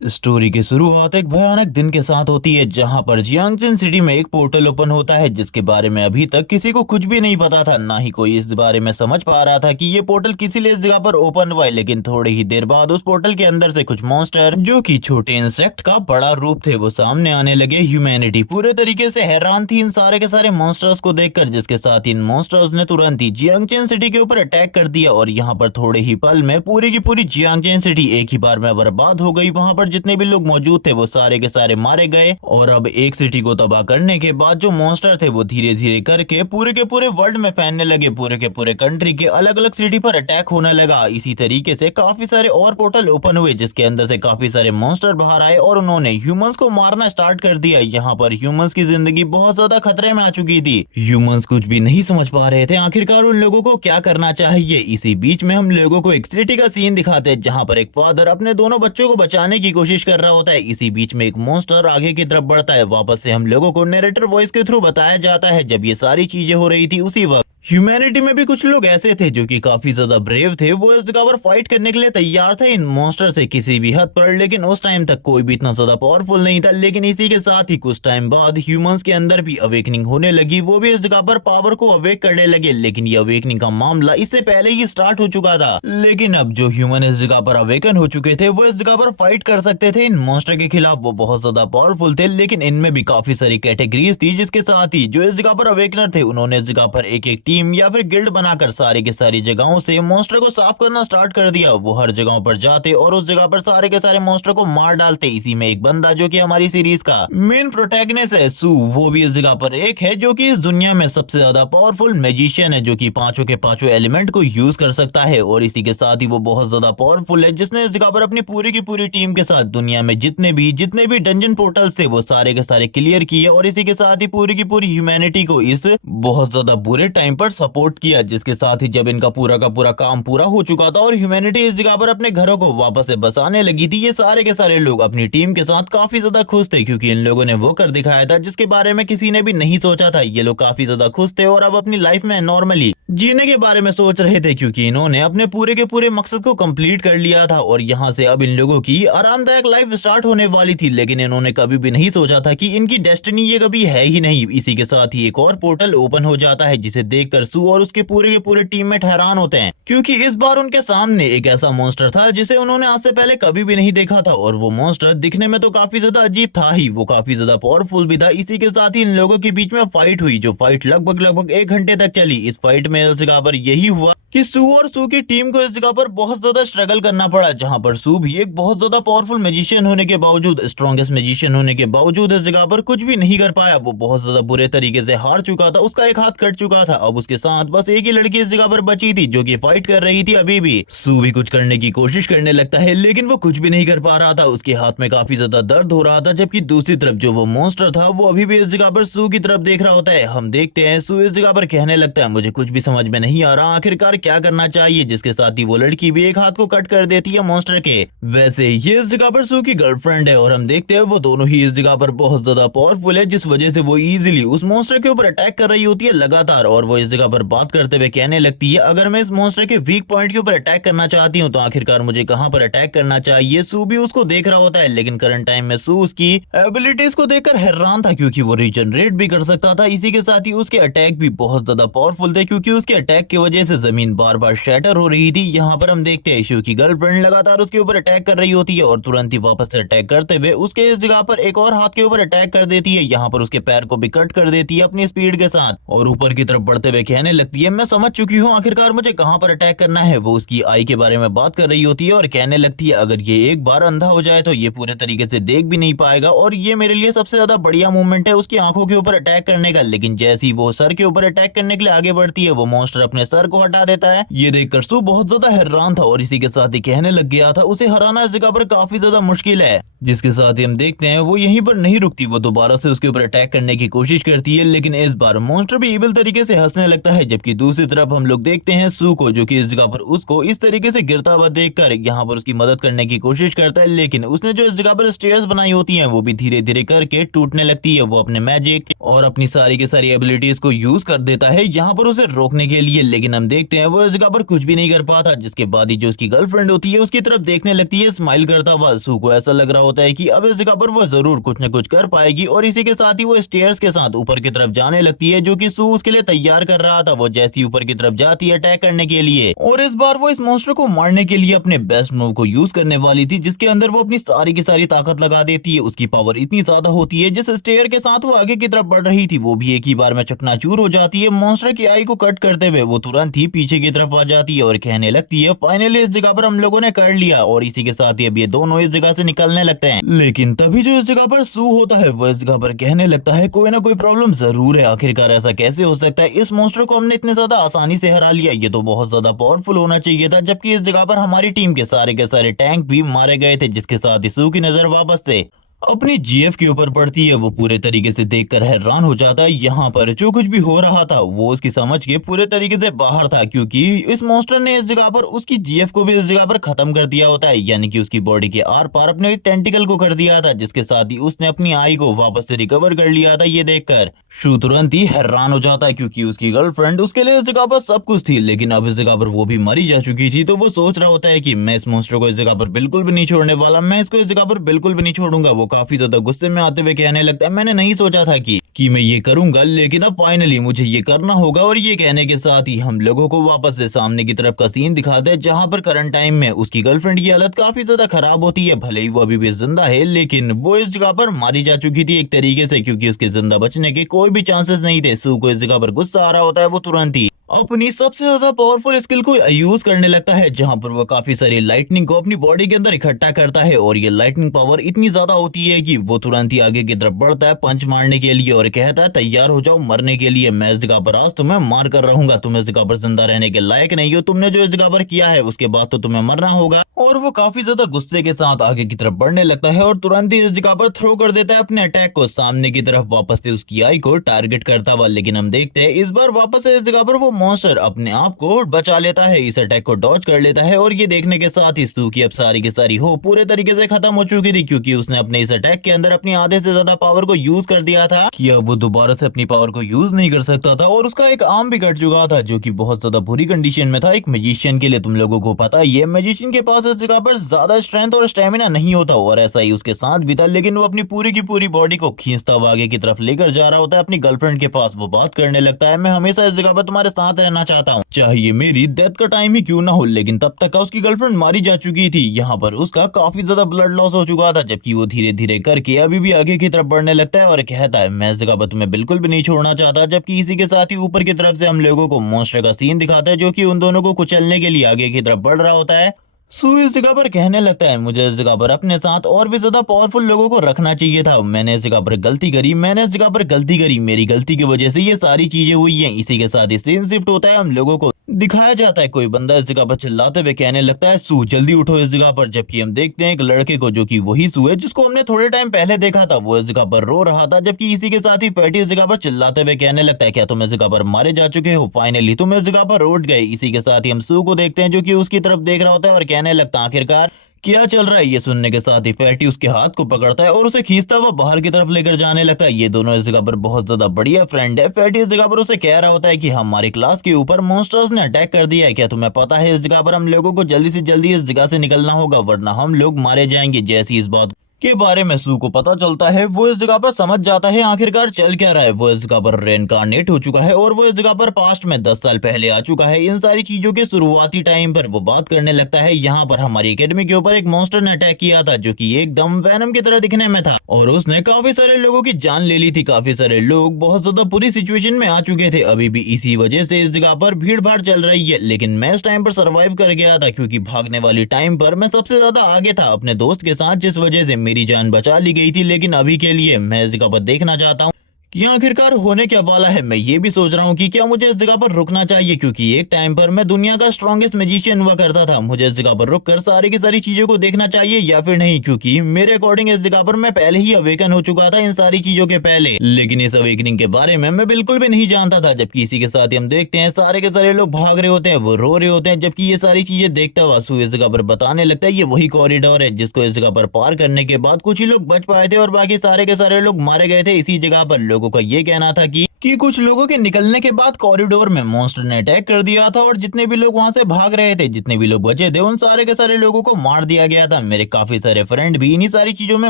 Story की शुरुआत एक भयानक दिन के साथ होती है जहां पर जियांगजिन सिटी में एक पोर्टल ओपन होता है जिसके बारे में अभी तक किसी को कुछ भी नहीं पता था। ना ही कोई इस बारे में समझ पा रहा था कि ये पोर्टल किसी लिए इस जगह पर ओपन हुआ है। लेकिन थोड़ी ही देर बाद उस पोर्टल के अंदर से कुछ मॉन्स्टर जो कि छोटे इंसेक्ट का बड़ा रूप थे वो सामने आने लगे। ह्यूमैनिटी पूरे तरीके से हैरान थी इन सारे के सारे मॉन्स्टर्स को देखकर, जिसके साथ इन मॉन्स्टर्स ने तुरंत ही जियांगजिन सिटी के ऊपर अटैक कर दिया और यहाँ पर थोड़े ही पल में पूरी की पूरी जियांगजिन सिटी एक ही बार में बर्बाद हो गई। वहाँ पर जितने भी लोग मौजूद थे वो सारे के सारे मारे गए और अब एक सिटी को तबाह करने के बाद जो मॉन्स्टर थे वो धीरे धीरे करके पूरे के पूरे वर्ल्ड में फैलने लगे। पूरे के पूरे कंट्री के अलग अलग सिटी पर अटैक होने लगा। इसी तरीके से काफी सारे और पोर्टल ओपन हुए जिसके अंदर से काफी सारे मॉन्स्टर बाहर आए और उन्होंने ह्यूमंस को मारना स्टार्ट कर दिया। यहाँ पर ह्यूमंस की जिंदगी बहुत ज्यादा खतरे में आ चुकी थी। ह्यूमंस कुछ भी नहीं समझ पा रहे थे आखिरकार उन लोगों को क्या करना चाहिए। इसी बीच में हम लोगों को एक सिटी का सीन दिखाते हैं जहाँ पर एक फादर अपने दोनों बच्चों को बचाने की कोशिश कर रहा होता है। इसी बीच में एक मॉन्स्टर आगे की तरफ बढ़ता है। वापस से हम लोगों को नरेटर वॉइस के थ्रू बताया जाता है जब ये सारी चीजें हो रही थी उसी वक्त ह्यूमैनिटी में भी कुछ लोग ऐसे थे जो कि काफी ज्यादा ब्रेव थे। वो इस जगह पर फाइट करने के लिए तैयार थे इन मॉन्स्टर से किसी भी हद पर, लेकिन उस टाइम तक कोई भी इतना ज्यादा पावरफुल नहीं था। लेकिन इसी के साथ ही कुछ टाइम बाद ह्यूमंस के अंदर भी अवेकनिंग होने लगी। वो भी इस जगह पर पावर को अवेक करने लगे। लेकिन ये अवेकनिंग का मामला इससे पहले ही स्टार्ट हो चुका था। लेकिन अब जो ह्यूमन इस जगह पर अवेकन हो चुके थे वो इस जगह पर फाइट कर सकते थे इन मॉन्स्टर के खिलाफ। वो बहुत ज्यादा पावरफुल थे, लेकिन इनमें भी काफी सारी कैटेगरीज थी, जिसके साथ ही जो इस जगह पर अवेकनर थे उन्होंने इस जगह पर एक एक टीम या फिर गिल्ड बनाकर सारी के सारी जगहों से मॉन्स्टर को साफ करना स्टार्ट कर दिया। वो हर जगहों पर जाते और उस जगह पर सारे के सारे मॉन्स्टर को मार डालते। इसी में एक बंदा जो कि हमारी सीरीज का मेन प्रोटैगनिस्ट है सू, वो भी इस जगह पर एक है जो कि इस दुनिया में सबसे ज्यादा पावरफुल मैजिशियन है, जो कि पांचों के पांचों एलिमेंट को यूज कर सकता है। और इसी के साथ ही वो बहुत ज्यादा पावरफुल है, जिसने इस जगह पर अपनी पूरी की पूरी टीम के साथ दुनिया में जितने भी डंजन पोर्टल्स थे वो सारे के सारे क्लियर किए और इसी के साथ ही पूरी की पूरी ह्यूमैनिटी को इस बहुत ज्यादा बुरे टाइम पर सपोर्ट किया। जिसके साथ ही जब इनका पूरा का पूरा काम पूरा हो चुका था और ह्यूमैनिटी इस जगह पर अपने घरों को वापस से बसाने लगी थी, ये सारे के सारे लोग अपनी टीम के साथ काफी ज्यादा खुश थे क्योंकि इन लोगों ने वो कर दिखाया था जिसके बारे में किसी ने भी नहीं सोचा था। ये लोग काफी ज्यादा खुश थे और अब अपनी लाइफ में नॉर्मली जीने के बारे में सोच रहे थे क्योंकि इन्होंने अपने पूरे के पूरे मकसद को कंप्लीट कर लिया था और यहाँ से अब इन लोगों की आरामदायक लाइफ स्टार्ट होने वाली थी। लेकिन इन्होंने कभी भी नहीं सोचा था कि इनकी डेस्टिनी ये कभी है ही नहीं। इसी के साथ ही एक और पोर्टल ओपन हो जाता है जिसे देखकर सू और उसके पूरे के पूरे टीममेट हैरान होते हैं क्योंकि इस बार उनके सामने एक ऐसा मॉन्स्टर था जिसे उन्होंने आज से पहले कभी भी नहीं देखा था। और वो मॉन्स्टर दिखने में तो काफी ज्यादा अजीब था ही, वो काफी ज्यादा पावरफुल भी था। इसी के साथ ही इन लोगों के बीच में फाइट हुई, जो फाइट लगभग 1 घंटे तक चली। इस फाइट में इस जगह पर यही हुआ कि सू और सू की टीम को इस जगह पर बहुत ज्यादा स्ट्रगल करना पड़ा, जहां पर सू भी एक बहुत ज्यादा पावरफुल मैजिशियन होने के बावजूद, स्ट्रॉन्गेस्ट मैजिशियन होने के बावजूद इस जगह पर कुछ भी नहीं कर पाया। वो बहुत ज्यादा बुरे तरीके से हार चुका था, उसका एक हाथ कट चुका था। अब उसके साथ बस एक ही लड़की इस जगह पर बची थी जो कि फाइट कर रही थी। अभी भी सू भी कुछ करने की कोशिश करने लगता है लेकिन वो कुछ भी नहीं कर पा रहा था। उसके हाथ में काफी ज्यादा दर्द हो रहा था, जबकि दूसरी तरफ जो वो मॉन्स्टर था वो अभी भी इस जगह पर सू की तरफ देख रहा होता है। हम देखते हैं सू इस जगह पर कहने लगता है मुझे कुछ भी समझ में नहीं आ रहा, आखिरकार क्या करना चाहिए। जिसके साथ ही वो लड़की भी एक हाथ को कट कर देती है मॉन्स्टर के। वैसे ये इस जगह पर सू की गर्लफ्रेंड है और हम देखते हैं वो दोनों ही इस जगह पर बहुत ज्यादा पावरफुल है, जिस वजह से वो इजीली उस मॉन्स्टर के ऊपर अटैक कर रही होती है लगातार। और वो इस जगह पर बात करते हुए कहने लगती है अगर मैं इस मॉन्स्टर के वीक पॉइंट के ऊपर अटैक करना चाहती हूँ तो आखिरकार मुझे कहां पर अटैक करना चाहिए। सू भी उसको देख रहा होता है लेकिन करंट टाइम में सू उसकी एबिलिटीज को देखकर हैरान था क्योंकि वो रीजनरेट भी कर सकता था। इसी के साथ ही उसके अटैक भी बहुत ज्यादा पावरफुल थे क्योंकि उसके अटैक की वजह से जमीन बार बार शैटर हो रही थी। यहाँ पर हम देखते हैं शू की गर्लफ्रेंड लगातार उसके ऊपर अटैक कर रही होती है और तुरंत ही वापस से अटैक करते हुए उसके इस जगह पर एक और हाथ के ऊपर अटैक कर देती है। यहाँ पर उसके पैर को भी कट कर देती है अपनी स्पीड के साथ और ऊपर की तरफ बढ़ते हुए कहने लगती है मैं समझ चुकी हूँ आखिरकार मुझे कहाँ पर अटैक करना है। वो उसकी आई के बारे में बात कर रही होती है और कहने लगती है अगर ये एक बार अंधा हो जाए तो ये पूरे तरीके से देख भी नहीं पाएगा और ये मेरे लिए सबसे ज्यादा बढ़िया मूवमेंट है उसकी आंखों के ऊपर अटैक करने का। लेकिन जैसे ही वो सर के ऊपर अटैक करने के लिए आगे बढ़ती है वो मॉन्स्टर अपने सर को हटा देता है। ये देखकर सू बहुत ज्यादा हैरान था और इसी के साथ ही कहने लग गया था उसे हराना इस जगह पर काफी ज्यादा मुश्किल है। जिसके साथ ही हम देखते हैं वो यहीं पर नहीं रुकती, वो दोबारा से उसके ऊपर अटैक करने की कोशिश करती है लेकिन इस बार मॉन्स्टर भी इविल तरीके से हंसने लगता है। जबकि दूसरी तरफ हम लोग देखते हैं सू को जो कि इस जगह पर उसको इस तरीके से गिरता हुआ देखकर यहाँ पर उसकी मदद करने की कोशिश करता है, लेकिन उसने जो इस जगह पर स्टेयर्स बनाई होती हैं वो भी धीरे धीरे करके टूटने लगती है। वो अपने मैजिक और अपनी सारी की सारी एबिलिटीज को यूज कर देता है यहाँ पर उसे रोकने के लिए, लेकिन हम देखते हैं वो इस जगह पर कुछ भी नहीं कर पाता। जिसके बाद ही जो उसकी गर्लफ्रेंड होती है उसकी तरफ देखने लगती है स्माइल करता हुआ। सू को ऐसा लग रहा होता है कि अब इस जगह पर वो जरूर कुछ न कुछ कर पाएगी और इसी के साथ ही वो स्टेयर्स के साथ ऊपर की तरफ जाने लगती है, जो कि सू उसके लिए तैयार कर रहा था। वो जैसी ऊपर की तरफ जाती है अटैक करने के लिए, और इस बार वो इस मॉन्स्टर को मारने के लिए अपने बेस्ट मूव को यूज करने वाली थी, जिसके अंदर वो अपनी सारी की सारी ताकत लगा देती है। उसकी पावर इतनी ज्यादा होती है, जिस स्टेयर के साथ वो आगे की तरफ बढ़ रही थी वो भी एक ही बार में चकनाचूर हो जाती है। मॉन्स्टर की आई को कट करते हुए वो तुरंत ही पीछे की तरफ आ जाती है और कहने लगती है, फाइनली इस जगह पर हम लोगों ने कर लिया। और इसी के साथ ही अब ये दोनों इस जगह से निकलने लगते हैं। लेकिन तभी जो इस जगह पर सू होता है वो इस जगह पर कहने लगता है, कोई ना कोई प्रॉब्लम जरूर है, आखिरकार ऐसा कैसे हो सकता है? इस मॉन्स्टर को हमने इतने ज्यादा आसानी से हरा लिया, ये तो बहुत ज्यादा पावरफुल होना चाहिए था। जबकि इस जगह पर हमारी टीम के सारे टैंक भी मारे गए थे, जिसके साथ ही सू की नजर वापस से अपनी जीएफ के ऊपर पड़ती है। वो पूरे तरीके से देखकर हैरान हो जाता है। यहाँ पर जो कुछ भी हो रहा था वो उसकी समझ के पूरे तरीके से बाहर था, क्योंकि इस मॉन्स्टर ने इस जगह पर उसकी जीएफ को भी इस जगह पर खत्म कर दिया होता है, यानी कि उसकी बॉडी के आर पार अपने एक टेंटिकल को कर दिया था, जिसके साथ ही उसने अपनी आई को वापस से रिकवर कर लिया था। ये देखकर शू तुरंत ही हैरान हो जाता है, क्योंकि उसकी गर्लफ्रेंड उसके लिए इस जगह पर सब कुछ थी, लेकिन अब इस जगह पर वो भी मरी जा चुकी थी। तो वो सोच रहा होता है कि मैं इस मॉन्स्टर को इस जगह पर बिल्कुल भी नहीं छोड़ने वाला, मैं इसको इस जगह पर बिल्कुल भी नहीं छोड़ूंगा। वो काफी ज्यादा गुस्से में आते हुए कहने लगता है, मैंने नहीं सोचा था कि मैं ये करूंगा, लेकिन अब फाइनली मुझे ये करना होगा। और ये कहने के साथ ही हम लोगों को वापस से सामने की तरफ का सीन दिखाते हैं, जहां पर करंट टाइम में उसकी गर्लफ्रेंड की हालत काफी ज्यादा खराब होती है। भले ही वो अभी भी जिंदा है, लेकिन वो इस जगह पर मारी जा चुकी थी एक तरीके से, क्योंकि उसके जिंदा बचने के कोई भी चांसेस नहीं थे। सू को इस जगह पर गुस्सा आ रहा होता है, वो तुरंत ही अपनी सबसे ज्यादा पावरफुल स्किल को यूज करने लगता है, जहां पर वो काफी सारी लाइटनिंग को अपनी बॉडी के अंदर इकट्ठा करता है। और ये लाइटनिंग पावर इतनी ज्यादा होती है कि वो तुरंत ही आगे की तरफ बढ़ता है पंच मारने के लिए और कहता है, तैयार हो जाओ मरने के लिए, मैं इस जगह पर आज तुम्हें मार कर रहूंगा, तुम इस जगह पर जिंदा रहने के लायक नहीं हो, तुमने जो इस जगह पर किया है उसके बाद तो तुम्हें मरना होगा। और वो काफी ज्यादा गुस्से के साथ आगे की तरफ बढ़ने लगता है और तुरंत ही इस जगह पर थ्रो कर देता है अपने अटैक को सामने की तरफ, वापस से उसकी आई को टारगेट करता हुआ। लेकिन हम देखते हैं इस बार वापस से इस जगह पर वो मॉन्स्टर अपने आप को बचा लेता है, इस अटैक को डॉज कर लेता है। और ये देखने के साथ ही सू की अब सारी की सारी होप पूरे तरीके से खत्म हो चुकी थी, क्योंकि उसने अपने इस अटैक के अंदर अपनी आधे से ज्यादा पावर को यूज कर दिया था कि अब वो दोबारा से अपनी पावर को यूज नहीं कर सकता था। और उसका एक आर्म भी कट चुका था, जो कि बहुत ज्यादा बुरी कंडीशन में था। एक मैजिशियन के लिए तुम लोगों को पता ही है, मैजिशियन के पास इस जगह पर ज्यादा स्ट्रेंथ और स्टेमिना नहीं होता, और ऐसा ही उसके साथ भी था। लेकिन वो अपनी पूरी की पूरी बॉडी को खींचता हुआ आगे की तरफ लेकर जा रहा होता है अपनी गर्लफ्रेंड के पास। वो बात करने लगता है, मैं हमेशा इस जगह पर तुम्हारे साथ रहना चाहता हूँ, चाहे मेरी डेथ का टाइम ही क्यों ना हो। लेकिन तब तक उसकी गर्लफ्रेंड मारी जा चुकी थी। यहाँ पर उसका काफी ज्यादा ब्लड लॉस हो चुका था, जबकि वो धीरे धीरे करके अभी भी आगे की तरफ बढ़ने लगता है और कहता है, मैं इस जगह पर तुम्हें बिल्कुल भी नहीं छोड़ना चाहता। जबकि इसी के साथ ही ऊपर की तरफ से हम लोगों को मॉन्स्टर का सीन दिखाता है, जो कि उन दोनों को कुचलने के लिए आगे की तरफ बढ़ रहा होता है। सू इस जगह पर कहने लगता है, मुझे इस जगह पर अपने साथ और भी ज्यादा पावरफुल लोगों को रखना चाहिए था, मैंने इस जगह पर गलती करी, मेरी गलती की वजह से ये सारी चीजें हुई हैं। इसी के साथ ही सीन शिफ्ट होता है, हम लोगों को दिखाया जाता है कोई बंदा इस जगह पर चिल्लाते हुए कहने लगता है, सू जल्दी उठो इस जगह पर। जबकि हम देखते हैं एक लड़के को, जो कि वही सू है जिसको हमने थोड़े टाइम पहले देखा था, वो इस जगह पर रो रहा था। जबकि इसी के साथ ही फैटी इस जगह पर चिल्लाते हुए कहने लगता है, क्या तुम इस जगह पर मारे जा चुके हो? फाइनली तुम इस जगह पर उठ गए। इसी के साथ ही हम सू को देखते हैं, जो कि उसकी तरफ देख रहा होता है और कहने लगता है, आखिरकार क्या चल रहा है? ये सुनने के साथ ही फैटी उसके हाथ को पकड़ता है और उसे खींचता हुआ बाहर की तरफ लेकर जाने लगता है। ये दोनों इस जगह पर बहुत ज्यादा बढ़िया फ्रेंड है। फैटी इस जगह पर उसे कह रहा होता है कि हमारी क्लास के ऊपर मॉन्स्टर्स ने अटैक कर दिया है, क्या तुम्हें पता है? इस जगह पर हम लोगों को जल्दी से जल्दी इस जगह से निकलना होगा, वरना हम लोग मारे जाएंगे। जैसी इस बात के बारे में सू को पता चलता है, वो इस जगह पर समझ जाता है आखिरकार चल क्या रहा है। वो इस जगह पर रेनकार्नेट हो चुका है और वो इस जगह पर पास्ट में 10 साल पहले आ चुका है। इन सारी चीजों के शुरुआती टाइम पर वो बात करने लगता है, यहाँ पर हमारी एकेडमी के ऊपर एक मॉन्स्टर ने अटैक किया था, जो कि एकदम वैनम की तरह दिखने में था और उसने काफी सारे लोगों की जान ले ली थी। काफी सारे लोग बहुत ज्यादा बुरी सिचुएशन में आ चुके थे। अभी भी इसी वजह से इस जगह पर भीड़ भाड़ चल रही है, लेकिन मैं इस टाइम पर सर्वाइव कर गया था, क्योंकि भागने वाली टाइम पर मैं सबसे ज्यादा आगे था अपने दोस्त के साथ, जिस वजह से मेरी जान बचा ली गई थी। लेकिन अभी के लिए मैं इस जगह पर देखना चाहता हूँ कि आखिरकार होने क्या वाला है। मैं ये भी सोच रहा हूँ कि क्या मुझे इस जगह पर रुकना चाहिए, क्योंकि एक टाइम पर मैं दुनिया का स्ट्रॉन्गेस्ट मैजिशियन हुआ करता था। मुझे इस जगह पर रुककर सारी की सारी चीजों को देखना चाहिए या फिर नहीं, क्योंकि मेरे अकॉर्डिंग इस जगह पर मैं पहले ही अवेकन हो चुका था इन सारी चीजों के पहले। लेकिन इस अवेकनिंग के बारे में मैं बिल्कुल भी नहीं जानता था। जबकि इसी के साथ ही हम देखते हैं सारे के सारे लोग भाग रहे होते हैं, वो रो रहे होते हैं। जबकि ये सारी चीजें देखता हुआ सू इस जगह पर बताने लगता है, ये वही कॉरिडोर है जिसको इस जगह पर पार करने के बाद कुछ ही लोग बच पाए थे और बाकी सारे के सारे लोग मारे गए थे। इसी जगह पर लोगों का ये कहना था कि कि कुछ लोगों के निकलने के बाद कॉरिडोर में मॉन्स्टर ने अटैक कर दिया था और जितने भी लोग वहां से भाग रहे थे, जितने भी लोग बचे थे, उन सारे के सारे लोगों को मार दिया गया था। मेरे काफी सारे फ्रेंड भी इन्हीं सारी चीजों में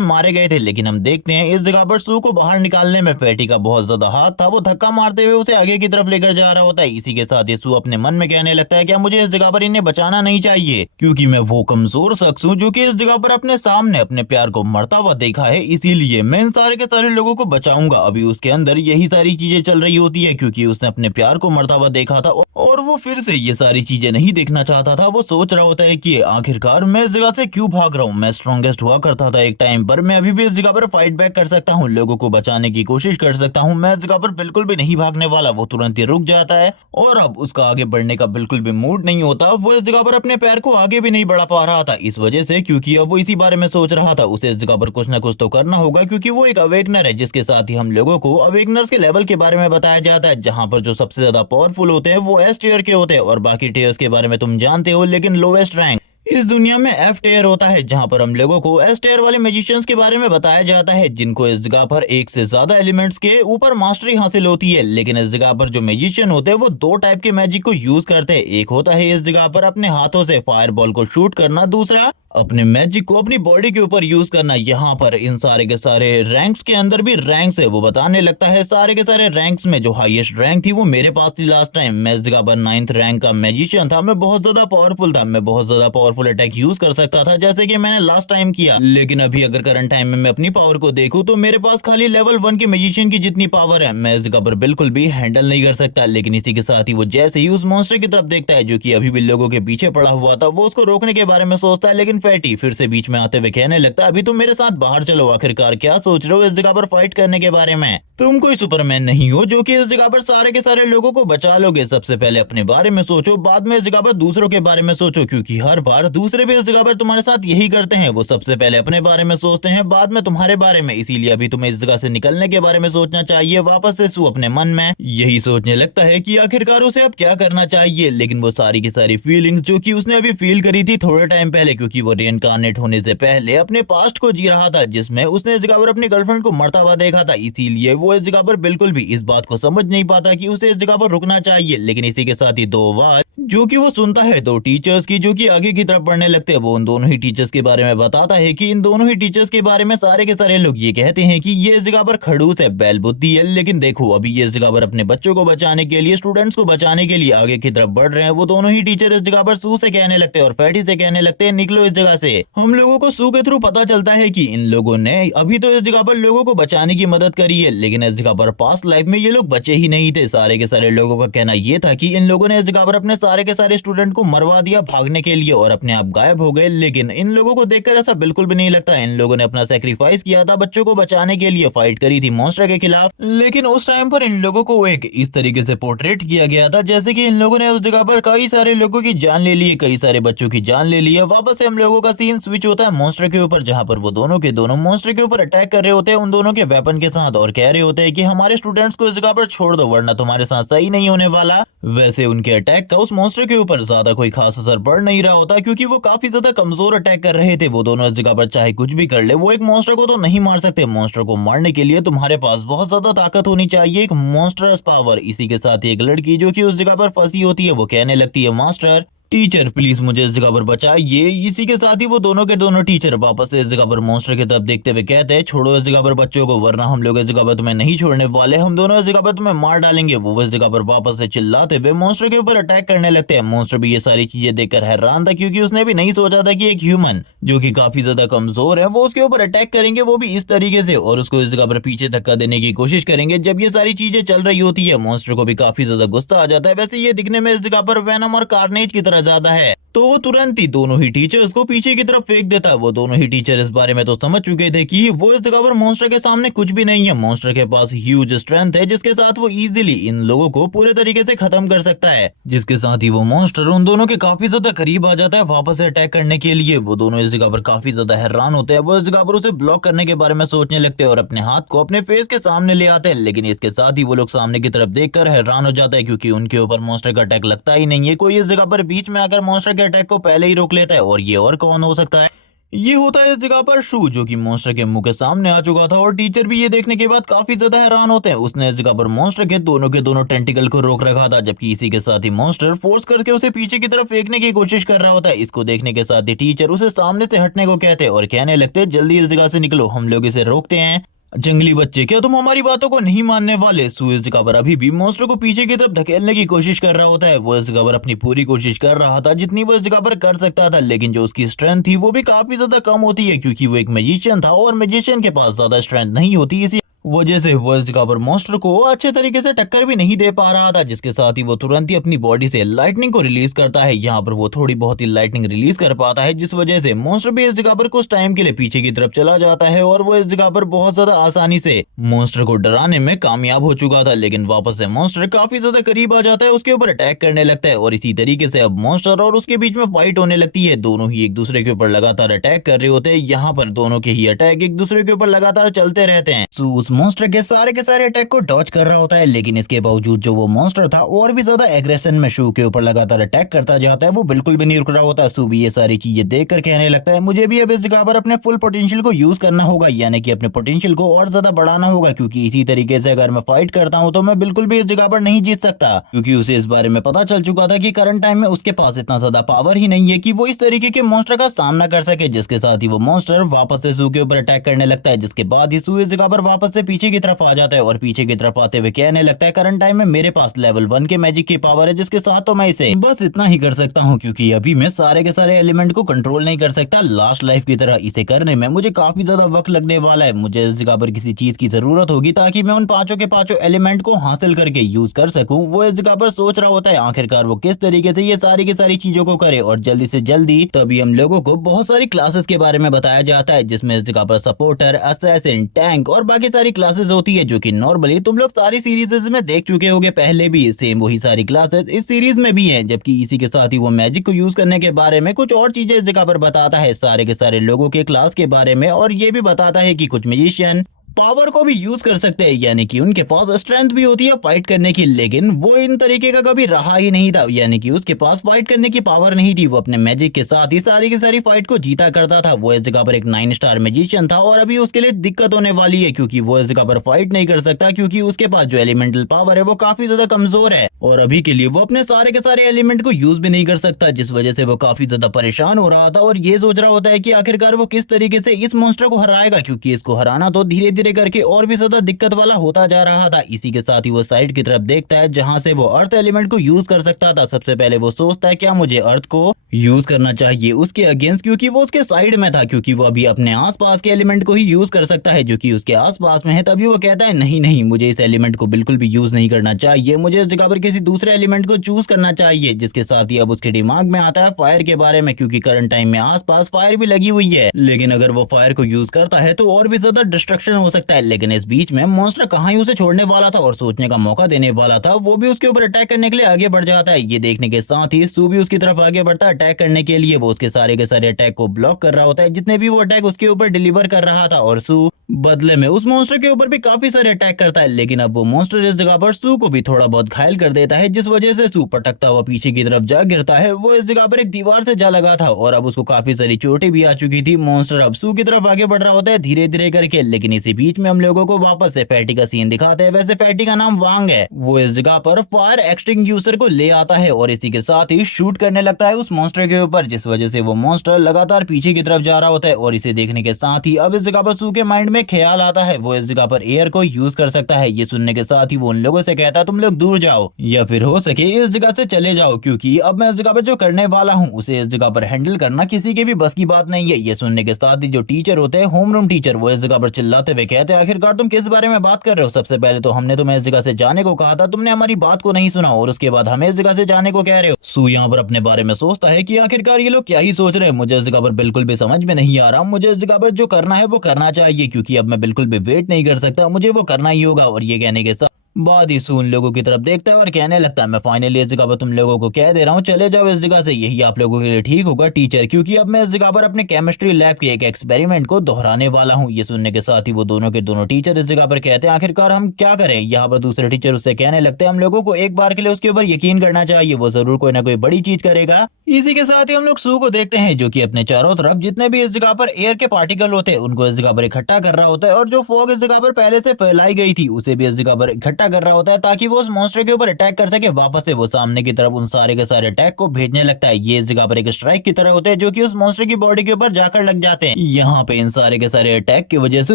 मारे गए थे। लेकिन हम देखते हैं इस जगह पर सू को बाहर निकालने में फैटी का बहुत ज्यादा हाथ था। वो धक्का मारते हुए उसे आगे की तरफ लेकर जा रहा होता है। इसी के साथ ये सू अपने मन में कहने लगता है, क्या मुझे इस जगह पर इन्हें बचाना नहीं चाहिए, क्योंकि मैं वो कमजोर शख्स हूँ जो कि इस जगह पर अपने सामने अपने प्यार को मरता हुआ देखा है, इसीलिए मैं इन सारे के सारे लोगों को बचाऊंगा। अभी उसके अंदर यही सारी चीजें चल रही होती है, क्योंकि उसने अपने प्यार को मरता हुआ देखा था और वो फिर से ये सारी चीजें नहीं देखना चाहता था। वो सोच रहा होता है कि आखिरकार मैं इस जगह से क्यों भाग रहा हूँ। मैं स्ट्रॉन्गेस्ट हुआ करता था एक टाइम पर, मैं अभी भी इस जगह पर फाइट बैक कर सकता हूँ, लोगों को बचाने की कोशिश कर सकता हूँ। मैं इस जगह पर बिल्कुल भी नहीं भागने वाला। वो तुरंत ही रुक जाता है और अब उसका आगे बढ़ने का बिल्कुल भी मूड नहीं होता। वो इस जगह पर अपने पैर को आगे भी नहीं बढ़ा पा रहा था इस वजह से, क्योंकि अब वो इसी बारे में सोच रहा था उसे इस जगह पर कुछ ना कुछ तो करना होगा, क्योंकि वो एक अवेकनर है, जिसके साथ ही हम लोगों को अवेकनर्स के लेवल के बारे में बताया जाता है, जहां पर जो सबसे ज्यादा पावरफुल होते हैं वो एस टियर के होते हैं और बाकी टियर्स के बारे में तुम जानते हो। लेकिन लोवेस्ट रैंक इस दुनिया में एफ टियर होता है, जहां पर हम लोगों को एस टियर वाले मैजिशियंस के बारे में बताया जाता है, जिनको इस जगह पर एक से ज्यादा एलिमेंट्स के ऊपर मास्टरी हासिल होती है। लेकिन इस जगह पर जो मैजिशियन होते हैं वो दो टाइप के मैजिक को यूज करते हैं। एक होता है इस जगह पर अपने हाथों से फायर बॉल को शूट करना, दूसरा अपने मैजिक को अपनी बॉडी के ऊपर यूज करना। यहाँ पर इन सारे के सारे रैंक्स के अंदर भी रैंक्स है। वो बताने लगता है सारे के सारे रैंक्स में जो हाईएस्ट रैंक थी वो मेरे पास थी लास्ट टाइम। मैं इस जगह पर 9th रैंक का मैजिशियन था। मैं बहुत ज्यादा पावरफुल था, मैं बहुत ज्यादा पावरफुल अटैक यूज कर सकता था, जैसे कि मैंने लास्ट टाइम किया। लेकिन अभी अगर करंट टाइम में मैं अपनी पावर को देखूं तो मेरे पास खाली लेवल 1 के मैजिशियन की जितनी पावर है। मैं इस जगह पर बिल्कुल भी हैंडल नहीं कर सकता। लेकिन इसी के साथ ही वो जैसे ही उस मॉन्स्टर की तरफ देखता है जो कि अभी भी लोगों के पीछे पड़ा हुआ था, वो उसको रोकने के बारे में सोचता है। लेकिन फैटी फिर से बीच में आते हुए कहने लगता है, अभी तुम मेरे साथ बाहर चलो। आखिरकार क्या सोच रहे हो इस जगह पर फाइट करने के बारे में? तुम कोई सुपरमैन नहीं हो जो कि इस जगह पर सारे के सारे लोगों को बचा लोगे। सबसे पहले अपने बारे में सोचो, बाद में इस जगह पर दूसरों के बारे में सोचो, क्योंकि हर बार दूसरे भी इस जगह पर तुम्हारे साथ यही करते हैं। वो सबसे पहले अपने बारे में सोचते हैं, बाद में तुम्हारे बारे में। इसीलिए अभी तुम्हें इस जगह से निकलने के बारे में सोचना चाहिए। वापस से सू अपने मन में यही सोचने लगता है कि आखिरकार उसे अब क्या करना चाहिए। लेकिन वो सारी की सारी फीलिंग्स जो कि उसने अभी फील करी थी थोड़े टाइम पहले, क्योंकि वो रीइंकार्नेट होने से पहले अपने पास्ट को जी रहा था, जिसमें उसने इस जगह पर अपनी गर्लफ्रेंड को मरता हुआ देखा था। इसीलिए वो इस जगह पर बिल्कुल भी इस बात को समझ नहीं पाता कि उसे इस जगह पर रुकना चाहिए। लेकिन इसी के साथ ही दो आवाज जो कि वो सुनता है दो टीचर्स की, जो कि आगे की तरफ बढ़ने लगते हैं। वो उन दोनों ही टीचर्स के बारे में बताता है कि इन दोनों ही टीचर्स के बारे में सारे के सारे लोग ये कहते हैं कि ये इस जगह पर खड़ूस है, बैल बुद्धि है। लेकिन देखो अभी ये इस जगह पर अपने बच्चों को बचाने के लिए, स्टूडेंट्स को बचाने के लिए आगे की तरफ बढ़ रहे हैं। वो दोनों ही टीचर इस जगह पर सू से कहने लगते हैं और फैटी से कहने लगते हैं, निकलो इस जगह से। हम लोगों को सू के थ्रू पता चलता है कि इन लोगों ने अभी तो इस जगह पर लोगों को बचाने की मदद करी है, लेकिन इस जगह पर पास्ट लाइफ में ये लोग बचे ही नहीं थे। सारे के सारे लोगों का कहना यह था कि इन लोगों ने इस जगह पर अपने सारे के सारे स्टूडेंट को मरवा दिया भागने के लिए और अपने आप गायब हो गए। लेकिन इन लोगों को देखकर ऐसा बिल्कुल भी नहीं लगता। इन लोगों ने अपना सैक्रिफाइस किया था, बच्चों को बचाने के लिए फाइट करी थी मॉन्स्टर के खिलाफ। लेकिन उस टाइम पर इन लोगों को एक इस तरीके से पोर्ट्रेट किया गया था जैसे कि इन लोगों ने उस जगह पर कई सारे लोगों की जान ले ली है, कई सारे बच्चों की जान ले ली है। वापस से हम लोगों का सीन स्विच होता है मॉन्स्टर के ऊपर, जहां पर वो दोनों के दोनों मॉन्स्टर के ऊपर अटैक कर रहे होते हैं उन दोनों के वेपन के साथ, और कह रहे होते हैं कि हमारे स्टूडेंट्स को इस जगह पर छोड़ दो वरना तुम्हारे साथ सही नहीं होने वाला। वैसे उनके अटैक का उस मॉन्स्टर के ऊपर ज्यादा कोई खास असर पड़ नहीं रहा होता, क्योंकि वो काफी ज्यादा कमजोर अटैक कर रहे थे। वो दोनों इस जगह पर चाहे कुछ भी कर ले, वो एक मॉन्स्टर को तो नहीं मार सकते। मॉन्स्टर को मारने के लिए तुम्हारे पास बहुत ज्यादा ताकत होनी चाहिए, एक मॉन्स्टरस पावर। इसी के साथ एक लड़की जो कि उस जगह पर फंसी होती है वो कहने लगती है, मास्टर टीचर प्लीज मुझे इस जगह पर बचाइए। इसी के साथ ही वो दोनों के दोनों टीचर वापस से इस जगह पर मॉन्स्टर की तरफ देखते हुए कहते हैं, छोड़ो इस जगह पर बच्चों को वरना हम लोग इस जगह पर तुम्हें नहीं छोड़ने वाले, हम दोनों इस जगह पर तुम्हें मार डालेंगे। वो इस जगह पर वापस से चिल्लाते हुए मॉन्स्टर के ऊपर अटैक करने लगते हैं। मॉन्स्टर भी ये सारी चीजें देखकर हैरान था, क्योंकि उसने भी नहीं सोचा था कि एक ह्यूमन जो कि काफी ज्यादा कमजोर है वो उसके ऊपर अटैक करेंगे, वो भी इस तरीके से, और उसको इस जगह पर पीछे धक्का देने की कोशिश करेंगे। जब ये सारी चीजें चल रही होती है मॉन्स्टर को भी काफी ज्यादा गुस्सा आ जाता है। वैसे ये दिखने में इस जगह पर वेनम और कार्नेज की तरह ज्यादा है, तो वो तुरंत ही दोनों ही टीचर्स को पीछे की तरफ फेंक देता है। वो दोनों ही टीचर इस बारे में तो समझ चुके थे कि वो इस जगह पर मॉन्स्टर के सामने कुछ भी नहीं है। मॉन्स्टर के पास ह्यूज स्ट्रेंथ है, जिसके साथ वो इजीली इन लोगों को पूरे तरीके से खत्म कर सकता है। जिसके साथ ही वो मॉन्स्टर उन दोनों के काफी ज्यादा करीब आ जाता है वापस से अटैक करने के लिए। वो दोनों इस जगह पर काफी ज्यादा हैरान होते हैं। वो इस जगह पर उसे ब्लॉक करने के बारे में सोचने लगते हैं और अपने हाथ को अपने फेस के सामने ले आते हैं। लेकिन इसके साथ ही वो लोग सामने की तरफ देखकर हैरान हो जाता है, क्योंकि उनके ऊपर मॉन्स्टर का अटैक लगता ही नहीं है। कोई इस जगह पर बीच में आकर मॉन्स्टर के अटैक को पहले ही रोक लेता है, और ये और कौन हो सकता है? ये होता है इस जगह पर शू, जो कि मॉन्स्टर के मुंह के सामने आ चुका था और टीचर भी ये देखने के बाद काफी ज्यादा हैरान होते हैं। उसने इस जगह पर मॉन्स्टर के दोनों टेंटिकल को रोक रखा था, जबकि इसी के साथ ही मॉन्स्टर फोर्स करके उसे पीछे की तरफ फेंकने की कोशिश कर रहा होता है। इसको देखने के साथ ही टीचर उसे सामने से हटने को कहते हैं और कहने लगते हैं जल्दी इस जगह से निकलो, हम लोग इसे रोकते हैं। जंगली बच्चे, क्या तुम हमारी बातों को नहीं मानने वाले? सू इस जगह पर अभी भी मॉन्स्टर को पीछे की तरफ धकेलने की कोशिश कर रहा होता है। वो इस जगह पर अपनी पूरी कोशिश कर रहा था जितनी वो इस जगह पर कर सकता था, लेकिन जो उसकी स्ट्रेंथ थी वो भी काफी ज्यादा कम होती है, क्योंकि वो एक मैजिशियन था और मैजिशियन के पास ज्यादा स्ट्रेंथ नहीं होती। इसी वजह से वो इस जगह पर मॉन्स्टर को अच्छे तरीके से टक्कर भी नहीं दे पा रहा था, जिसके साथ ही वो तुरंत ही अपनी बॉडी से लाइटनिंग को रिलीज करता है। यहाँ पर वो थोड़ी बहुत ही लाइटनिंग रिलीज कर पाता है, जिस वजह से मॉन्स्टर भी इस जगह पर कुछ टाइम के लिए पीछे की तरफ चला जाता है और वो इस जगह पर बहुत ज्यादा आसानी से मॉन्स्टर को डराने में कामयाब हो चुका था। लेकिन वापस से मॉन्स्टर काफी ज्यादा करीब आ जाता है, उसके ऊपर अटैक करने लगता है और इसी तरीके से अब मॉन्स्टर और उसके बीच में फाइट होने लगती है। दोनों ही एक दूसरे के ऊपर लगातार अटैक कर रहे होते हैं। यहाँ पर दोनों के ही अटैक एक दूसरे के ऊपर लगातार चलते रहते हैं। सो उस मॉन्स्टर के सारे अटैक को डॉज कर रहा होता है, लेकिन इसके बावजूद जो वो मॉन्स्टर था और भी ज्यादा एग्रेशन में शू के ऊपर लगातार अटैक करता जाता है। वो बिल्कुल भी नहीं रुक रहा होता। शू भी ये सारी चीजें देख कर कहने लगता है मुझे भी अब इस जगह पर अपने फुल पोटेंशियल को यूज करना होगा, यानी कि अपने पोटेंशियल को और ज्यादा बढ़ाना होगा, क्योंकि इसी तरीके से अगर मैं फाइट करता हूँ तो मैं बिल्कुल भी इस जगह पर नहीं जीत सकता। क्योंकि उसे इस बारे में पता चल चुका था कि करंट टाइम में उसके पास इतना ज्यादा पावर ही नहीं है कि वो इस तरीके के मॉन्स्टर का सामना कर सके। जिसके साथ ही वो मॉन्स्टर वापस से शू के ऊपर अटैक करने लगता है, जिसके बाद ही शू इस जगह पर वापस से पीछे की तरफ आ जाता है और पीछे की तरफ आते हुए कहने लगता है करंट टाइम में मेरे पास लेवल 1 के मैजिक की पावर है, जिसके साथ तो मैं इसे बस इतना ही कर सकता हूँ, क्योंकि अभी मैं सारे के सारे एलिमेंट को कंट्रोल नहीं कर सकता। लास्ट लाइफ की तरह इसे करने में मुझे काफी ज्यादा वक्त लगने वाला है। मुझे इस जगह पर किसी चीज की जरूरत होगी ताकि मैं उन पांचों के पांचों एलिमेंट को हासिल करके यूज कर सकूं। वो इस जगह पर सोच रहा होता है आखिरकार वो किस तरीके से ये सारी की सारी चीजों को करे, और जल्दी से जल्दी तभी हम लोगों को बहुत सारी क्लासेस के बारे में बताया जाता है, जिसमें इस जगह पर सपोर्टर, असैसिन, टैंक और बाकी सारी क्लासेस होती है, जो कि नॉर्मली तुम लोग सारी सीरीज में देख चुके होंगे पहले भी। सेम वही सारी क्लासेस इस सीरीज में भी हैं, जबकि इसी के साथ ही वो मैजिक को यूज करने के बारे में कुछ और चीजें इस जगह पर बताता है, सारे के सारे लोगों के क्लास के बारे में। और ये भी बताता है कि कुछ मैजिशियन पावर को भी यूज कर सकते हैं, यानी कि उनके पास स्ट्रेंथ भी होती है फाइट करने की, लेकिन वो इन तरीके का कभी रहा ही नहीं था, यानी कि उसके पास फाइट करने की पावर नहीं थी। वो अपने मैजिक के साथ ही सारी की सारी फाइट को जीता करता था। वो इस जगह पर एक 9 स्टार मैजिशियन था और अभी उसके लिए दिक्कत होने वाली है, क्योंकि वो इस जगह पर फाइट नहीं कर सकता, क्योंकि उसके पास जो एलिमेंटल पावर है वो काफी ज्यादा कमजोर है और अभी के लिए वो अपने सारे के सारे एलिमेंट को यूज भी नहीं कर सकता, जिस वजह से वो काफी ज्यादा परेशान हो रहा था और ये सोच रहा होता है कि आखिरकार वो किस तरीके से इस मॉन्स्टर को हराएगा, क्योंकि इसको हराना तो धीरे धीरे करके और भी ज्यादा दिक्कत वाला होता जा रहा था। इसी के साथ ही वो साइड की तरफ देखता है जहां से वो अर्थ एलिमेंट को यूज कर सकता था। सबसे पहले वो सोचता है क्या मुझे अर्थ को यूज करना चाहिए उसके अगेंस्ट, क्योंकि वो उसके साइड में था, क्योंकि वो अभी अपने आसपास के एलिमेंट को ही यूज कर सकता है जो कि उसके आसपास में है। तभी वो कहता है नहीं नहीं, मुझे इस एलिमेंट को बिल्कुल भी यूज नहीं करना चाहिए, मुझे इस जगह पर किसी दूसरे एलिमेंट को चूज करना चाहिए। जिसके साथ ही अब उसके दिमाग में आता है फायर के बारे में, क्योंकि करंट टाइम में आसपास फायर भी लगी हुई है, लेकिन अगर वो फायर को यूज करता है तो और भी ज्यादा डिस्ट्रक्शन हो सकता है। लेकिन इस बीच में मॉन्स्टर कहां ही उसे छोड़ने वाला था और सोचने का मौका देने वाला था। वो भी उसके ऊपर अटैक करने के लिए आगे बढ़ जाता है। ये देखने के साथ ही सू भी उसकी तरफ आगे बढ़ता है अटैक करने के लिए। वो उसके सारे के सारे अटैक को ब्लॉक कर रहा होता है, जितने भी वो अटैक उसके ऊपर डिलीवर कर रहा था, और सू बदले में उस मॉन्स्टर के ऊपर भी काफी सारे अटैक करता है। लेकिन अब वो मॉन्स्टर इस जगह पर सू को भी थोड़ा बहुत घायल कर देता है, जिस वजह से सू पटकता हुआ पीछे की तरफ जा गिरता है। वो इस जगह पर एक दीवार से जा लगा था और अब उसको काफी सारी चोटें भी आ चुकी थी। मॉन्स्टर अब सू की तरफ आगे बढ़ रहा होता है धीरे धीरे करके, लेकिन इसी बीच में हम लोगों को वापस से फैटी का सीन दिखाते हैं। वैसे फैटी का नाम वांग है। वो इस जगह पर फायर एक्सटिंग्यूशर को ले आता है और इसी के साथ ही शूट करने लगता है उस मॉन्स्टर के ऊपर, जिस वजह से वो मॉन्स्टर लगातार पीछे की तरफ जा रहा होता है। और इसे देखने के साथ ही अब इस जगह पर सू के माइंड में ख्याल आता है वो इस जगह पर एयर को यूज कर सकता है। ये सुनने के साथ ही वो उन लोगों से कहता है तुम लोग दूर जाओ या फिर हो सके इस जगह से चले जाओ, क्योंकि अब मैं इस जगह पर जो करने वाला हूँ उसे इस जगह पर हैंडल करना किसी के भी बस की बात नहीं है। ये सुनने के साथ ही जो टीचर होते हैं, होम रूम टीचर, वो इस जगह पर चिल्लाते हुए कहते हैं आखिरकार तुम किस बारे में बात कर रहे हो? सबसे पहले तो हमने तुम्हें इस जगह से जाने को कहा था, तुमने हमारी बात को नहीं सुना और उसके बाद हमें इस जगह से जाने को कह रहे हो। सू यहाँ पर अपने बारे में सोचता है कि आखिरकार ये लोग क्या ही सोच रहे हैं, मुझे इस जगह पर बिल्कुल भी समझ में नहीं आ रहा। मुझे इस जगह पर जो करना है वो करना चाहिए, क्योंकि अब मैं बिल्कुल भी वेट नहीं कर सकता, मुझे वो करना ही होगा। और ये कहने के साथ बाद ही सू उन लोगों की तरफ देखता है और कहने लगता है, मैं फाइनली इस जगह पर तुम लोगों को कह दे रहा हूँ, चले जाओ इस जगह से, यही आप लोगों के लिए ठीक होगा टीचर, क्योंकि अब मैं इस जगह पर अपने केमिस्ट्री लैब के एक एक्सपेरिमेंट को दोहराने वाला हूँ। ये सुनने के साथ ही वो दोनों के दोनों टीचर इस जगह पर कहते हैं, आखिरकार हम क्या करें। यहाँ पर दूसरे टीचर उससे कहने लगते हैं, हम लोगों को एक बार के लिए उसके ऊपर यकीन करना चाहिए, वो जरूर कोई ना कोई बड़ी चीज करेगा। इसी के साथ ही हम लोग सू को देखते हैं जो कि अपने चारों तरफ जितने भी इस जगह पर एयर के पार्टिकल होते हैं उनको इस जगह पर इकट्ठा कर रहा होता है, और जो फॉग इस जगह पर पहले से फैलाई गई थी उसे भी इस जगह पर इकट्ठा कर रहा होता है, ताकि वो उस मॉन्स्टर के ऊपर अटैक कर सके। वापस से वो सामने की तरफ उन सारे के सारे अटैक को भेजने लगता है। ये इस जगह पर एक स्ट्राइक की तरह होते हैं जो कि उस मॉन्स्टर की बॉडी के ऊपर जाकर लग जाते हैं। यहाँ पे इन सारे के सारे अटैक की वजह से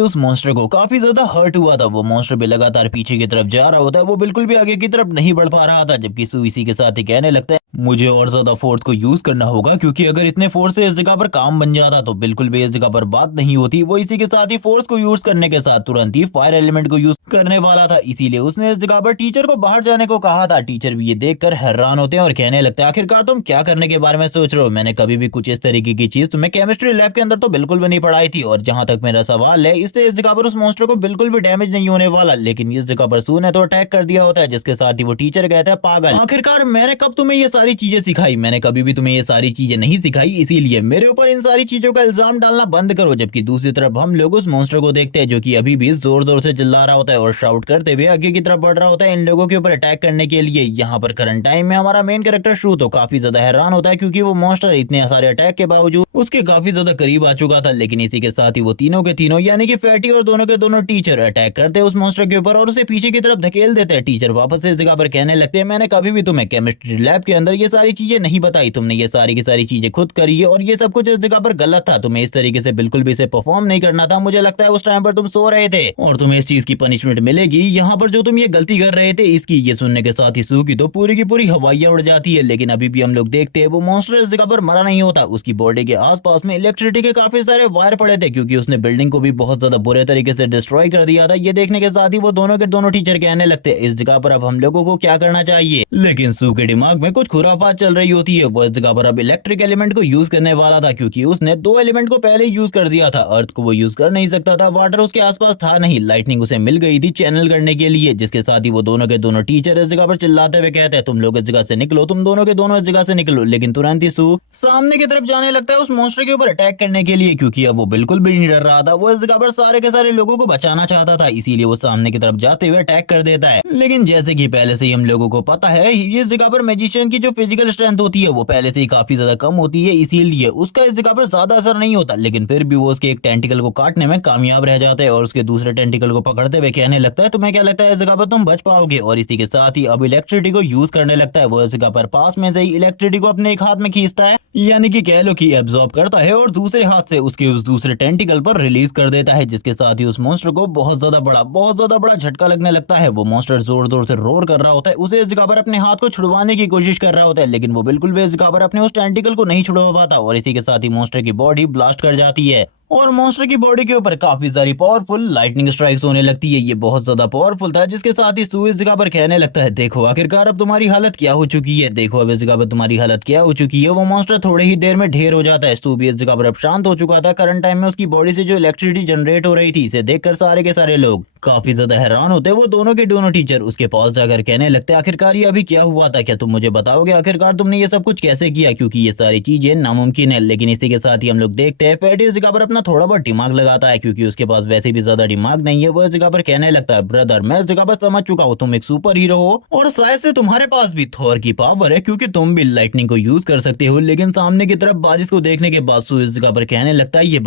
उस मॉन्स्टर को काफी ज्यादा हर्ट हुआ था। वो मॉन्स्टर भी लगातार पीछे की तरफ जा रहा होता है, वो बिल्कुल भी आगे की तरफ नहीं बढ़ पा रहा था। जबकि सू इसी के साथ ही कहने लगता है, मुझे और ज्यादा फोर्स को यूज करना होगा, क्योंकि अगर इतने फोर्स से इस जगह पर काम बन जाता तो बिल्कुल भी इस जगह पर बात नहीं होती। वो इसी के साथ ही फोर्स को यूज करने के साथ तुरंत ही फायर एलिमेंट को यूज करने वाला था, इसीलिए उसने इस जगह पर टीचर को बाहर जाने को कहा था। टीचर भी ये देखकर हैरान होते हैं और कहने लगते हैं, आखिरकार तुम क्या करने के बारे में सोच रहे हो, मैंने कभी भी कुछ इस तरीके की चीज तुम्हें केमिस्ट्री लैब के अंदर तो बिल्कुल भी नहीं पढ़ाई थी। और जहां तक मेरा सवाल है, इससे इस जगह पर उस मॉन्स्टर को बिल्कुल भी डैमेज नहीं होने वाला, लेकिन इस जगह पर सू ने तो अटैक कर दिया होता है, जिसके साथ ही वो टीचर कहता है, पागल, आखिरकार मैंने कब तुम्हें ये सारी चीजें सिखाई, मैंने कभी भी तुम्हें ये सारी चीजें नहीं सिखाई, इसीलिए मेरे ऊपर इन सारी चीजों का इल्जाम डालना बंद करो। जबकि दूसरी तरफ हम लोग उस मॉन्स्टर को देखते हैं जो कि अभी भी जोर जोर से चिल्ला रहा होता है और शाउट करते हुए आगे की तरफ बढ़ रहा होता है इन लोगों के ऊपर अटैक करने के लिए। यहाँ पर करंट टाइम में हमारा मेन कैरेक्टर शू तो काफी ज्यादा हैरान होता है, क्योंकि वो मॉन्स्टर इतने सारे अटैक के बावजूद उसके काफी ज्यादा करीब आ चुका था। लेकिन इसी के साथ ही वो तीनों के तीनों यानी कि फैटी और दोनों के दोनों टीचर अटैक करते हैं उस मॉन्स्टर के ऊपर और उसे पीछे की तरफ धकेल देते हैं। टीचर वापस से इस जगह पर कहने लगते हैं, मैंने कभी भी तुम्हें केमिस्ट्री लैब के अंदर ये सारी चीजें नहीं बताई, तुमने ये सारी की सारी चीजें खुद करी है और ये सब कुछ इस जगह पर गलत था, तुम्हें इस तरीके से बिल्कुल भी इसे परफॉर्म नहीं करना था। मुझे लगता है उस टाइम पर तुम सो रहे थे और तुम्हें इस चीज की पनिशमेंट मिलेगी। यहाँ पर जो तुम ये गलती कर रहे थे इसकी। ये सुनने के साथ ही सू की तो पूरी की पूरी हवाइयां उड़ जाती है। लेकिन अभी भी हम लोग देखते हैं वो मॉन्स्टर इस जगह पर मरा नहीं होता, उसकी बॉडी के आसपास में इलेक्ट्रिसिटी के काफी सारे वायर पड़े थे, क्योंकि उसने बिल्डिंग को भी बहुत ज्यादा बुरे तरीके से डिस्ट्रॉय कर दिया था। ये देखने के साथ ही वो दोनों के दोनों टीचर कहने लगते हैं, इस जगह पर अब हम लोगों को क्या करना चाहिए। लेकिन सू के दिमाग में कुछ खुराफात चल रही होती है। वो इस जगह पर अब इलेक्ट्रिक एलिमेंट को यूज करने वाला था, क्योंकि उसने दो एलिमेंट को पहले यूज कर दिया था। अर्थ को वो यूज कर नहीं सकता था, वाटर उसके आसपास था नहीं, लाइटनिंग उसे मिल गई थी चैनल करने के लिए। जिसके साथ ही वो दोनों के दोनों टीचर इस जगह पर चिल्लाते हुए कहते हैं, तुम लोग इस जगह से निकलो, तुम दोनों के दोनों इस जगह से निकलो। लेकिन तुरंत ही सू सामने की तरफ जाने लगता है उस मॉन्स्टर के ऊपर अटैक करने के लिए, क्योंकि अब वो बिल्कुल भी नहीं डर रहा था। वो इस जगह पर सारे के सारे लोगों को बचाना चाहता था, इसीलिए वो सामने की तरफ जाते हुए अटैक कर देता है। लेकिन जैसे कि पहले से ही हम लोगों को पता है, इस जगह पर मैजिशियन की जो फिजिकल स्ट्रेंथ होती है वो पहले से ही काफी ज्यादा कम होती है, इसीलिए उसका इस जगह पर ज्यादा असर नहीं होता। लेकिन फिर भी वो उसके एक टेंटिकल को काटने में कामयाब रह जाता है और उसके दूसरे टेंटिकल को पकड़ते हुए कहने लगता है, तुम्हें क्या लगता है इस जगह पर तुम बच पाओगे। और इसी के साथ ही अब इलेक्ट्रिसिटी को यूज करने लगता है। वो इस जगह पर पास में से ही इलेक्ट्रिसिटी को अपने एक हाथ में खींचता है, यानी कि कह लो कि एब्जॉर्ब करता है, और दूसरे हाथ से उसके उस दूसरे टेंटिकल पर रिलीज कर देता है। जिसके साथ ही उस मॉन्स्टर को बहुत ज्यादा बड़ा झटका लगने लगता है। वो मॉन्स्टर जोर जोर से रोर कर रहा होता है, उसे इस जगह पर अपने हाथ को छुड़वाने की कोशिश कर रहा होता है, लेकिन वो बिल्कुल भी इस जगह पर अपने उस टेंटिकल को नहीं छुड़वा पाता। और इसी के साथ ही मॉन्स्टर की बॉडी ब्लास्ट कर जाती है और मॉन्स्टर की बॉडी के ऊपर काफी सारी पावरफुल लाइटनिंग स्ट्राइक्स होने लगती है। ये बहुत ज्यादा पावरफुल था। जिसके साथ ही सू इस जगह पर कहने लगता है, देखो आखिरकार अब तुम्हारी हालत क्या हो चुकी है, देखो अब इस जगह पर तुम्हारी हालत क्या हो चुकी है। वो मॉन्स्टर थोड़े ही देर में ढेर हो जाता है। सू भी इस जगह पर अब शांत हो चुका था। करंट टाइम में उसकी बॉडी से जो इलेक्ट्रिसिटी जनरेट हो रही थी, इसे देखकर सारे के सारे लोग काफी ज्यादा हैरान होते। वो दोनों के दोनों टीचर उसके पास जाकर कहने लगते, आखिरकार ये अभी क्या हुआ था, क्या तुम मुझे बताओगे, आखिरकार तुमने ये सब कुछ कैसे किया, क्योंकि ये सारी चीजें नामुमकिन है। लेकिन इसी के साथ ही हम लोग देखते हैं फैटी इस जगह पर अपना थोड़ा बहुत दिमाग लगाता है, क्योंकि उसके पास वैसे भी ज्यादा दिमाग नहीं है। वो इस जगह पर कहने लगता है, ब्रदर मैं इस जगह पर समझ चुका हूँ, तुम एक सुपर हीरो हो और शायद से तुम्हारे पास भी थॉर की पावर है, क्योंकि तुम भी लाइटनिंग को यूज कर सकते हो। लेकिन सामने की तरफ बारिश को देखने के बाद सू इस जगह पर कहने लगता है, ये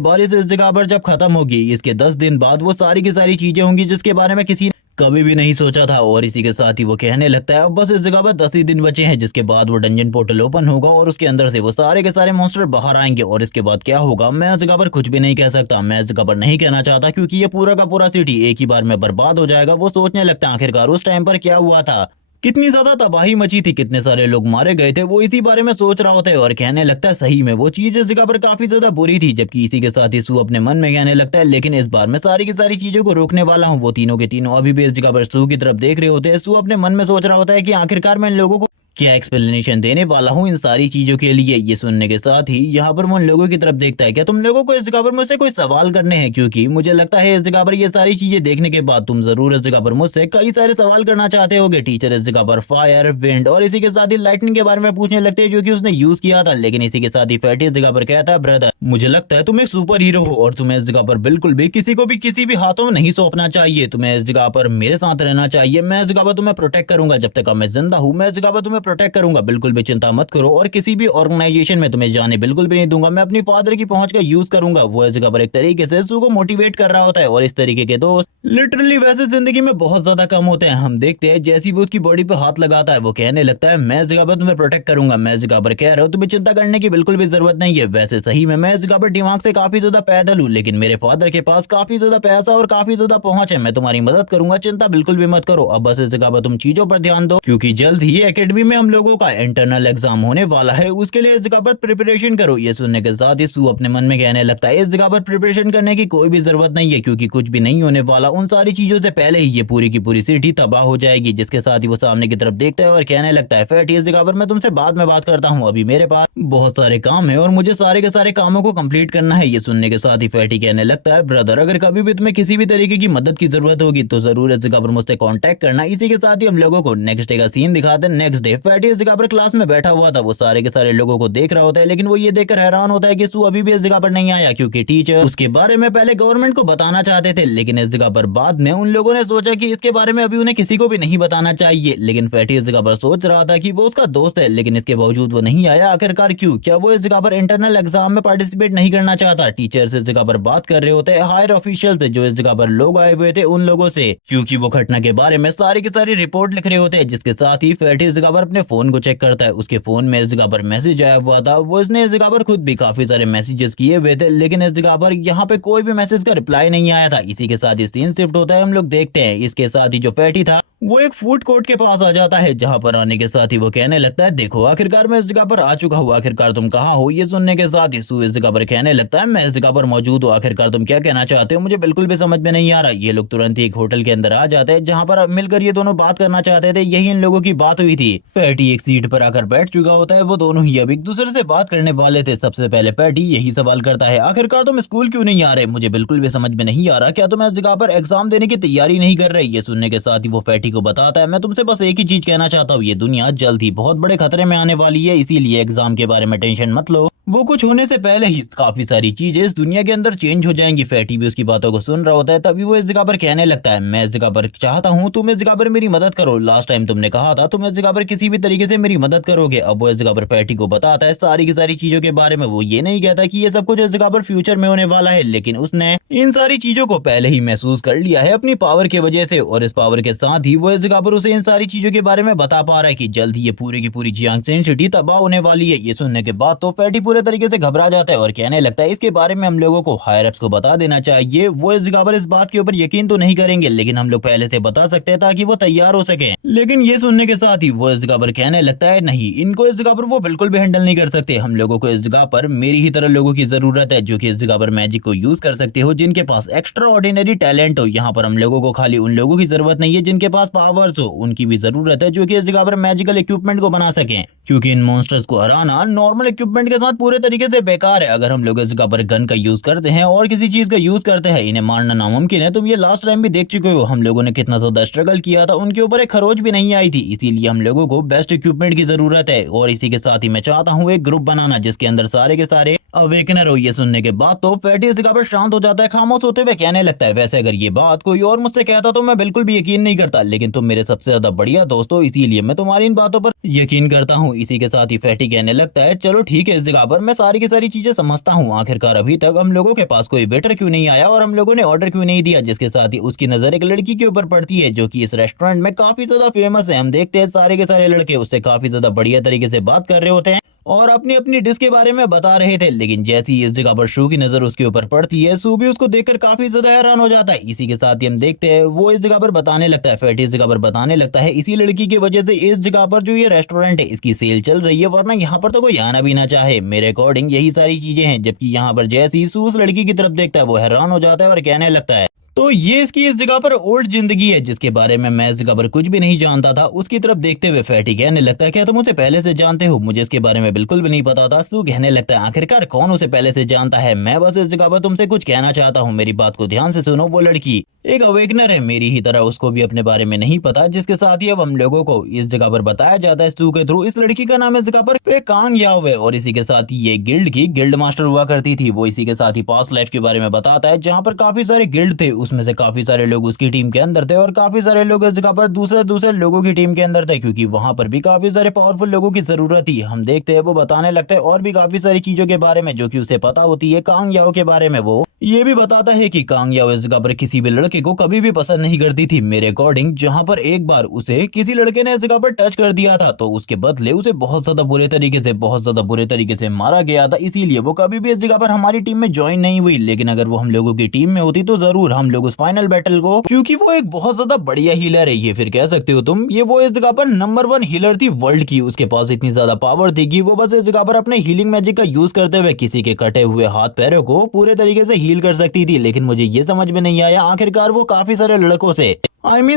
बारिश इस जगह पर जब खत्म होगी, इसके 10 दिन बाद वो सारी की सारी चीजें होंगी जिसके बारे में किसी कभी भी नहीं सोचा था। और इसी के साथ ही वो कहने लगता है, अब बस इस जगह पर 10 ही दिन बचे हैं, जिसके बाद वो डंजन पोर्टल ओपन होगा और उसके अंदर से वो सारे के सारे मॉन्स्टर बाहर आएंगे। और इसके बाद क्या होगा मैं इस जगह पर कुछ भी नहीं कह सकता, मैं इस जगह पर नहीं कहना चाहता, क्योंकि ये पूरा का पूरा सिटी एक ही बार में बर्बाद हो जाएगा। वो सोचने लगता है आखिरकार उस टाइम पर क्या हुआ था, कितनी ज्यादा तबाही मची थी, कितने सारे लोग मारे गए थे। वो इसी बारे में सोच रहा होता है और कहने लगता है, सही में वो चीज इस जगह पर काफी ज्यादा बुरी थी। जबकि इसी के साथ ही सू अपने मन में कहने लगता है, लेकिन इस बार मैं सारी की सारी चीजों को रोकने वाला हूँ। वो तीनों के तीनों अभी भी इस जगह पर सू की तरफ देख रहे होते हैं। सू अपने मन में सोच रहा होता है कि आखिरकार मैं इन लोगों को क्या एक्सप्लेनेशन देने वाला हूँ इन सारी चीजों के लिए। ये सुनने के साथ ही यहाँ पर मैं उन लोगों की तरफ देखता है, क्या तुम लोगों को इस जगह पर मुझसे कोई सवाल करने हैं? क्योंकि मुझे लगता है इस जगह पर ये सारी चीजें देखने के बाद तुम जरूर इस जगह पर मुझसे कई सारे सवाल करना चाहते होगे। टीचर इस जगह पर फायर, विंड और इसी के साथ ही लाइटनिंग के बारे में पूछने लगते हैं जो कि उसने यूज किया था। लेकिन इसी के साथ ही फैटी इस जगह पर कहता है, ब्रदर मुझे लगता है तुम एक सुपर हीरो हो और तुम्हें इस जगह पर बिल्कुल भी किसी को भी किसी भी हाथों में नहीं सौंपना चाहिए। तुम्हें इस जगह पर मेरे साथ रहना चाहिए। मैं इस जगह पर तुम्हें प्रोटेक्ट करूंगा जब तक मैं जिंदा हूँ। मैं इस जगह पर तुम्हें प्रोटेक्ट करूंगा, बिल्कुल भी चिंता मत करो। और किसी भी ऑर्गेनाइजेशन में तुम्हें जाने बिल्कुल भी नहीं दूंगा। मैं अपनी फादर की पहुंच का यूज करूंगा। वो इस जगह पर एक तरीके से सू को मोटिवेट कर रहा होता है। और इस तरीके के दोस्त लिटरली वैसे जिंदगी में बहुत ज्यादा कम होते हैं। हम देखते हैं जैसी वो उसकी बॉडी पे हाथ लगाता है वो कहने लगता है, मैं इस जगह पर तुम्हें प्रोटेक्ट करूंगा। मैं इस जगह पर कह रहा हूँ तुम्हें चिंता करने की बिल्कुल भी जरूरत नहीं है। वैसे सही में मैं इस जगह पर दिमाग से काफी ज्यादा पैदल हूँ, लेकिन मेरे फादर के पास काफी ज्यादा पैसा और काफी ज्यादा पहुंच है। मैं तुम्हारी मदद करूंगा, चिंता बिल्कुल भी मत करो। अब बस इस जगह पर तुम चीजों पर ध्यान दो, क्योंकि जल्द ही एकेडमी में हम लोगों का इंटरनल एग्जाम होने वाला है। उसके लिए इस जगह पर प्रिपरेशन करो। ये सुनने के साथ ही सू अपने मन में कहने लगता है, इस जगह पर प्रिपरेशन करने की कोई भी जरूरत नहीं है, क्योंकि कुछ भी नहीं होने वाला। उन सारी चीजों से पहले ही ये पूरी की पूरी सिटी तबाह हो जाएगी। जिसके साथ ही वो सामने की तरफ देखता है और कहने लगता है, फैटी इस जगह पर मैं तुमसे बाद में बात करता हूँ। अभी मेरे पास बहुत सारे काम है और मुझे सारे के सारे कामों को कंप्लीट करना है। ये सुनने के साथ ही फैटी कहने लगता है, ब्रदर अगर कभी भी तुम्हें किसी भी तरीके की मदद की जरूरत होगी तो जरूर इस जगह पर मुझसे कांटेक्ट करना। इसी के साथ ही हम लोगों को नेक्स्ट डे का सीन दिखाते हैं। नेक्स्ट डे फैटी इस जगह पर क्लास में बैठा हुआ था। वो सारे के सारे लोगों को देख रहा होता है, लेकिन वो ये देखकर हैरान होता है कि सू अभी भी इस जगह पर नहीं आया, क्योंकि टीचर उसके बारे में पहले गवर्नमेंट को बताना चाहते थे। लेकिन इस जगह पर बाद में उन लोगों ने सोचा कि इसके बारे में अभी उन्हें किसी को भी नहीं बताना चाहिए। लेकिन फैटी इस जगह पर सोच रहा था कि वो उसका दोस्त है, लेकिन इसके बावजूद वो नहीं आया। आखिरकार क्यों? क्या वो इस जगह पर इंटरनल एग्जाम में पार्टिसिपेट नहीं करना चाहता? टीचर्स इस जगह पर बात कर रहे होते हैं हायर ऑफिशियल से, जो इस जगह पर लोग आए हुए थे उन लोगों से, क्योंकि वो घटना के बारे में सारी की सारी रिपोर्ट लिख रहे होते हैं। जिसके साथ ही फैटी इस जगह पर अपने फोन को चेक करता है। उसके फोन में इस जगह पर मैसेज आया हुआ था। वो इसने इस जगह पर खुद भी काफी सारे मैसेजेस किए हुए थे, लेकिन इस जगह पर यहाँ पे कोई भी मैसेज का रिप्लाई नहीं आया था। इसी के साथ ही सीन शिफ्ट होता है। हम लोग देखते हैं इसके साथ ही जो फैटी था वो एक फूड कोर्ट के पास आ जाता है, जहां पर आने के साथ ही वो कहने लगता है, देखो आखिरकार मैं इस जगह पर आ चुका हूँ। आखिरकार तुम कहाँ हो? ये सुनने के साथ ही सू इस जगह पर कहने लगता है, मैं इस जगह पर मौजूद हूँ। आखिरकार तुम क्या कहना चाहते हो? मुझे बिल्कुल भी समझ में नहीं आ रहा। ये लोग तुरंत ही एक होटल के अंदर आ जाते हैं, जहाँ पर मिलकर ये दोनों बात करना चाहते थे। यही इन लोगों की बात हुई थी। फैटी एक सीट पर आकर बैठ चुका होता है। वो दोनों ही अब एक दूसरे से बात करने वाले थे। सबसे पहले फैटी यही सवाल करता है, आखिरकार तुम स्कूल क्यों नहीं आ रहे? मुझे बिल्कुल भी समझ में नहीं आ रहा। क्या तुम इस जगह पर एग्जाम देने की तैयारी नहीं कर रहे? ये सुनने के साथ ही वो फैटी को बताता है, मैं तुमसे बस एक ही चीज कहना चाहता हूँ, ये दुनिया जल्द ही बहुत बड़े खतरे में आने वाली है, इसीलिए एग्जाम के बारे में टेंशन मत लो। वो कुछ होने से पहले ही काफी सारी चीजें इस दुनिया के अंदर चेंज हो जाएंगी। फैटी भी उसकी बातों को सुन रहा होता है। तभी वो इस जगह पर कहने लगता है, मैं इस जगह पर चाहता हूँ तुम इस जगह पर मेरी मदद करो। लास्ट टाइम तुमने कहा था तुम इस जगह पर किसी भी तरीके से मेरी मदद करोगे। अब वो इस जगह पर फैटी को बताता है सारी की सारी चीजों के बारे में। वो ये नहीं कहता कि ये सब कुछ इस जगह पर फ्यूचर में होने वाला है, लेकिन उसने इन सारी चीजों को पहले ही महसूस कर लिया है अपनी पावर की वजह से। और इस पावर के साथ ही वो इस जगह पर उसे इन सारी चीजों के बारे में बता पा रहा है कि जल्द ही ये पूरी की पूरी जियांगचेन सिटी तबाह होने वाली है। ये सुनने के बाद तो फैटी पूरे तरीके से घबरा जाता है और कहने लगता है, इसके बारे में हम लोगों को हायर अप्स को बता देना चाहिए। वो इस जगह पर इस बात के ऊपर यकीन तो नहीं करेंगे, लेकिन हम लोग पहले से बता सकते हैं ताकि वो तैयार हो सके। लेकिन ये सुनने के साथ ही वो इस जगह पर कहने लगता है, नहीं, इनको इस जगह पर वो बिल्कुल भी हैंडल नहीं कर सकते। हम लोगों को इस जगह पर मेरी ही तरह लोगों की जरूरत है, जो कि इस जगह पर मैजिक को यूज कर सकते हो, जिनके पास एक्स्ट्रा ऑर्डिनरी टैलेंट हो। यहाँ पर हम लोगों को खाली उन लोगों की जरूरत नहीं है जिनके पास पावर्स हो, उनकी भी जरूरत है जो कि इस जगह पर मैजिकल इक्विपमेंट को बना सके, क्योंकि इन मॉन्स्टर्स को हराना नॉर्मल इक्विपमेंट के साथ पूरे तरीके से बेकार है। अगर हम लोग इस जगह पर गन का यूज करते हैं और किसी चीज का यूज करते हैं, इन्हें मारना नामुमकिन है। तुम ये लास्ट टाइम भी देख चुके हो हम लोगों ने कितना ज्यादा स्ट्रगल किया था, उनके ऊपर एक खरोच भी नहीं आई थी। इसीलिए हम लोगों को बेस्ट इक्विपमेंट की जरूरत है। और इसी के साथ ही मैं चाहता हूँ एक ग्रुप बनाना जिसके अंदर सारे के सारे अवेकनर हो। ये सुनने के बाद तो फैटी इस जगह पर शांत हो जाता है, खामोश होते हुए कहने लगता है, वैसे अगर ये बात कोई और मुझसे कहता तो मैं बिल्कुल भी यकीन नहीं करता, लेकिन तुम मेरे सबसे ज्यादा बढ़िया दोस्त हो, इसीलिए मैं तुम्हारी इन बातों पर यकीन करता हूँ। इसी के साथ ही फैटी कहने लगता है, चलो ठीक है, इस जगह पर मैं सारी की सारी चीजें समझता हूँ। आखिरकार अभी तक हम लोगों के पास कोई वेटर क्यों नहीं आया और हम लोगों ने ऑर्डर क्यों नहीं दिया? जिसके साथ ही उसकी नजर एक लड़की के ऊपर पड़ती है जो कि इस रेस्टोरेंट में काफी ज्यादा फेमस है। हम देखते हैं सारे के सारे लड़के उससे काफी ज्यादा बढ़िया तरीके से बात कर रहे होते हैं और अपनी अपनी डिश के बारे में बता रहे थे। लेकिन जैसे ही इस जगह पर शू की नजर उसके ऊपर पड़ती है, शू भी उसको देखकर काफी ज्यादा हैरान हो जाता है। इसी के साथ ही हम देखते हैं वो इस जगह पर बताने लगता है, फैटी इस जगह पर बताने लगता है, इसी लड़की की वजह से इस जगह पर जो ये रेस्टोरेंट है इसकी सेल चल रही है, वरना यहाँ पर तो कोई आना भी ना चाहे। मेरे अकॉर्डिंग यही सारी चीजें हैं। जबकि यहाँ पर जैसे ही शू उस लड़की की तरफ देखता है वो हैरान हो जाता है और कहने लगता है, तो ये इसकी इस जगह पर ओल्ड जिंदगी है जिसके बारे में मैं इस जगह पर कुछ भी नहीं जानता था। उसकी तरफ देखते हुए फैटी कहने लगता है क्या तुम उसे पहले से जानते हो? मुझे इसके बारे में बिल्कुल भी नहीं पता था। सू कहने लगता है आखिरकार कौन उसे पहले से जानता है, मैं बस इस जगह पर तुमसे कुछ कहना चाहता हूँ, मेरी बात को ध्यान से सुनो। वो लड़की एक अवेकनर है मेरी ही तरह, उसको भी अपने बारे में नहीं पता, जिसके साथ ही अब हम लोगों को इस जगह पर बताया जाता है सू के थ्रू। इस लड़की का नाम इस जगह पर पे कांग याओ है और इसी के साथ ही ये गिल्ड की गिल्ड मास्टर हुआ करती थी। वो इसी के साथ ही पास्ट लाइफ के बारे में बताता है जहाँ पर काफी सारे गिल्ड थे, उसमें से काफी सारे लोग उसकी टीम के अंदर थे और काफी सारे लोग इस जगह पर दूसरे दूसरे लोगों की टीम के अंदर थे, क्योंकि वहां पर भी काफी सारे पावरफुल लोगों की जरूरत थी। हम देखते हैं वो बताने लगता है और भी काफी सारी चीजों के बारे में जो कि उसे पता होती है। कांग याओ के बारे में वो ये भी बताता है कि कांग याओ इस जगह पर किसी भी लड़के को कभी भी पसंद नहीं करती थी मेरे अकॉर्डिंग। जहां पर एक बार उसे किसी लड़के ने इस जगह पर टच कर दिया था तो उसके बदले उसे बहुत ज्यादा बुरे तरीके से मारा गया था, इसीलिए वो कभी भी इस जगह पर हमारी टीम में ज्वाइन नहीं हुई। लेकिन अगर वो हम लोगों की टीम में होती तो जरूर हम लोग उस फाइनल बैटल को, क्योंकि वो एक बहुत ज्यादा बढ़िया हीलर है, ये फिर कह सकते हो तुम, ये वो इस जगह पर नंबर 1 हीलर थी वर्ल्ड की। उसके पास इतनी ज्यादा पावर थी कि वो बस इस जगह पर अपने हीलिंग मैजिक का यूज करते हुए किसी के कटे हुए हाथ पैरों को पूरे तरीके से हील कर सकती थी। लेकिन मुझे ये समझ में नहीं आया आखिरकार वो काफी सारे लड़कों से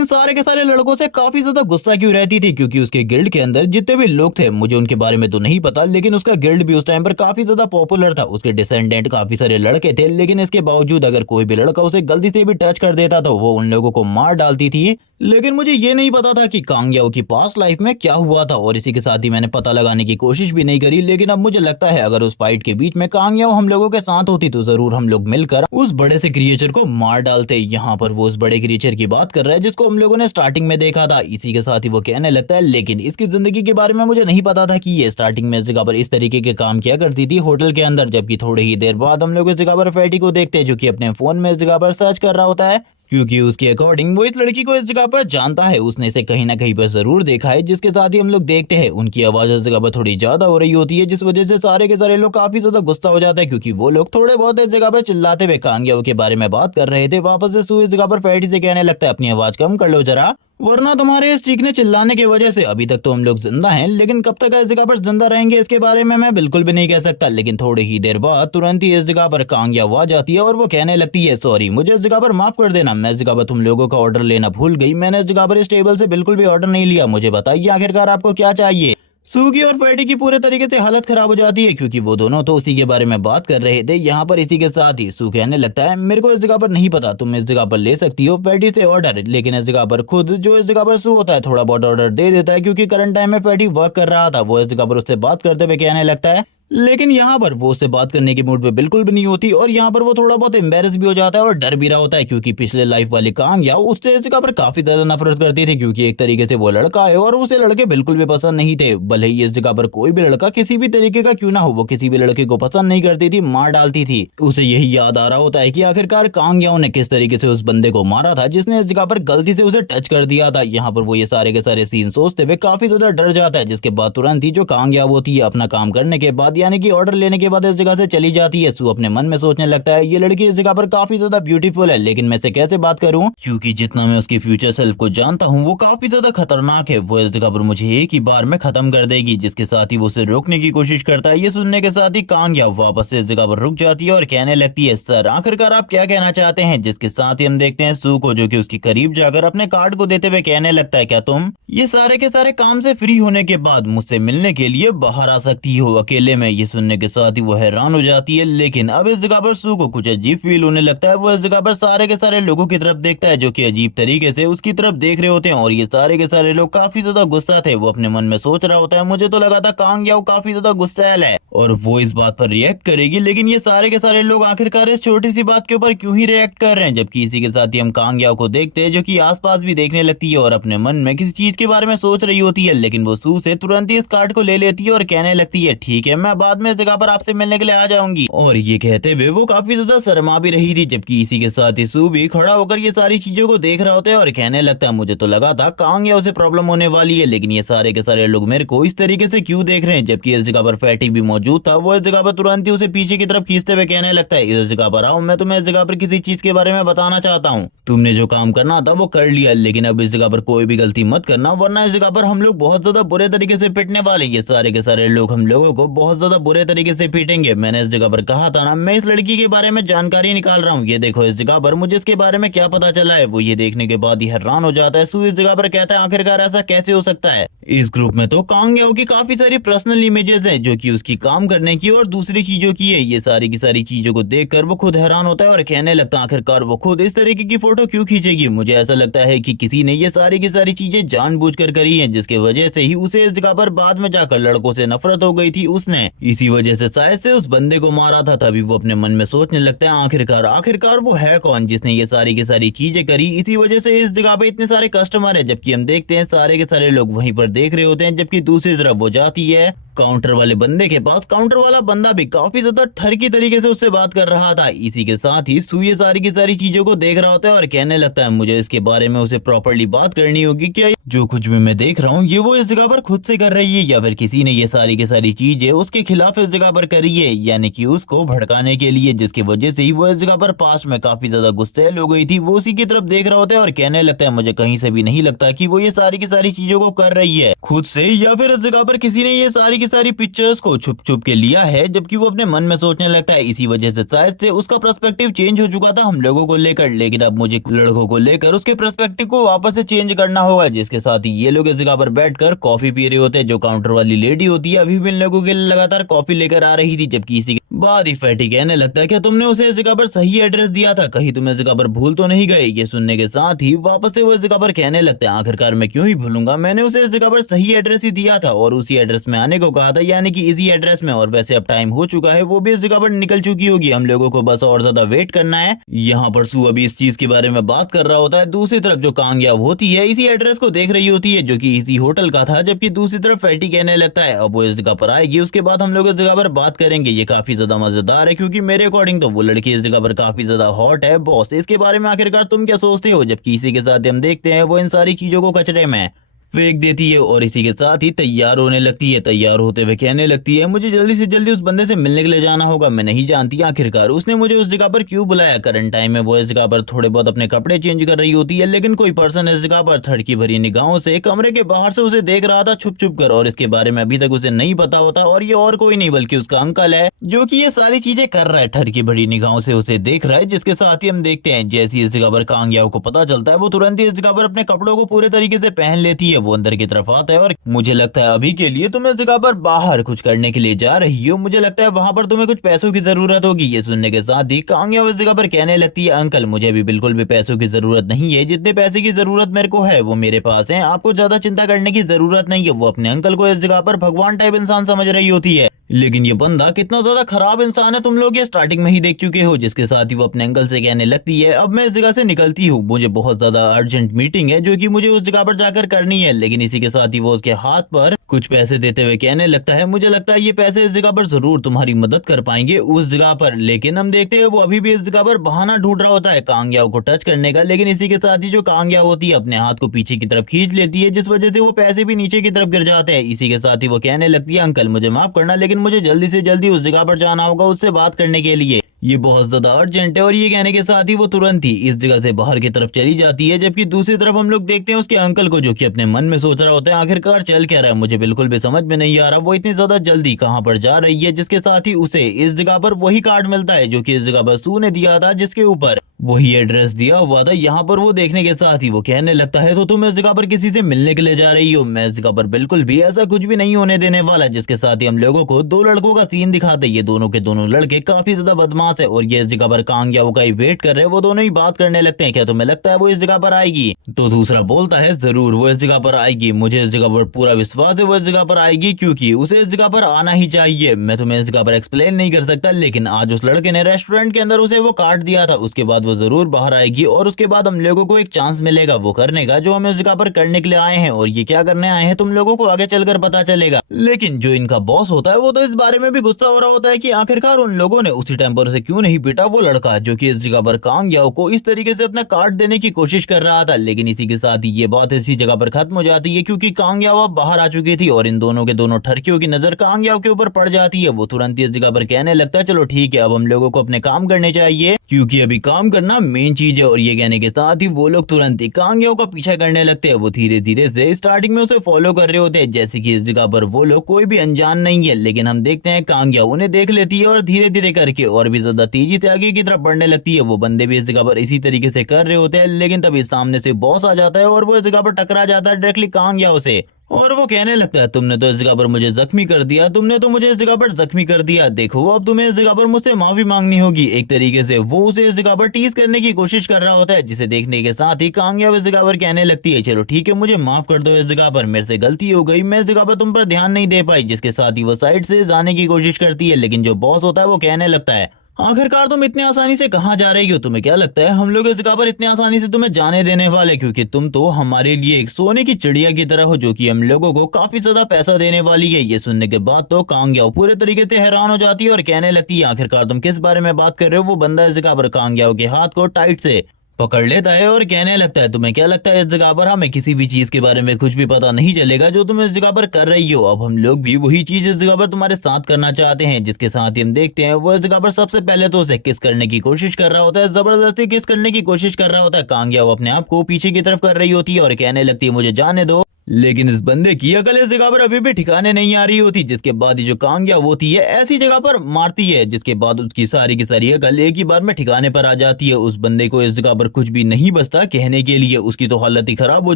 सारे के सारे लड़कों से काफी ज्यादा गुस्सा क्यों रहती थी, क्योंकि उसके गिल्ड के अंदर जितने भी लोग थे मुझे उनके बारे में तो नहीं पता, लेकिन उसका गिल्ड भी उस टाइम पर काफी ज्यादा पॉपुलर था। उसके डिसेंडेंट काफी सारे लड़के थे, लेकिन इसके बावजूद अगर कोई भी लड़का उसे गलती से भी टच कर देता तो वो उन लोगों को मार डालती थी। लेकिन मुझे ये नहीं पता था कि कांग याओ की पास्ट लाइफ में क्या हुआ था और इसी के साथ ही मैंने पता लगाने की कोशिश भी नहीं करी। लेकिन अब मुझे लगता है अगर उस फाइट के बीच में कांग याओ हम लोगों के साथ होती तो जरूर हम लोग मिलकर उस बड़े से क्रिएचर को मार डालते। यहाँ पर वो उस बड़े क्रिएचर की बात कर रहा है जिसको हम लोगों ने स्टार्टिंग में देखा था। इसी के साथ ही वो कहने लगता है लेकिन इसकी जिंदगी के बारे में मुझे नहीं पता था कि ये स्टार्टिंग में इस जगह पर इस तरीके के काम किया करती थी होटल के अंदर। जबकि थोड़ी ही देर बाद हम लोग इस जगह पर फैटी को देखते हैं जो कि अपने फोन में इस जगह पर सर्च कर रहा होता है, क्योंकि उसके अकॉर्डिंग वो इस लड़की को इस जगह पर जानता है, उसने इसे कहीं ना कहीं पर जरूर देखा है। जिसके साथ ही हम लोग देखते हैं उनकी आवाज इस जगह पर थोड़ी ज्यादा हो रही होती है, जिस वजह से सारे के सारे लोग काफी ज्यादा गुस्सा हो जाते हैं, क्योंकि वो लोग थोड़े बहुत इस जगह पर चिल्लाते हुए कांग याओ के बारे में बात कर रहे थे। वापस से सू इस जगह पर फैटी से कहने लगता है अपनी आवाज कम कर लो जरा, वरना तुम्हारे इस चीखने चिल्लाने की वजह से अभी तक तो हम लोग जिंदा हैं, लेकिन कब तक इस जगह पर जिंदा रहेंगे इसके बारे में मैं बिल्कुल भी नहीं कह सकता। लेकिन थोड़ी ही देर बाद तुरंत ही इस जगह पर कांग याओ आ जाती है और वो कहने लगती है सॉरी मुझे इस जगह पर माफ कर देना, मैं इस जगह पर तुम लोगों का ऑर्डर लेना भूल गई, मैंने इस जगह पर इस टेबल से बिल्कुल भी ऑर्डर नहीं लिया, मुझे बताइए आखिरकार आपको क्या चाहिए। सू की और फैटी की पूरे तरीके से हालत खराब हो जाती है, क्योंकि वो दोनों तो उसी के बारे में बात कर रहे थे। यहाँ पर इसी के साथ ही सू कहने लगता है मेरे को इस जगह पर नहीं पता, तुम इस जगह पर ले सकती हो फैटी से ऑर्डर, लेकिन इस जगह पर खुद जो इस जगह पर सू होता है थोड़ा बहुत ऑर्डर दे देता है, क्योंकि करंट टाइम में फैटी वर्क कर रहा था। वो इस जगह पर उससे बात करते हुए कहने लगता है, लेकिन यहाँ पर वो उससे बात करने की मूड पे बिल्कुल भी नहीं होती और यहाँ पर वो थोड़ा बहुत एम्बेरस भी हो जाता है और डर भी रहा होता है, क्योंकि पिछले लाइफ वाली कांग याओ उससे इस जगह पर काफी ज्यादा नफरत करती थी, क्योंकि एक तरीके से वो लड़का है और उसे लड़के बिल्कुल भी पसंद नहीं थे। भले ही इस जगह पर कोई भी लड़का किसी भी तरीके का क्यों ना हो, वो किसी भी लड़के को पसंद नहीं करती थी, मार डालती थी। उसे यही याद आ रहा होता है कि आखिरकार कांग याओ ने किस तरीके से उस बंदे को मारा था जिसने इस जगह पर गलती से उसे टच कर दिया था। यहाँ पर वो ये सारे के सारे सीन सोचते हुए काफी ज्यादा डर जाता है, जिसके बाद तुरंत ही जो कांग याओ होती है अपना काम करने के बाद यानी कि ऑर्डर लेने के बाद इस जगह से चली जाती है। सू अपने मन में सोचने लगता है ये लड़की इस जगह पर काफी ज्यादा ब्यूटीफुल है, लेकिन मैं इसे कैसे बात करूं, क्योंकि जितना मैं उसकी फ्यूचर सेल्फ को जानता हूं वो काफी ज्यादा खतरनाक है, वो इस जगह पर मुझे एक ही बार में खत्म कर देगी। जिसके साथ ही वो उसे रोकने की कोशिश करता है। ये सुनने के साथ ही कांग याओ वापस से इस जगह पर रुक जाती है और कहने लगती है सर आखिरकार आप क्या कहना चाहते हैं। जिसके साथ ही हम देखते हैं सू को जो कि उसके करीब जाकर अपने कार्ड को देते हुए कहने लगता है क्या तुम ये सारे के सारे काम से फ्री होने के बाद मुझसे मिलने के लिए बाहर आ सकती हो अकेले में। ये सुनने के साथ ही वो हैरान हो जाती है, लेकिन अब इस जगह पर सू को कुछ अजीब फील होने लगता है। वो इस जगह पर सारे के सारे लोगों की तरफ देखता है जो कि अजीब तरीके से उसकी तरफ देख रहे होते हैं और ये सारे के सारे लोग काफी ज्यादा गुस्सा थे। वो अपने मन में सोच रहा होता है मुझे तो लगा था कांग याओ काफी ज्यादा गुस्सैल है और वो इस बात पर रिएक्ट करेगी, लेकिन ये सारे के सारे लोग आखिरकार इस छोटी सी बात के ऊपर क्यों ही रिएक्ट कर रहे हैं। जबकि इसी के साथ ही हम कांग याओ को देखते हैं जो कि आसपास भी देखने लगती है और अपने मन में किसी चीज के बारे में सोच रही होती है, लेकिन वो सू से तुरंत ही इस कार्ड को ले लेती है और कहने लगती है ठीक है मैं बाद में इस जगह पर आपसे मिलने के लिए आ जाऊंगी। और ये कहते हुए वो काफी ज्यादा शर्मा भी रही थी। जबकि इसी के साथ ही सू भी खड़ा होकर ये सारी चीजों को देख रहा होता है और कहने लगता है मुझे तो लगा था कांग याओ से प्रॉब्लम होने वाली है, लेकिन ये सारे के सारे लोग मेरे को इस तरीके से क्यों देख रहे हैं। जबकि इस जगह पर फैटी भी मौजूद था। वो इस जगह पर तुरंत ही उसे पीछे की तरफ खींचते हुए कहने लगता है इस जगह पर आओ, मैं तुम्हें इस जगह पर किसी चीज के बारे में बताना चाहता हूँ। तुमने जो काम करना था वो कर लिया, लेकिन अब इस जगह पर कोई भी गलती मत करना, वरना इस जगह पर हम लोग बहुत ज्यादा बुरे तरीके से पिटने वाले। ये सारे के सारे लोग हम लोगों को बहुत ज्यादा बुरे तरीके से पीटेंगे। मैंने इस जगह पर कहा था ना, मैं इस लड़की के बारे में जानकारी निकाल रहा हूँ। ये देखो इस जगह पर मुझे इसके बारे में क्या पता चला है। वो ये देखने के बाद ही हैरान हो जाता है। सू इस जगह पर कहता है आखिरकार ऐसा कैसे हो सकता है। इस ग्रुप में तो कांग याओ की काफी सारी पर्सनल इमेजेस हैं जो कि उसकी काम करने की और दूसरी चीजों की है। ये सारी की सारी चीजों को देखकर वो खुद हैरान होता है और कहने लगता है आखिरकार वो खुद इस तरीके की फोटो क्यों खींचेगी। मुझे ऐसा लगता है कि किसी ने ये सारी की सारी चीजें जानबूझकर करी हैं, जिसके वजह से ही उसे इस जगह पर बाद में जाकर लड़कों से नफरत हो गई थी। उसने इसी वजह से शायद से उस बंदे को मारा था। तभी वो अपने मन में सोचने लगता है आखिरकार आखिरकार वो है कौन जिसने ये सारी की सारी चीजें करी। इसी वजह से इस जगह पे इतने सारे कस्टमर है, जबकि हम देखते हैं सारे के सारे लोग वहीं पर देख रहे होते हैं। जबकि दूसरी तरफ वो जाती है काउंटर वाले बंदे के पास। काउंटर वाला बंदा भी काफी ज्यादा ठरकी तरीके से उससे बात कर रहा था। इसी के साथ ही सू ये सारी की सारी चीजों को देख रहा होता है और कहने लगता है मुझे इसके बारे में उसे प्रॉपर्ली बात करनी होगी। क्या जो कुछ भी मैं देख रहा हूँ ये वो इस जगह पर खुद से कर रही है या फिर किसी ने ये सारी की सारी चीजें उसके खिलाफ इस जगह पर करी है, यानी कि उसको भड़काने के लिए, जिसकी वजह से ही वो इस जगह पर पास में काफी ज्यादा गुस्सैल हो गई थी। वो उसी की तरफ देख रहा होता है और कहने लगता है मुझे कहीं से भी नहीं लगता कि वो ये सारी की सारी चीजों को कर रही है खुद से, या फिर इस जगह पर किसी ने ये सारी की सारी पिक्चर्स को छुप छुप के लिया है। जबकि वो अपने मन में सोचने लगता है इसी वजह से शायद से उसका पर्सपेक्टिव चेंज हो चुका था हम लोगों को लेकर, लेकिन अब मुझे लड़कों को लेकर उसके पर्सपेक्टिव को वापस से चेंज करना होगा। जिसके साथ ही ये लोग इस जगह पर बैठकर कॉफी पी रहे होते हैं। जो काउंटर वाली लेडी होती है अभी भी इन लोगों के लिए लगातार कॉफी लेकर आ रही थी। जबकि इसी के बाद ही फैटी कहने लगता है क्या तुमने उसे इस जगह पर सही एड्रेस दिया था, कहीं तुम इस जगह पर भूल तो नहीं गए। ये सुनने के साथ ही वापस से वो इस जगह पर कहने लगते हैं आखिरकार मैं क्यों ही भूलूंगा, मैंने उसे इस जगह पर सही एड्रेस ही दिया था और उसी एड्रेस में आने को कहा था, यानी कि इसी एड्रेस में। और वैसे अब टाइम हो चुका है, वो भी इस जगह पर निकल चुकी होगी, हम लोगों को बस और ज्यादा वेट करना है। यहाँ पर सू अभी इस चीज के बारे में बात कर रहा होता है। दूसरी तरफ जो कांग याओ होती है इसी एड्रेस को देख रही होती है जो कि इसी होटल का था। जबकि दूसरी तरफ फैटी कहने लगता है अब वो इस जगह पर आएगी, उसके बाद हम लोग इस जगह पर बात करेंगे। ये काफी ज्यादा मजेदार है क्योंकि मेरे अकॉर्डिंग तो वो लड़की इस जगह पर काफी ज्यादा हॉट है। बॉस इसके बारे में आखिरकार तुम क्या सोचते हो। जबकि इसी के साथ हम देखते हैं वो इन सारी चीजों को कचरे में फेंक देती है और इसी के साथ ही तैयार होने लगती है। तैयार होते हुए कहने लगती है मुझे जल्दी से जल्दी उस बंदे से मिलने के लिए जाना होगा। मैं नहीं जानती आखिरकार उसने मुझे उस जगह पर क्यों बुलाया। करंट टाइम में वो इस जगह पर थोड़े बहुत अपने कपड़े चेंज कर रही होती है, लेकिन कोई पर्सन इस जगह पर थड़की भरी निगाहों से कमरे के बाहर से उसे देख रहा था छुप छुप कर, और इसके बारे में अभी तक उसे नहीं पता होता। और ये और कोई नहीं बल्कि उसका अंकल है जो कि ये सारी चीजें कर रहा है, ठड़की भरी निगाहों से उसे देख रहा है। जिसके साथ ही हम देखते हैं जैसे ही इस जगह पर कांग याओ को पता चलता है वो तुरंत ही इस जगह पर अपने कपड़ों को पूरे तरीके से पहन लेती है। वो अंदर की तरफ है और मुझे लगता है अभी के लिए तुम इस जगह पर बाहर कुछ करने के लिए जा रही हो, मुझे लगता है वहां पर तुम्हें कुछ पैसों की जरूरत होगी। ये सुनने के साथ ही कांग याओ इस जगह पर कहने लगती है अंकल मुझे अभी बिल्कुल भी पैसों की जरूरत नहीं है, जितने पैसे की जरूरत मेरे को है वो मेरे पास है, आपको ज्यादा चिंता करने की जरूरत नहीं है। वो अपने अंकल को इस जगह पर भगवान टाइप इंसान समझ रही होती है, लेकिन ये बंदा कितना ज्यादा खराब इंसान है तुम लोग ये स्टार्टिंग में ही देख चुके हो। जिसके साथ ही वो अपने अंकल से कहने लगती है अब मैं इस जगह से निकलती हूँ, मुझे बहुत ज्यादा अर्जेंट मीटिंग है जो कि मुझे उस जगह पर जाकर करनी है। लेकिन इसी के साथ ही वो उसके हाथ पर कुछ पैसे देते हुए कहने लगता है मुझे लगता है ये पैसे इस जगह पर जरूर तुम्हारी मदद कर पाएंगे उस जगह पर। लेकिन हम देखते हैं वो अभी भी इस जगह पर बहाना ढूंढ रहा होता है कांग याओ को टच करने का। लेकिन इसी के साथ ही जो कांग याओ होती है अपने हाथ को पीछे की तरफ खींच लेती है, जिस वजह से वो पैसे भी नीचे की तरफ गिर जाते हैं। इसी के साथ ही वो कहने लगती है अंकल मुझे माफ करना, लेकिन मुझे जल्दी से जल्दी उस जगह पर जाना होगा उससे बात करने के लिए, ये बहुत ज्यादा अर्जेंट है। और ये कहने के साथ ही वो तुरंत ही इस जगह से बाहर की तरफ चली जाती है। जबकि दूसरी तरफ हम लोग देखते हैं उसके अंकल को जो कि अपने मन में सोच रहा होता है आखिरकार चल क्या रहा है, मुझे बिल्कुल भी समझ में नहीं आ रहा वो इतनी ज्यादा जल्दी कहां पर जा रही है। जिसके साथ ही उसे इस जगह पर वही कार्ड मिलता है जो कि इस जगह पर सू ने दिया था, जिसके ऊपर वही एड्रेस दिया हुआ था। यहाँ पर वो देखने के साथ ही वो कहने लगता है तो तुम इस जगह पर किसी से मिलने के लिए जा रही हो, मैं इस जगह पर बिल्कुल भी ऐसा कुछ भी नहीं होने देने वाला। जिसके साथ ही हम लोगों को दो लड़कों का सीन दिखाते, ये दोनों के दोनों लड़के काफी ज्यादा बदमाश है और ये इस जगह पर कांग याओ का ही वेट कर रहे हैं। वो दोनों ही बात करने लगते हैं क्या तुम्हें लगता है वो इस जगह पर आएगी। तो दूसरा बोलता है जरूर वो इस जगह पर आएगी, मुझे इस जगह पर पूरा विश्वास है वो इस जगह पर आएगी क्योंकि उसे इस जगह पर आना ही चाहिए। मैं तुम्हें इस जगह पर एक्सप्लेन नहीं कर सकता, लेकिन आज उस लड़के ने रेस्टोरेंट के अंदर उसे वो कार्ड दिया था, उसके बाद वो जरूर बाहर आएगी और उसके बाद हम लोगों को एक चांस मिलेगा वो करने का जो हम इस जगह पर करने के लिए आए हैं। और ये क्या करने आए हैं तुम लोगों को आगे चलकर पता चलेगा। लेकिन जो इनका बॉस होता है वो तो इस बारे में भी गुस्सा हो रहा होता है कि आखिरकार उन लोगों ने उसी टाइम पर उसे क्यों नहीं पीटा वो लड़का जो कि इस जगह पर कांग याओ को इस तरीके से अपना काट देने की कोशिश कर रहा था। लेकिन इसी के साथ ही ये बात इसी जगह पर खत्म हो जाती है क्योंकि कांग याओ अब बाहर आ चुकी थी और इन दोनों के दोनों ठरकियों की नजर कांग याओ के ऊपर पड़ जाती है। वो तुरंत इस जगह पर कहने लगता है चलो ठीक है, अब हम लोगों को अपने काम करने चाहिए क्योंकि अभी काम करना मेन चीज है। और ये कहने के साथ ही वो लोग तुरंत ही कांग याओ का पीछा करने लगते हैं। वो धीरे धीरे से स्टार्टिंग में उसे फॉलो कर रहे होते हैं जैसे कि इस जगह पर वो लोग कोई भी अनजान नहीं है। लेकिन हम देखते हैं कांग याओ उन्हें देख लेती है और धीरे धीरे करके और भी ज्यादा तेजी से आगे की तरफ बढ़ने लगती है। वो बंदे भी इस जगह पर इसी तरीके से कर रहे होते हैं लेकिन तभी सामने से बॉस आ जाता है और वो इस जगह पर टकरा जाता है डायरेक्टली कांग याओ से। और वो कहने लगता है तुमने तो इस जगह पर मुझे जख्मी कर दिया, तुमने तो मुझे इस जगह पर जख्मी कर दिया, देखो अब तुम्हें इस जगह पर मुझसे माफी मांगनी होगी। एक तरीके से वो उसे इस जगह पर टीज करने की कोशिश कर रहा होता है जिसे देखने के साथ ही कांग याओ इस जगह पर कहने लगती है चलो ठीक है मुझे माफ कर दो, इस जगह पर मेरे से गलती हो गई, मैं इस जगह पर तुम पर ध्यान नहीं दे पाई। जिसके साथ ही वो साइड से जाने की कोशिश करती है लेकिन जो बॉस होता है वो कहने लगता है आखिरकार तुम इतने आसानी से कहाँ जा रही हो, तुम्हें क्या लगता है हम लोग इस जगह पर इतने आसानी से तुम्हें जाने देने वाले, क्योंकि तुम तो हमारे लिए एक सोने की चिड़िया की तरह हो जो कि हम लोगों को काफी ज्यादा पैसा देने वाली है। ये सुनने के बाद तो कांग याओ पूरे तरीके से हैरान हो जाती है और कहने लगती है आखिरकार तुम किस बारे में बात कर रहे हो। वो बंदा इस जगह पर कांग याओ के हाथ को टाइट से पकड़ लेता है और कहने लगता है तुम्हें क्या लगता है इस जगह पर हमें किसी भी चीज के बारे में कुछ भी पता नहीं चलेगा जो तुम इस जगह पर कर रही हो। अब हम लोग भी वही चीज इस जगह पर तुम्हारे साथ करना चाहते हैं। जिसके साथ ही हम देखते हैं वो इस जगह पर सबसे पहले तो उसे किस करने की कोशिश कर रहा होता है, जबरदस्ती किस करने की कोशिश कर रहा होता है। कांग याओ अपने आप को पीछे की तरफ कर रही होती है और कहने लगती है मुझे जाने दो। लेकिन इस बंदे की अकल इस जगह पर अभी भी ठिकाने नहीं आ रही होती। जिसके बाद ही जो कांग याओ होती है ऐसी जगह पर मारती है जिसके बाद उसकी सारी की सारी अकल एक ही बार में ठिकाने पर आ जाती है। उस बंदे को इस जगह पर कुछ भी नहीं बचता कहने के लिए, उसकी तो हालत ही खराब हो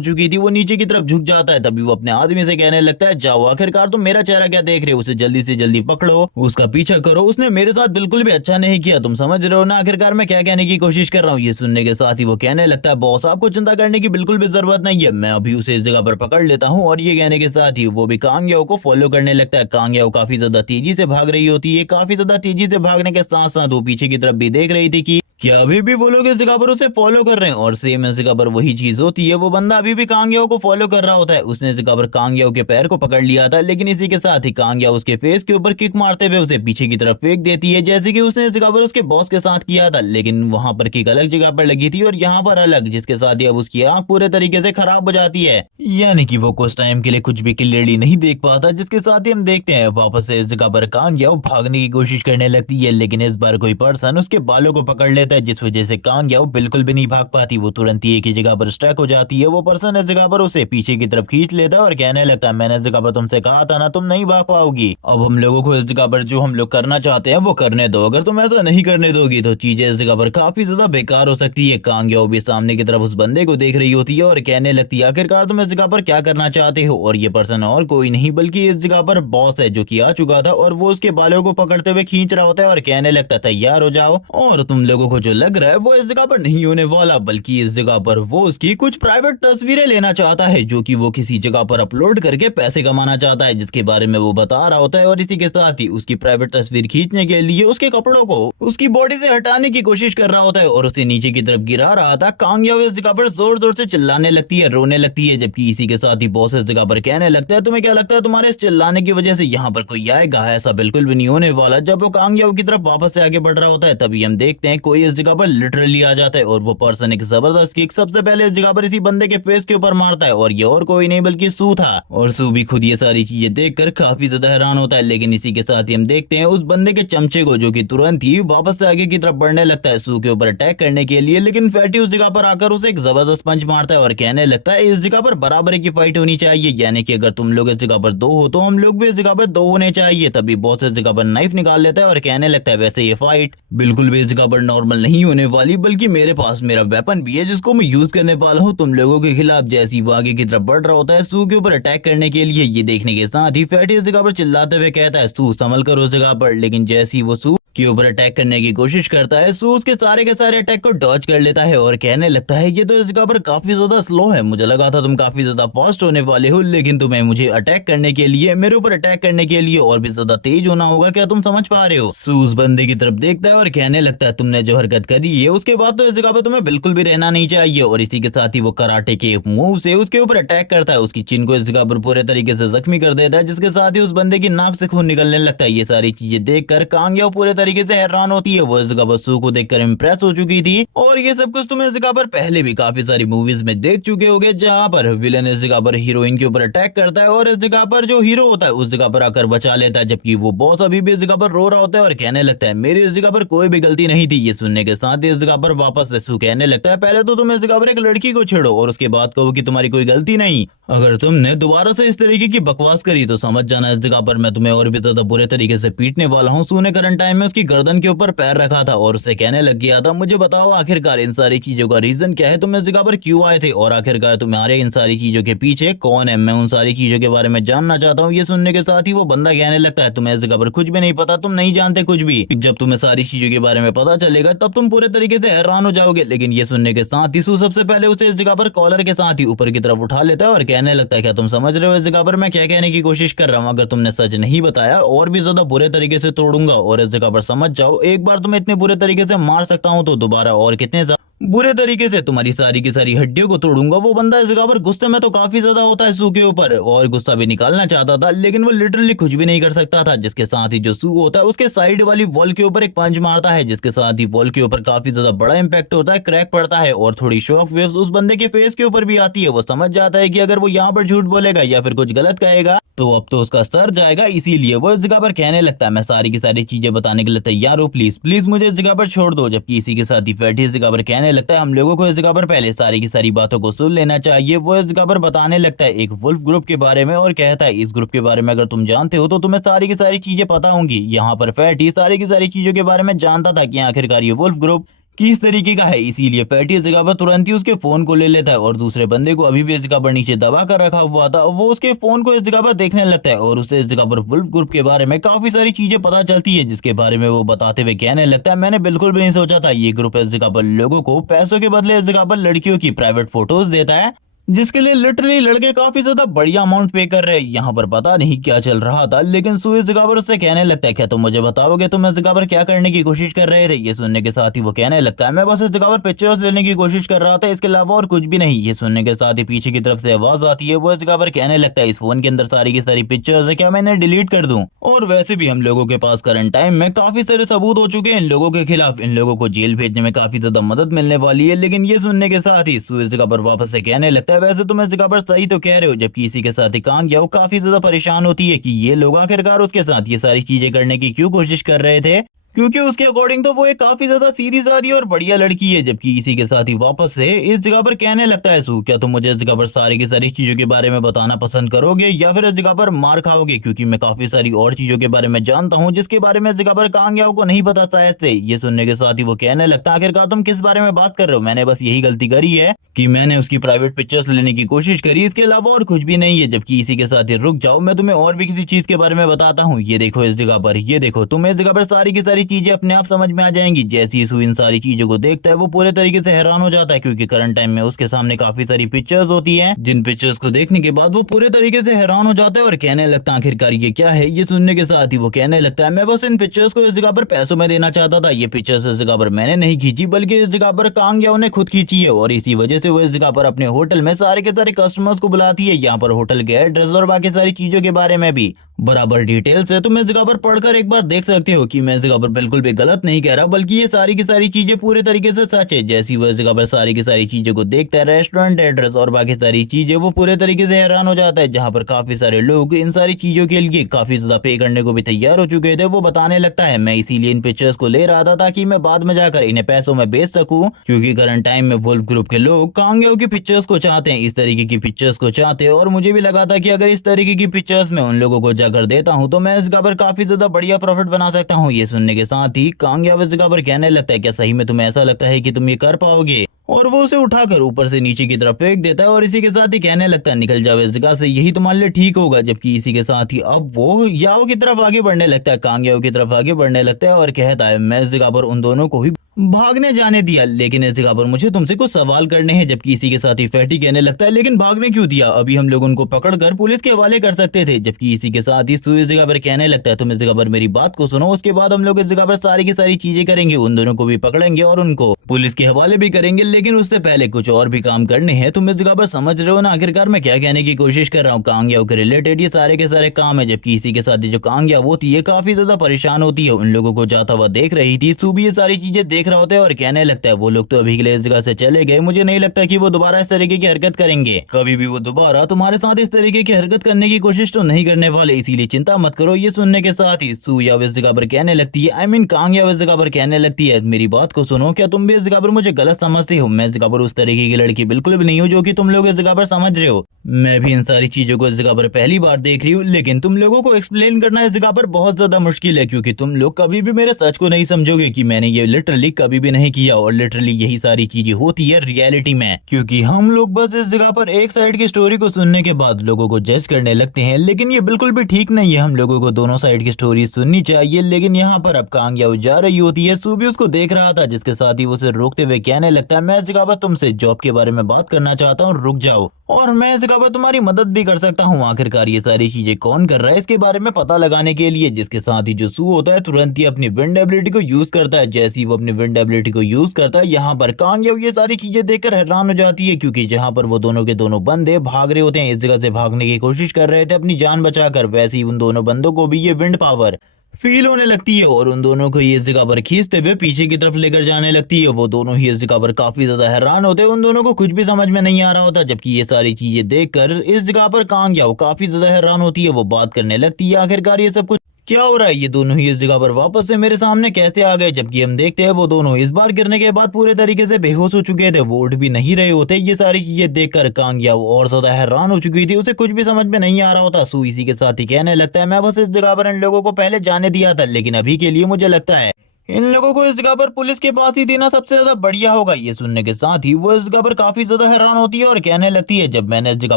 चुकी थी। वो नीचे की तरफ झुक जाता है। तभी वो अपने आदमी से कहने लगता है जाओ आखिरकार तुम मेरा चेहरा क्या देख रहे हो, उसे जल्दी से जल्दी पकड़ो, उसका पीछा करो, उसने मेरे साथ बिल्कुल भी अच्छा नहीं किया, तुम समझ रहे हो ना आखिरकार मैं क्या कहने की कोशिश कर रहा हूँ। ये सुनने के साथ ही वो कहने लगता है बॉस आपको चिंता करने की बिल्कुल भी जरूरत नहीं है, मैं अभी उसे इस जगह पर पकड़ लेता हूँ। और ये कहने के साथ ही वो भी कांग याओ को फॉलो करने लगता है। कांग याओ काफी ज्यादा तेजी से भाग रही होती है। काफी ज्यादा तेजी से भागने के साथ साथ वो पीछे की तरफ भी देख रही थी कि क्या अभी भी वो लोग इस जगह पर उसे फॉलो कर रहे हैं। और सेम इस जगह पर वही चीज होती है, वो बंदा अभी भी कांग याओ को फॉलो कर रहा होता है। उसने इस जगह पर कांग याओ के पैर को पकड़ लिया था लेकिन इसी के साथ ही कांग याओ उसके फेस के ऊपर किक मारते हुए उसे पीछे की तरफ फेंक देती है जैसे कि उसने इस जगह पर उसके बॉस के साथ किया था। लेकिन वहां पर किक अलग जगह पर लगी थी और यहाँ पर अलग, जिसके साथ ही अब उसकी आंख पूरे तरीके से खराब हो जाती है, यानी कि वो कुछ टाइम के लिए कुछ भी क्लियरली नहीं देख पाता। जिसके साथ ही हम देखते हैं वापस से इस जगह पर कांग याओ भागने की कोशिश करने लगती है लेकिन इस बार कोई पर्सन उसके बालों को पकड़ लेता है जिस वजह से कांग याओ बिल्कुल भी नहीं भाग पाती। वो तुरंत ही एक ही जगह पर स्टक हो जाती है। वो पर्सन इस जगह पर उसे पीछे की तरफ खींच लेता है और कहने लगता है मैंने इस जगह पर तुमसे कहा था ना तुम नहीं भाग पाओगी, अब हम लोगों को इस जगह पर जो हम लोग करना चाहते हैं वो करने दो, अगर तुम ऐसा नहीं करने दोगी तो चीजें इस जगह पर काफी ज्यादा बेकार हो सकती है। कांग याओ भी सामने की तरफ उस बंदे को देख रही होती है और कहने लगती है आखिरकार तुम इस जगह पर क्या करना चाहते हो। और ये पर्सन और कोई नहीं बल्कि इस जगह पर बॉस है जो कि आ चुका था और वो उसके बालों को पकड़ते हुए खींच रहा होता है और कहने लगता है तैयार हो जाओ। और तुम लोगों को जो लग रहा है वो इस जगह पर नहीं होने वाला, बल्कि इस जगह पर वो उसकी कुछ प्राइवेट तस्वीरें लेना चाहता है जो कि वो किसी जगह पर अपलोड करके पैसे कमाना चाहता है, जिसके बारे में वो बता रहा होता है। और इसी के साथ ही उसकी प्राइवेट तस्वीर खींचने के लिए उसके कपड़ों को उसकी बॉडी से हटाने की कोशिश कर रहा होता है और उसे नीचे की तरफ गिरा रहा था। कांग याओ इस जगह पर जोर जोर से चिल्लाने लगती है, रोने लगती है, जबकि इसी के साथ ही बॉस इस जगह पर कहने लगता है तुम्हें क्या लगता है तुम्हारे इस चिल्लाने की वजह से यहाँ पर कोई आएगा, ऐसा बिल्कुल भी नहीं होने वाला। जब वो कांग याओ की तरफ वापस से आगे बढ़ रहा होता है तभी हम देखते हैं कोई इस जगह पर लिटरली आ जाता है और वो पर्सन एक जबरदस्त किक सबसे पहले इस जगह पर इसी बंदे के फेस के ऊपर मारता है और ये और कोई नहीं बल्कि सू था। और सू भी खुद ये सारी चीजें देखकर काफी ज्यादा हैरान होता है। लेकिन इसी के साथ ही हम देखते हैं उस बंदे के चमचे को जो कि तुरंत ही वापस से आगे की तरफ बढ़ने लगता है सू के ऊपर अटैक करने के लिए। लेकिन फैटी उस जगह पर आकर उसे एक जबरदस्त पंच मारता है और कहने लगता है इस जगह पर बराबरी की फाइट होनी चाहिए, यानी कि अगर तुम लोग इस जगह पर दो हो तो हम लोग भी इस जगह पर दो होने चाहिए। तभी बॉस इस जगह पर नाइफ निकाल लेता है और कहने लगता है वैसे ये फाइट बिल्कुल भी इस जगह पर नॉर्मल नहीं होने वाली, बल्कि मेरे पास मेरा वेपन भी है जिसको मैं यूज करने वाला हूँ तुम लोगों के खिलाफ। जैसी वो आगे की तरफ बढ़ रहा होता है सू के ऊपर अटैक करने के लिए, ये देखने के साथ ही फैटी इस जगह पर चिल्लाते हुए कहता है सू संभल कर उस जगह पर। लेकिन जैसी वो सू के ऊपर अटैक करने की कोशिश करता है सू उसके सारे के सारे अटैक को डॉज कर लेता है और कहने लगता है ये तो इस जगह पर काफी ज्यादा स्लो है, मुझे लगा था तुम काफी ज्यादा फास्ट होने वाले हो, लेकिन तुम्हें मुझे अटैक करने के लिए मेरे ऊपर अटैक करने के लिए और भी ज्यादा तेज होना होगा, क्या तुम समझ पा रहे हो। सू उस बंदे की तरफ देखता है और कहने लगता है तुमने जो हरकत करी है उसके बाद तो इस जगह पर तुम्हें बिल्कुल भी रहना नहीं चाहिए। और इसी के साथ ही वो कराटे के मूव से उसके ऊपर अटैक करता है, उसकी चिन को इस जगह पर पूरे तरीके से जख्मी कर देता है, जिसके साथ ही उस बंदे की नाक से खून निकलने लगता है। ये सारी चीजें देखकर कांग याओ पूरे तरीके से हैरान होती है। वो इस जगह पर सू को देखकर इम्प्रेस हो चुकी थी और ये सब कुछ तुम इस जगह पर पहले भी काफी सारी मूवीज में देख चुके होगे, जहाँ पर विलन इस जगह पर हीरोइन के ऊपर अटैक करता है और इस जगह पर जो हीरो होता है उस जगह पर आकर बचा लेता है, जबकि वो बॉस अभी भी इस जगह पर रो रहा होता है और कहने लगता है मेरी इस जगह पर कोई भी गलती नहीं थी। ये सुनने के साथ इस जगह पर वापस से सू कहने लगता है पहले तो तुम इस जगह पर एक लड़की को छेड़ो और उसके बाद कहो कि तुम्हारी कोई गलती नहीं। अगर तुमने दोबारा से इस तरीके की बकवास करी तो समझ जाना इस जगह पर मैं तुम्हें और भी ज्यादा बुरे तरीके से पीटने वाला हूँ। सू ने करंट टाइम में उसकी गर्दन के ऊपर पैर रखा था और उससे कहने लग गया था मुझे बताओ आखिरकार इन सारी चीजों का रीजन क्या है, तुम इस जगह पर क्यों आए थे और आखिरकार तुम्हारे इन सारी चीजों के पीछे कौन है, मैं उन सारी चीजों के बारे में जानना चाहता हूँ। ये सुनने के साथ ही वो बंदा कहने लगता है तुम्हें इस जगह पर कुछ भी नहीं पता, तुम नहीं जानते कुछ भी, जब तुम्हें सारी चीजों के बारे में पता चलेगा तब तुम पूरे तरीके से हैरान हो जाओगे। लेकिन ये सुनने के साथ ही सू सबसे पहले उसे इस जगह पर कॉलर के साथ ही ऊपर की तरफ उठा लेता है और कहने लगता है क्या तुम समझ रहे हो इस जगह पर मैं क्या कहने की कोशिश कर रहा हूँ, अगर तुमने सच नहीं बताया और भी ज्यादा बुरे तरीके से तोड़ूंगा और इस जगह पर समझ जाओ एक बार तुम्हें इतने बुरे तरीके से मार सकता हूँ तो दोबारा और कितने बुरे तरीके से तुम्हारी सारी की सारी हड्डियों को तोड़ूंगा। वो बंदा इस जगह पर गुस्से में तो काफी ज्यादा होता है सू के ऊपर और गुस्सा भी निकालना चाहता था लेकिन वो लिटरली कुछ भी नहीं कर सकता था, जिसके साथ ही जो सू होता है उसके साइड वाली वॉल के ऊपर एक पंच मारता है जिसके साथ ही वॉल के ऊपर काफी ज्यादा बड़ा इंपैक्ट होता है, क्रैक पड़ता है और थोड़ी शॉक वेव्स उस बंदे के फेस के ऊपर भी आती है। वो समझ जाता है कि अगर वो यहाँ पर झूठ बोलेगा या फिर कुछ गलत कहेगा तो अब तो उसका सर जाएगा, इसीलिए वो इस जगह पर कहने लगता है मैं सारी की सारी चीजें बताने के लिए तैयार हूँ, प्लीज प्लीज मुझे इस जगह पर छोड़ दो। जबकि इसी के साथ ही फैटी इस जगह पर कहने लगता है हम लोगों को इस जगह पर पहले सारी की सारी बातों को सुन लेना चाहिए। वो इस जगह पर बताने लगता है एक वुल्फ ग्रुप के बारे में और कहता है इस ग्रुप के बारे में अगर तुम जानते हो तो तुम्हें सारी की सारी चीजें पता होंगी। यहाँ पर फैटी सारी की सारी चीजों के बारे में जानता था कि आखिरकार ये वुल्फ ग्रुप किस तरीके का है, इसीलिए फैटी इस जगह पर तुरंत ही उसके फोन को ले लेता है और दूसरे बंदे को अभी भी इस जगह पर नीचे दबा कर रखा हुआ था वो उसके फोन को इस जगह पर देखने लगता है और उसे इस जगह पर वुल्फ ग्रुप के बारे में काफी सारी चीजें पता चलती है, जिसके बारे में वो बताते हुए कहने लगता है मैंने बिल्कुल भी नहीं सोचा था ये ग्रुप इस जगह पर लोगों को पैसों के बदले इस जगह पर लड़कियों की प्राइवेट फोटोज देता है, जिसके लिए लिटरली लड़के काफी ज्यादा बढ़िया अमाउंट पे कर रहे हैं। यहाँ पर पता नहीं क्या चल रहा था लेकिन सू इस जगह पर उससे कहने लगता है क्या तुम मुझे बताओगे तुम इस जगह पर क्या करने की कोशिश कर रहे थे। ये सुनने के साथ ही वो कहने लगता है मैं बस इस जगह पर पिक्चर्स लेने की कोशिश कर रहा था, इसके अलावा और कुछ भी नहीं। ये सुनने के साथ ही पीछे की तरफ से आवाज आती है, वो इस जगह पर कहने लगता है इस फोन के अंदर सारी की सारी पिक्चर्स है, क्या मैं इन्हें डिलीट कर दूं, और वैसे भी हम लोगों के पास करंट टाइम में काफी सारे सबूत हो चुके हैं इन लोगों के खिलाफ, इन लोगों को जेल भेजने में काफी ज्यादा मदद मिलने वाली है। लेकिन ये सुनने के साथ ही सू इस जगह पर वापस से कहने लगता है वैसे तुम इस जगह सही तो कह रहे हो। जबकि इसी के साथ ही कांग याओ काफी ज्यादा परेशान होती है कि ये लोग आखिरकार उसके साथ ये सारी चीजें करने की क्यों कोशिश कर रहे थे, क्योंकि उसके अकॉर्डिंग तो वो एक काफी ज्यादा सीधी सादी और बढ़िया लड़की है। जबकि इसी के साथ ही वापस से इस जगह पर कहने लगता है सू क्या तुम मुझे इस जगह पर सारी की सारी चीजों के बारे में बताना पसंद करोगे या फिर इस जगह पर मार खाओगे, क्योंकि मैं काफी सारी और चीजों के बारे में जानता हूँ जिसके बारे में इस जगह पर कांग याओ को नहीं पता शायद से। ये सुनने के साथ ही वो कहने लगता है आखिरकार तुम किस बारे में बात कर रहे हो, मैंने बस यही गलती करी है कि मैंने उसकी प्राइवेट पिक्चर्स लेने की कोशिश करी, इसके अलावा और कुछ भी नहीं है। जबकि इसी के साथ ही रुक जाओ मैं तुम्हें और भी किसी चीज के बारे में बताता हूँ, ये देखो इस जगह पर, ये देखो तुम्हें इस जगह पर सारी की सारी चीजें अपने आप समझ में आ जाएंगी। जैसी सू इन सारी चीजों को देखता है वो पूरे तरीके से हैरान हो जाता है, क्योंकि करंट टाइम में उसके सामने काफी सारी पिक्चर्स होती हैं, जिन पिक्चर्स को देखने के बाद वो पूरे तरीके से हैरान हो जाता है और कहने लगता है आखिरकार ये क्या है। ये सुनने के साथ ही वो कहने लगता है मैं बस इन पिक्चर्स को इस जगह पर पैसों में देना चाहता था, ये पिक्चर्स इस जगह पर मैंने नहीं खींची बल्कि इस जगह पर कांग याओ ने खुद खींची है, और इसी वजह से वो इस जगह पर अपने होटल में सारे के सारे कस्टमर्स को बुलाती है। यहाँ पर होटल के एड्रेस और बाकी सारी चीजों के बारे में भी बराबर डिटेल्स है, तुम इस जगह पर पढ़कर एक बार देख सकते हो कि मैं इस जगह पर बिल्कुल भी गलत नहीं कह रहा, बल्कि ये सारी की सारी चीजें पूरे तरीके से सच है। जैसी वो इस जगह पर सारी की सारी चीजों को देखता है, रेस्टोरेंट एड्रेस और बाकी सारी चीजें, वो पूरे तरीके से हैरान हो जाता है, जहाँ पर काफी सारे लोग इन सारी चीजों के लिए काफी ज्यादा पे करने को भी तैयार हो चुके थे। वो बताने लगता है मैं इसीलिए इन पिक्चर्स को ले रहा था ताकि मैं बाद में जाकर इन्हें पैसों में बेच सकूं, क्योंकि करंट टाइम में वुल्फ ग्रुप के लोग कांग याओ की पिक्चर्स को चाहते हैं, इस तरीके की पिक्चर्स को चाहते हैं, और मुझे भी लगा था कि अगर इस तरीके की पिक्चर्स में उन लोगों को जाकर देता हूं तो मैं इस जगह पर काफी ज्यादा बढ़िया प्रॉफिट बना सकता हूँ। ये सुनने के साथ ही कांग याओ इस जगह पर कहने लगता है क्या सही में तुम्हें ऐसा लगता है कि तुम ये कर पाओगे, और वो उसे उठाकर ऊपर से नीचे की तरफ फेंक देता है और इसी के साथ ही कहने लगता है निकल जाओ इस जगह से, यही तुम्हारे लिए ठीक होगा। जबकि इसी के साथ ही अब वो याओ की तरफ आगे बढ़ने लगता है, कांग याओ की तरफ आगे बढ़ने लगता है और कहता है मैं इस जगह पर उन दोनों को ही भागने जाने दिया, लेकिन इस जगह पर मुझे तुमसे कुछ सवाल करने हैं। जबकि इसी के साथ ही फैटी कहने लगता है, लेकिन भागने क्यों दिया? अभी हम लोग उनको पकड़कर पुलिस के हवाले कर सकते थे। जबकि इसी के साथ ही सू इस जगह पर कहने लगता है, तुम इस जगह पर मेरी बात को सुनो, उसके बाद हम लोग इस जगह पर सारी की सारी चीजें करेंगे, उन दोनों को भी पकड़ेंगे और उनको पुलिस के हवाले भी करेंगे। लेकिन उससे पहले कुछ और भी काम करने हैं। तुम इस जगह पर समझ रहे हो ना आखिरकार मैं क्या कहने की कोशिश कर रहा हूँ? कांग याओ के रिलेटेड ये सारे के सारे काम है। जबकि इसी के साथ ही जो कांग याओ होती है काफी ज्यादा परेशान होती है, उन लोगों को जाता हुआ देख रही थी। सू भी ये सारी चीजें देख रहा होता है और कहने लगता है, वो लोग तो अभी के लिए इस जगह से चले गए, मुझे नहीं लगता कि वो दोबारा इस तरीके की हरकत करेंगे। कभी भी वो दोबारा तुम्हारे साथ इस तरीके की हरकत करने की कोशिश तो नहीं करने वाले, इसीलिए चिंता मत करो। ये सुनने के साथ ही सू याओ इस जगह पर कहने लगती है, आई मीन कांग याओ इस जगह पर कहने लगती है, मेरी बात को सुनो, क्या तुम भी इस जगह पर मुझे गलत समझते हो? मैं इस जगह पर उस तरीके की लड़की बिल्कुल भी नहीं हूँ जो कि तुम लोग इस जगह पर समझ रहे हो। मैं भी इन सारी चीजों को इस जगह पर पहली बार देख रही हूँ, लेकिन तुम लोगों को एक्सप्लेन करना इस जगह पर बहुत ज्यादा मुश्किल है, क्योंकि तुम लोग कभी भी मेरे सच को नहीं समझोगे कि मैंने ये लिटरली कभी भी नहीं किया। और लिटरली यही सारी चीजें होती है रियलिटी में, क्योंकि हम लोग बस इस जगह पर एक साइड की स्टोरी को सुनने के बाद लोगों को जज करने लगते हैं, लेकिन ये बिल्कुल भी ठीक नहीं है। हम लोगों को दोनों साइड की स्टोरी सुननी चाहिए। लेकिन यहाँ पर अब कांग याओ जा रही होती है, सू भी उसको देख रहा था, जिसके साथ ही उसे रोकते हुए कहने लगता है, मैं इस जगह पर तुमसे जॉब के बारे में बात करना चाहता हूँ, रुक जाओ, और मैं इस जगह पर तुम्हारी मदद भी कर सकता हूँ। आखिरकार ये सारी चीजें कौन कर रहा है इसके बारे में पता लगाने के लिए। जिसके साथ ही जो सू होता है तुरंत ही अपनी विंड एबिलिटी को यूज करता है। जैसे ही वो अपनी विंड एबिलिटी को यूज करता है, यहाँ पर कांग याओ ये सारी चीजें देखकर हैरान हो जाती है, क्योंकि जहाँ पर वो दोनों के दोनों बंदे भाग रहे होते हैं, इस जगह से भागने की कोशिश कर रहे थे अपनी जान बचाकर, वैसे ही उन दोनों बंदों को भी ये विंड पावर फील होने लगती है और उन दोनों को ये इस जगह पर खींचते हुए पीछे की तरफ लेकर जाने लगती है। वो दोनों ही इस जगह पर काफी ज्यादा हैरान होते हैं, उन दोनों को कुछ भी समझ में नहीं आ रहा होता। जबकि ये सारी चीजें देखकर इस जगह पर कांग याओ काफी ज्यादा हैरान होती है, वो बात करने लगती है, आखिरकार ये सब कुछ क्या हो रहा है? ये दोनों ही इस जगह पर वापस से मेरे सामने कैसे आ गए? जबकि हम देखते हैं वो दोनों इस बार गिरने के बाद पूरे तरीके से बेहोश हो चुके थे, वो उठ भी नहीं रहे होते। ये सारी चीजें देखकर कांग याओ और ज्यादा हैरान हो चुकी थी, उसे कुछ भी समझ में नहीं आ रहा होता। सू इसी के साथ ही कहने लगता है, मैं बस इस जगह पर इन लोगों को पहले जाने दिया था, लेकिन अभी के लिए मुझे लगता है इन लोगों को इस जगह पर पुलिस के पास ही देना सबसे ज्यादा बढ़िया होगा। ये सुनने के साथ ही वो इस जगह पर काफी ज्यादा हैरान होती है और कहने लगती है, जब मैंने इस जगह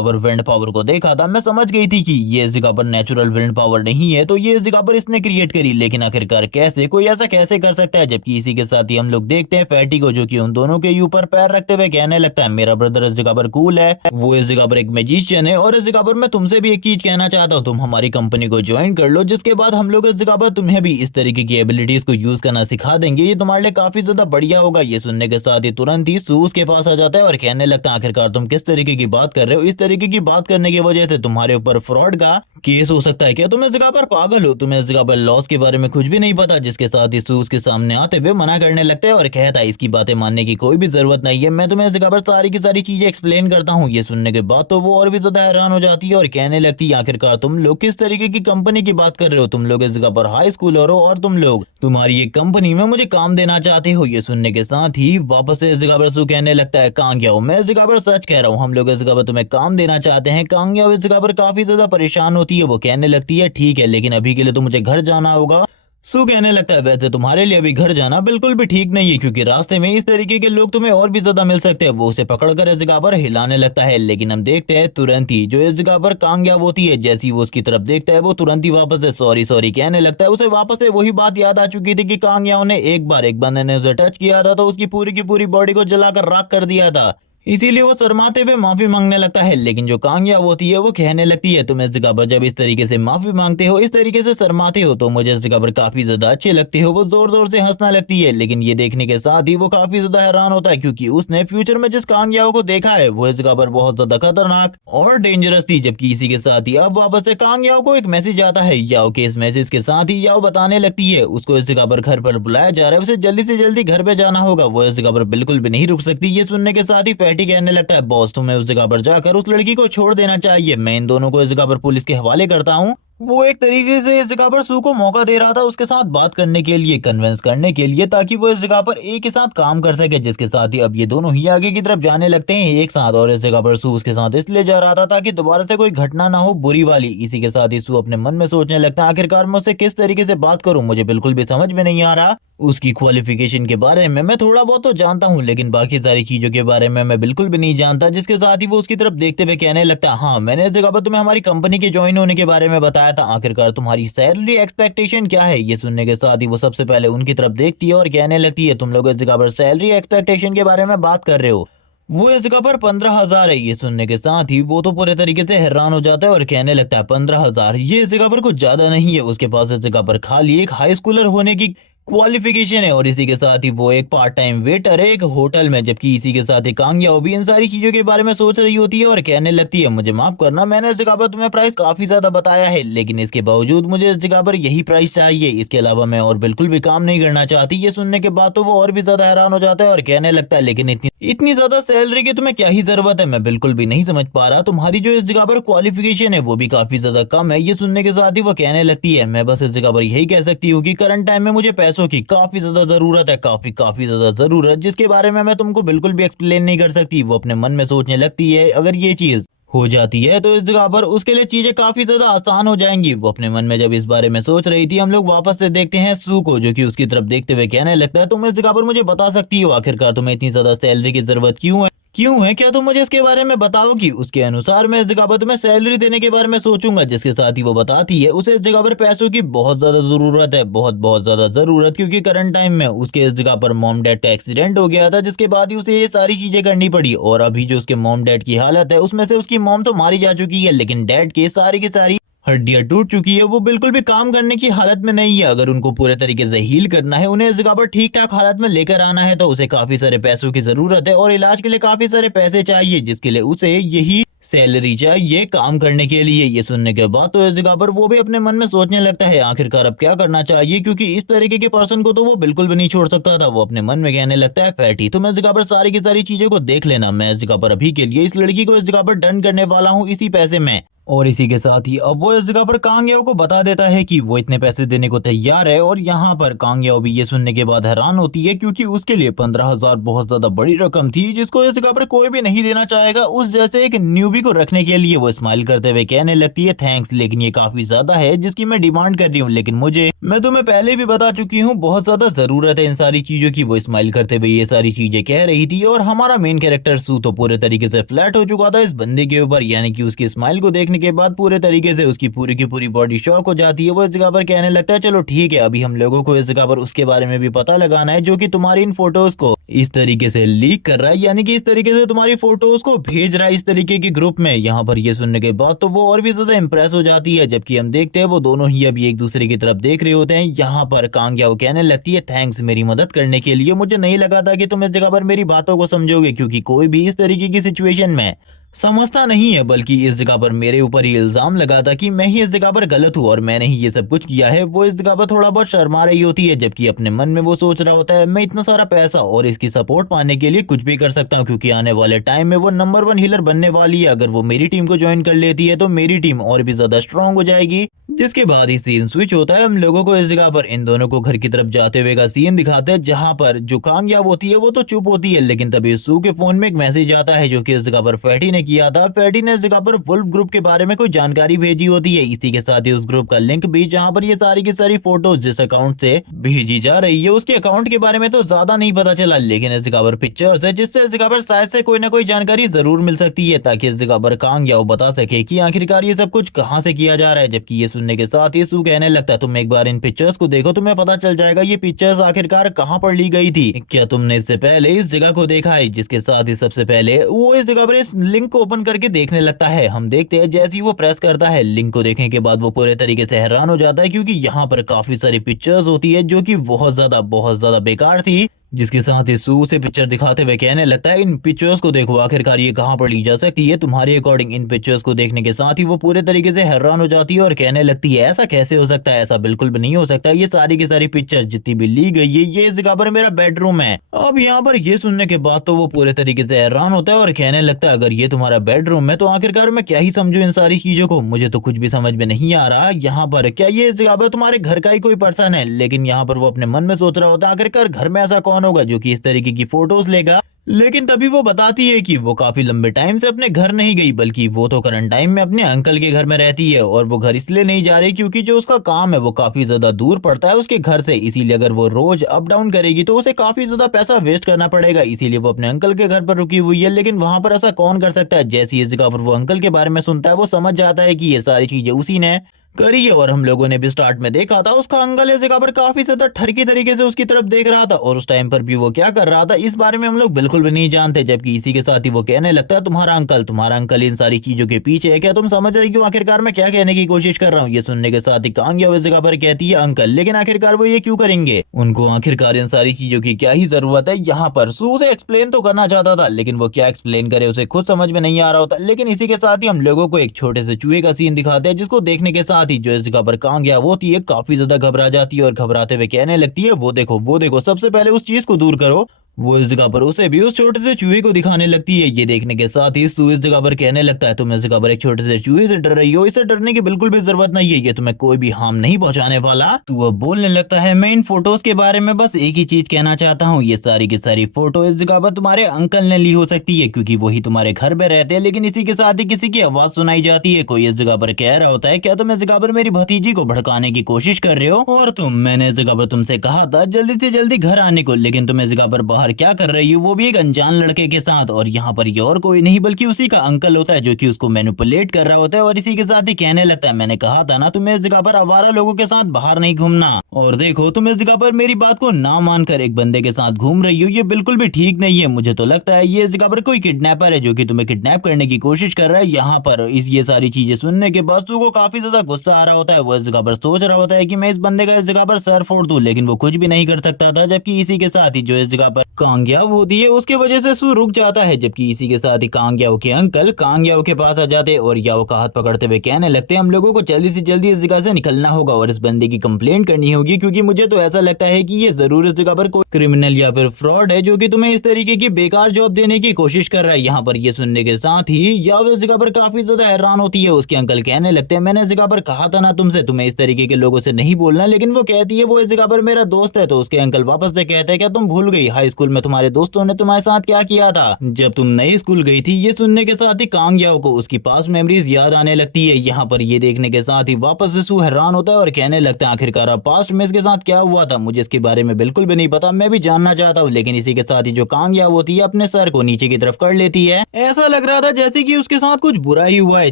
पर विंड पावर को देखा था, मैं समझ गई थी कि ये इस जगह पर नेचुरल विंड पावर नहीं है, तो ये इस जगह पर इसने क्रिएट करी। लेकिन आखिरकार कैसे कोई ऐसा कैसे कर सकता है? जबकि इसी के साथ ही हम लोग देखते हैं फैटी को, जो कि उन दोनों के ऊपर पैर रखते हुए कहने लगता है, मेरा ब्रदर इस जगह पर कूल है, वो इस जगह पर एक मैजिशियन है, और इस जगह पर मैं तुमसे भी एक चीज कहना चाहता हूँ, तुम हमारी कंपनी को ज्वाइन कर लो, जिसके बाद हम लोग इस जगह पर तुम्हें भी इस तरीके की एबिलिटीज को यूज करना सिखा देंगे, ये तुम्हारे लिए काफी ज्यादा बढ़िया होगा। ये सुनने के साथ ही तुरंत ही सू उसके पास आ जाता है और कहने लगता है, आखिरकार तुम किस तरीके की बात कर रहे हो? इस तरीके की बात करने की वजह से तुम्हारे ऊपर फ्रॉड का केस हो सकता है। क्या तुम इस जगह पर पागल हो? तुम्हें इस जगह पर लॉस के बारे में कुछ भी नहीं पता? जिसके साथ ही सू उसके सामने आते हुए मना करने लगता है और कहता है, इसकी बातें मानने की कोई भी जरूरत नहीं है, मैं तुम्हें इस जगह पर सारी की सारी चीजें एक्सप्लेन करता हूँ। ये सुनने के बाद तो वो और भी ज्यादा हैरान हो जाती है और कहने लगती है, आखिरकार तुम लोग किस तरीके की कंपनी की बात कर रहे हो? तुम लोग इस जगह पर हाई स्कूल हो और तुम लोग तुम्हारी ये कंपनी में मुझे काम देना चाहते हो। ये सुनने के साथ ही वापस से इस जगह पर सू कहने लगता है, कांग याओ मैं इस जगह पर सच कह रहा हूँ, हम लोग इस जगह पर तुम्हें काम देना चाहते हैं। कांग याओ इस जगह पर काफी ज्यादा परेशान होती है, वो कहने लगती है, ठीक है, लेकिन अभी के लिए तो मुझे घर जाना होगा। सू कहने लगता है, वैसे तुम्हारे लिए अभी घर जाना बिल्कुल भी ठीक नहीं है, क्योंकि रास्ते में इस तरीके के लोग तुम्हें और भी ज्यादा मिल सकते हैं। वो उसे पकड़कर इस जगह पर हिलाने लगता है, लेकिन हम देखते हैं तुरंत ही जो इस जगह पर कांग याओ होती है, जैसे ही वो उसकी तरफ देखता है, वो तुरंत ही वापस से सॉरी सॉरी कहने लगता है। उसे वापस से वही बात याद आ चुकी थी कि कांग याओ ने एक बंदे ने उसे टच किया था, तो उसकी पूरी की पूरी बॉडी को जलाकर राख कर दिया था, इसीलिए वो शर्माते हुए माफी मांगने लगता है। लेकिन जो कांग याओ होती है वो कहने लगती है, तुम इस जगह पर जब इस तरीके से माफी मांगते हो, इस तरीके से शर्माते हो, तो मुझे इस जगह पर काफी ज्यादा अच्छे लगते हो। वो जोर जोर से हंसने लगती है, लेकिन ये देखने के साथ ही वो काफी ज्यादा हैरान होता है, क्योंकि उसने फ्यूचर में जिस कांग याओ को देखा है वो इस जगह पर बहुत ज्यादा खतरनाक और डेंजरस थी। जबकि इसी के साथ ही अब वापस से कांग याओ को एक मैसेज आता है। याओ के इस मैसेज के साथ ही याओ बताने लगती है उसको इस जगह पर घर पर बुलाया जा रहा है, उसे जल्दी से जल्दी घर पे जाना होगा, वो इस जगह पर बिल्कुल भी नहीं रुक सकती। ये सुनने के साथ ही फैटी कहने लगता है, बॉस तुम्हें उस जगह पर जाकर उस लड़की को छोड़ देना चाहिए, मैं इन दोनों को इस जगह पर पुलिस के हवाले करता हूँ। वो एक तरीके से इस जगह पर सू को मौका दे रहा था उसके साथ बात करने के लिए, कन्विंस करने के लिए, ताकि वो इस जगह पर एक ही साथ काम कर सके। जिसके साथ ही अब ये दोनों ही आगे की तरफ जाने लगते हैं एक साथ, और इस जगह पर सू उसके साथ इसलिए जा रहा था ताकि दोबारा से कोई घटना ना हो बुरी वाली। इसी के साथ ही सू अपने मन में सोचने लगता है, आखिरकार मैं उससे किस तरीके से बात करूं, मुझे बिल्कुल भी समझ में नहीं आ रहा। उसकी क्वालिफिकेशन के बारे में मैं थोड़ा बहुत तो जानता हूँ, लेकिन बाकी सारी चीजों के बारे में मैं बिल्कुल भी नहीं जानता। जिसके साथ ही वो उसकी तरफ देखते हुए कहने लगता है, हाँ मैंने इस जगह पर तुम्हें हमारी कंपनी के ज्वाइन होने के बारे में बताया बताया था। आखिरकार तुम्हारी सैलरी एक्सपेक्टेशन क्या है? ये सुनने के साथ ही वो सबसे पहले उनकी तरफ देखती है और कहने लगती है, तुम लोग इस जगह पर सैलरी एक्सपेक्टेशन के बारे में बात कर रहे हो, वो इस जगह पर 15,000 है। ये सुनने के साथ ही वो तो पूरे तरीके से हैरान हो जाता है और कहने लगता है 15,000 ये इस जगह पर कुछ ज्यादा नहीं है। उसके पास इस जगह पर खाली एक हाई स्कूलर होने की क्वालिफिकेशन है और इसी के साथ ही वो एक पार्ट टाइम वेटर है एक होटल में। जबकि इसी के साथ ही कांग्या भी इन सारी चीजों के बारे में सोच रही होती है और कहने लगती है, मुझे माफ करना, मैंने इस जगह पर तुम्हें प्राइस काफी ज्यादा बताया है, लेकिन इसके बावजूद मुझे इस जगह पर यही प्राइस चाहिए, इसके अलावा मैं और बिल्कुल भी काम नहीं करना चाहती। ये सुनने के बाद तो वो और भी ज्यादा हैरान हो जाता है और कहने लगता है, लेकिन इतनी इतनी ज्यादा सैलरी की तुम्हें क्या ही जरूरत है? मैं बिल्कुल भी नहीं समझ पा रहा, तुम्हारी जो इस जगह पर क्वालिफिकेशन है वो भी काफी ज्यादा कम है। ये सुनने के साथ ही वो कहने लगती है, मैं बस इस जगह पर यही कह सकती हूँ कि करंट टाइम में मुझे पैसों की काफी ज्यादा जरूरत है, काफी ज्यादा जरूरत, जिसके बारे में मैं तुमको बिल्कुल भी एक्सप्लेन नहीं कर सकती। वो अपने मन में सोचने लगती है, अगर ये चीज हो जाती है तो इस जगह पर उसके लिए चीजें काफी ज्यादा आसान हो जाएंगी। वो अपने मन में जब इस बारे में सोच रही थी, हम लोग वापस से देखते हैं सू को, जो कि उसकी तरफ देखते हुए कहने लगता है, तुम इस जगह पर मुझे बता सकती हो आखिरकार तुम्हें इतनी ज्यादा सैलरी की जरूरत क्यों है? क्या तुम मुझे इसके बारे में बताओगी? उसके अनुसार मैं इस जगह पर तुम्हें सैलरी देने के बारे में सोचूंगा। जिसके साथ ही वो बताती है उसे इस जगह पर पैसों की बहुत ज्यादा जरूरत है, बहुत ज्यादा जरूरत, क्योंकि करंट टाइम में उसके इस जगह पर मॉम डैड का एक्सीडेंट हो गया था, जिसके बाद ही उसे ये सारी चीजें करनी पड़ी। और अभी जो उसके मॉम डैड की हालत है, उसमें से उसकी मॉम तो मारी जा चुकी है, लेकिन डैड के सारी की सारी हड्डियां टूट चुकी है, वो बिल्कुल भी काम करने की हालत में नहीं है। अगर उनको पूरे तरीके से हील करना है, उन्हें इस जगह पर ठीक ठाक हालत में लेकर आना है, तो उसे काफी सारे पैसों की जरूरत है और इलाज के लिए काफी सारे पैसे चाहिए, जिसके लिए उसे यही सैलरी चाहिए काम करने के लिए। ये सुनने के बाद तो इस जगह पर वो भी अपने मन में सोचने लगता है, आखिरकार अब क्या करना चाहिए, क्योंकि इस तरीके के पर्सन को तो वो बिल्कुल भी नहीं छोड़ सकता था। वो अपने मन में कहने लगता है, फैटी तुम इस जगह पर सारी की सारी चीजों को देख लेना, मैं इस जगह पर अभी के लिए इस लड़की को इस जगह पर डन करने वाला हूँ इसी पैसे में। और इसी के साथ ही अब वो इस जगह पर कांग्याओ को बता देता है कि वो इतने पैसे देने को तैयार है। और यहाँ पर कांग्याओ भी ये सुनने के बाद हैरान होती है, क्योंकि उसके लिए 15,000 बहुत ज्यादा बड़ी रकम थी, जिसको इस जगह पर कोई भी नहीं देना चाहेगा। उस जैसे एक न्यूबी को रखने के लिए वो स्माइल करते हुए कहने लगती है, थैंक्स, लेकिन ये काफी ज्यादा है जिसकी मैं डिमांड कर रही हूँ, लेकिन मैं तुम्हें पहले भी बता चुकी हूँ, बहुत ज्यादा जरूरत है इन सारी चीजों की। वो स्माइल करते हुए ये सारी चीजें कह रही थी और हमारा मेन कैरेक्टर सू तो पूरे तरीके से फ्लैट हो चुका था इस बंदे के ऊपर, यानी कि उसकी स्माइल को देखने के बाद पूरे तरीके से उसकी पूरी की पूरी बॉडी शॉक हो जाती है। वो इस जगह पर कहने लगता है, चलो ठीक है, अभी हम लोगों को इस जगह पर उसके बारे में भी पता लगाना है जो कि तुम्हारी इन फोटोज को इस तरीके से लीक कर रहा है, यानी कि इस तरीके से तुम्हारी फोटोज को भेज रहा है इस तरीके के ग्रुप में। यहाँ पर ये सुनने के बाद तो वो और भी ज्यादा इंप्रेस हो जाती है, जबकि हम देखते हैं वो दोनों ही अभी एक दूसरे की तरफ देख रहे होते हैं। यहाँ पर कांग्याओ कहने लगती है, थैंक्स मेरी मदद करने के लिए, मुझे नहीं लगा था कि तुम इस जगह पर मेरी बातों को समझोगे, क्योंकि कोई भी इस तरीके की सिचुएशन में समझता नहीं है, बल्कि इस जगह पर मेरे ऊपर ही इल्जाम लगा था कि मैं ही इस जगह पर गलत हूँ और मैंने ही ये सब कुछ किया है। वो इस जगह पर थोड़ा बहुत शर्मा रही होती है, जबकि अपने मन में वो सोच रहा होता है, मैं इतना सारा पैसा और इसकी सपोर्ट पाने के लिए कुछ भी कर सकता हूँ, क्योंकि आने वाले टाइम में वो नंबर 1 हीलर बनने वाली है। अगर वो मेरी टीम को ज्वाइन कर लेती है तो मेरी टीम और भी ज्यादा स्ट्रांग हो जाएगी। जिसके बाद ही सीन स्विच होता है, हम लोगों को इस जगह पर इन दोनों को घर की तरफ जाते हुए का सीन दिखाते हैं, जहाँ पर जो कांग्याब होती है वो तो चुप होती है, लेकिन तभी सू के फोन में एक मैसेज आता है जो कि इस जगह पर फैटी ने किया था। फैटी ने इस जगह पर वुल्फ ग्रुप के बारे में कोई जानकारी भेजी होती है, इसी के साथ ही उस ग्रुप का लिंक भी, जहाँ पर ये सारी की सारी फोटोज जिस अकाउंट से भेजी जा रही है उसके अकाउंट के बारे में तो ज्यादा नहीं पता चला, लेकिन इस जगह पर पिक्चर्स है, जिससे इस जगह पर शायद से कोई ना कोई जानकारी जरूर मिल सकती है, ताकि इस जगह पर कांग्याओ बता सके कि आखिरकार ये सब कुछ कहाँ से किया जा रहा है। जबकि ये सुनने के साथ ही सू कहने लगता है, तुम एक बार इन पिक्चर्स को देखो, तुम्हें पता चल जाएगा ये पिक्चर्स आखिरकार कहाँ पर ली गई थी। क्या तुमने इससे पहले इस जगह को देखा है? जिसके साथ ही सबसे पहले वो इस जगह पर इस लिंक को ओपन करके देखने लगता है। हम देखते हैं जैसे ही वो प्रेस करता है, लिंक को देखने के बाद वो पूरे तरीके से हैरान हो जाता है, क्योंकि यहाँ पर काफी सारी पिक्चर्स होती है जो कि बहुत ज्यादा बेकार थी। जिसके साथ ही सू से पिक्चर दिखाते हुए कहने लगता है, इन पिक्चर्स को देखो, आखिरकार ये कहाँ पर ली जा सकती है तुम्हारे अकॉर्डिंग। इन पिक्चर्स को देखने के साथ ही वो पूरे तरीके से हैरान हो जाती है और कहने लगती है, ऐसा कैसे हो सकता है, ऐसा बिल्कुल भी नहीं हो सकता, ये सारी की सारी पिक्चर जितनी भी ली गई है ये इस जगह पर मेरा बेडरूम है। अब यहाँ पर ये सुनने के बाद तो वो पूरे तरीके से हैरान होता है और कहने लगता है, अगर ये तुम्हारा बेडरूम है तो आखिरकार मैं क्या ही समझू इन सारी चीजों को, मुझे तो कुछ भी समझ में नहीं आ रहा। यहाँ पर क्या ये इस जगह पर तुम्हारे घर का ही कोई पर्सन है? लेकिन यहाँ पर वो अपने मन में सोच रहा होता है, आखिरकार घर में ऐसा कौन होगा जो कि इस तरीके की फोटोज लेगा। लेकिन तभी वो बताती है कि वो काफी लंबे टाइम से अपने घर नहीं गई, बल्कि वो तो करंट टाइम में अपने अंकल के घर में रहती है, और वो घर इसलिए नहीं जा रही क्योंकि जो उसका काम है वो काफी ज्यादा दूर पड़ता है उसके घर से, इसीलिए अगर वो रोज अप डाउन करेगी तो उसे काफी ज्यादा पैसा वेस्ट करना पड़ेगा, इसीलिए वो अपने अंकल के घर पर रुकी हुई है। लेकिन वहां पर ऐसा कौन कर सकता है? जैसी इस जगह पर वो अंकल के बारे में सुनता है वो समझ जाता है कि ये सारी चीजें उसी ने करी है। और हम लोगों ने भी स्टार्ट में देखा था उसका अंकल इस जगह पर काफी ज्यादा ठरकी तरीके से उसकी तरफ देख रहा था, और उस टाइम पर भी वो क्या कर रहा था इस बारे में हम लोग बिल्कुल भी नहीं जानते। जबकि इसी के साथ ही वो कहने लगता है तुम्हारा अंकल इन सारी चीजों के पीछे है, क्या तुम समझ रही हो आखिरकार मैं क्या कहने की कोशिश कर रहा हूँ। ये सुनने के साथ ही कांग्या इस जगह पर कहती है अंकल, लेकिन आखिरकार वो ये क्यों करेंगे, उनको आखिरकार इन सारी चीजों की क्या ही जरूरत है। यहाँ पर सू उसे एक्सप्लेन तो करना चाहता था, लेकिन वो क्या एक्सप्लेन करे उसे खुद समझ में नहीं आ रहा होता। लेकिन इसी के साथ ही हम लोगों को एक छोटे से चूहे का सीन दिखाते हैं, जिसको देखने के साथ ही जो इस जगह पर कांग्या वो होती है काफी ज्यादा घबरा जाती है, और घबराते हुए कहने लगती है वो देखो सबसे पहले उस चीज को दूर करो। वो इस जगह पर उसे भी उस छोटे से चूहे को दिखाने लगती है। ये देखने के साथ ही सू इस जगह पर कहने लगता है तुम इस जगह पर एक छोटे से चूहे से डर रही हो, इसे डरने की बिल्कुल भी जरूरत नहीं है, ये तुम्हें कोई भी हार्म नहीं पहुंचाने वाला। तो वो बोलने लगता है मैं इन फोटोज के बारे में बस एक ही चीज कहना चाहता हूँ, ये सारी की सारी फोटो इस जगह पर तुम्हारे अंकल ने ली हो सकती है, क्योंकि वही तुम्हारे घर में रहते हैं। लेकिन इसी के साथ ही किसी की आवाज सुनाई जाती है, कोई इस जगह पर कह रहा होता है क्या तुम इस जगह पर मेरी भतीजी को भड़काने की कोशिश कर रहे हो, और मैंने इस जगह पर तुमसे कहा था जल्दी से जल्दी घर आने को, लेकिन तुम इस जगह पर बाहर क्या कर रही हो, वो भी एक अनजान लड़के के साथ। और यहाँ पर ये और कोई नहीं बल्कि उसी का अंकल होता है जो कि उसको मैनिपुलेट कर रहा होता है। और इसी के साथ ही कहने लगता है मैंने कहा था ना तुम्हें इस जगह पर आवारा लोगों के साथ बाहर नहीं घूमना, और देखो तुम इस जगह पर मेरी बात को ना मानकर एक बंदे के साथ घूम रही हो, ये बिल्कुल भी ठीक नहीं है। मुझे तो लगता है ये इस जगह पर कोई किडनैपर है जो कि तुम्हें किडनैप करने की कोशिश कर रहा है। यहाँ पर ये सारी चीजें सुनने के बाद को काफी ज्यादा गुस्सा आ रहा होता है। वो इस जगह पर सोच रहा होता है कि मैं इस बंदे का इस जगह पर सर फोड़ दूं, लेकिन वो कुछ भी नहीं कर सकता था। जबकि इसी के साथ ही जो इस जगह पर कांग्याव होती है उसके वजह से सू रुक जाता है। जबकि इसी के साथ ही कांग्याव के अंकल कांग्याव के पास आ जाते और याओ का हाथ पकड़ते हुए कहने लगते हम लोगों को जल्दी से जल्दी इस जगह से निकलना होगा और इस बंदे की कंप्लेंट करनी होगी, क्योंकि मुझे तो ऐसा लगता है कि ये जरूर इस जगह पर कोई क्रिमिनल या फिर फ्रॉड है जो कि तुम्हें इस तरीके की बेकार जॉब देने की कोशिश कर रहा है। यहाँ पर ये सुनने के साथ ही याओ इस जगह पर काफी ज्यादा हैरान होती है। उसके अंकल कहने लगते हैं मैंने इस जगह पर कहा था ना तुमसे तुम्हें इस तरीके के लोगों से नहीं बोलना, लेकिन वो कहती है वो इस जगह पर मेरा दोस्त है। तो उसके अंकल वापस से कहते हैं क्या तुम भूल गई हाई स्कूल में तुम्हारे दोस्तों ने तुम्हारे साथ क्या किया था जब तुम नई स्कूल गई थी। ये सुनने के साथ ही कांग याओ को उसकी पास्ट मेमोरीज याद आने लगती है। यहाँ पर ये देखने के साथ ही वापस से सू हैरान होता है और कहने लगता है आखिरकार अब पास्ट में इसके साथ क्या हुआ था, मुझे इसके बारे में बिल्कुल भी नहीं पता, मैं भी जानना चाहता हूँ। लेकिन इसी के साथ ही जो कांग याओ होती है अपने सर को नीचे की तरफ कर लेती है। ऐसा लग रहा था जैसे कि उसके साथ कुछ बुरा ही हुआ है।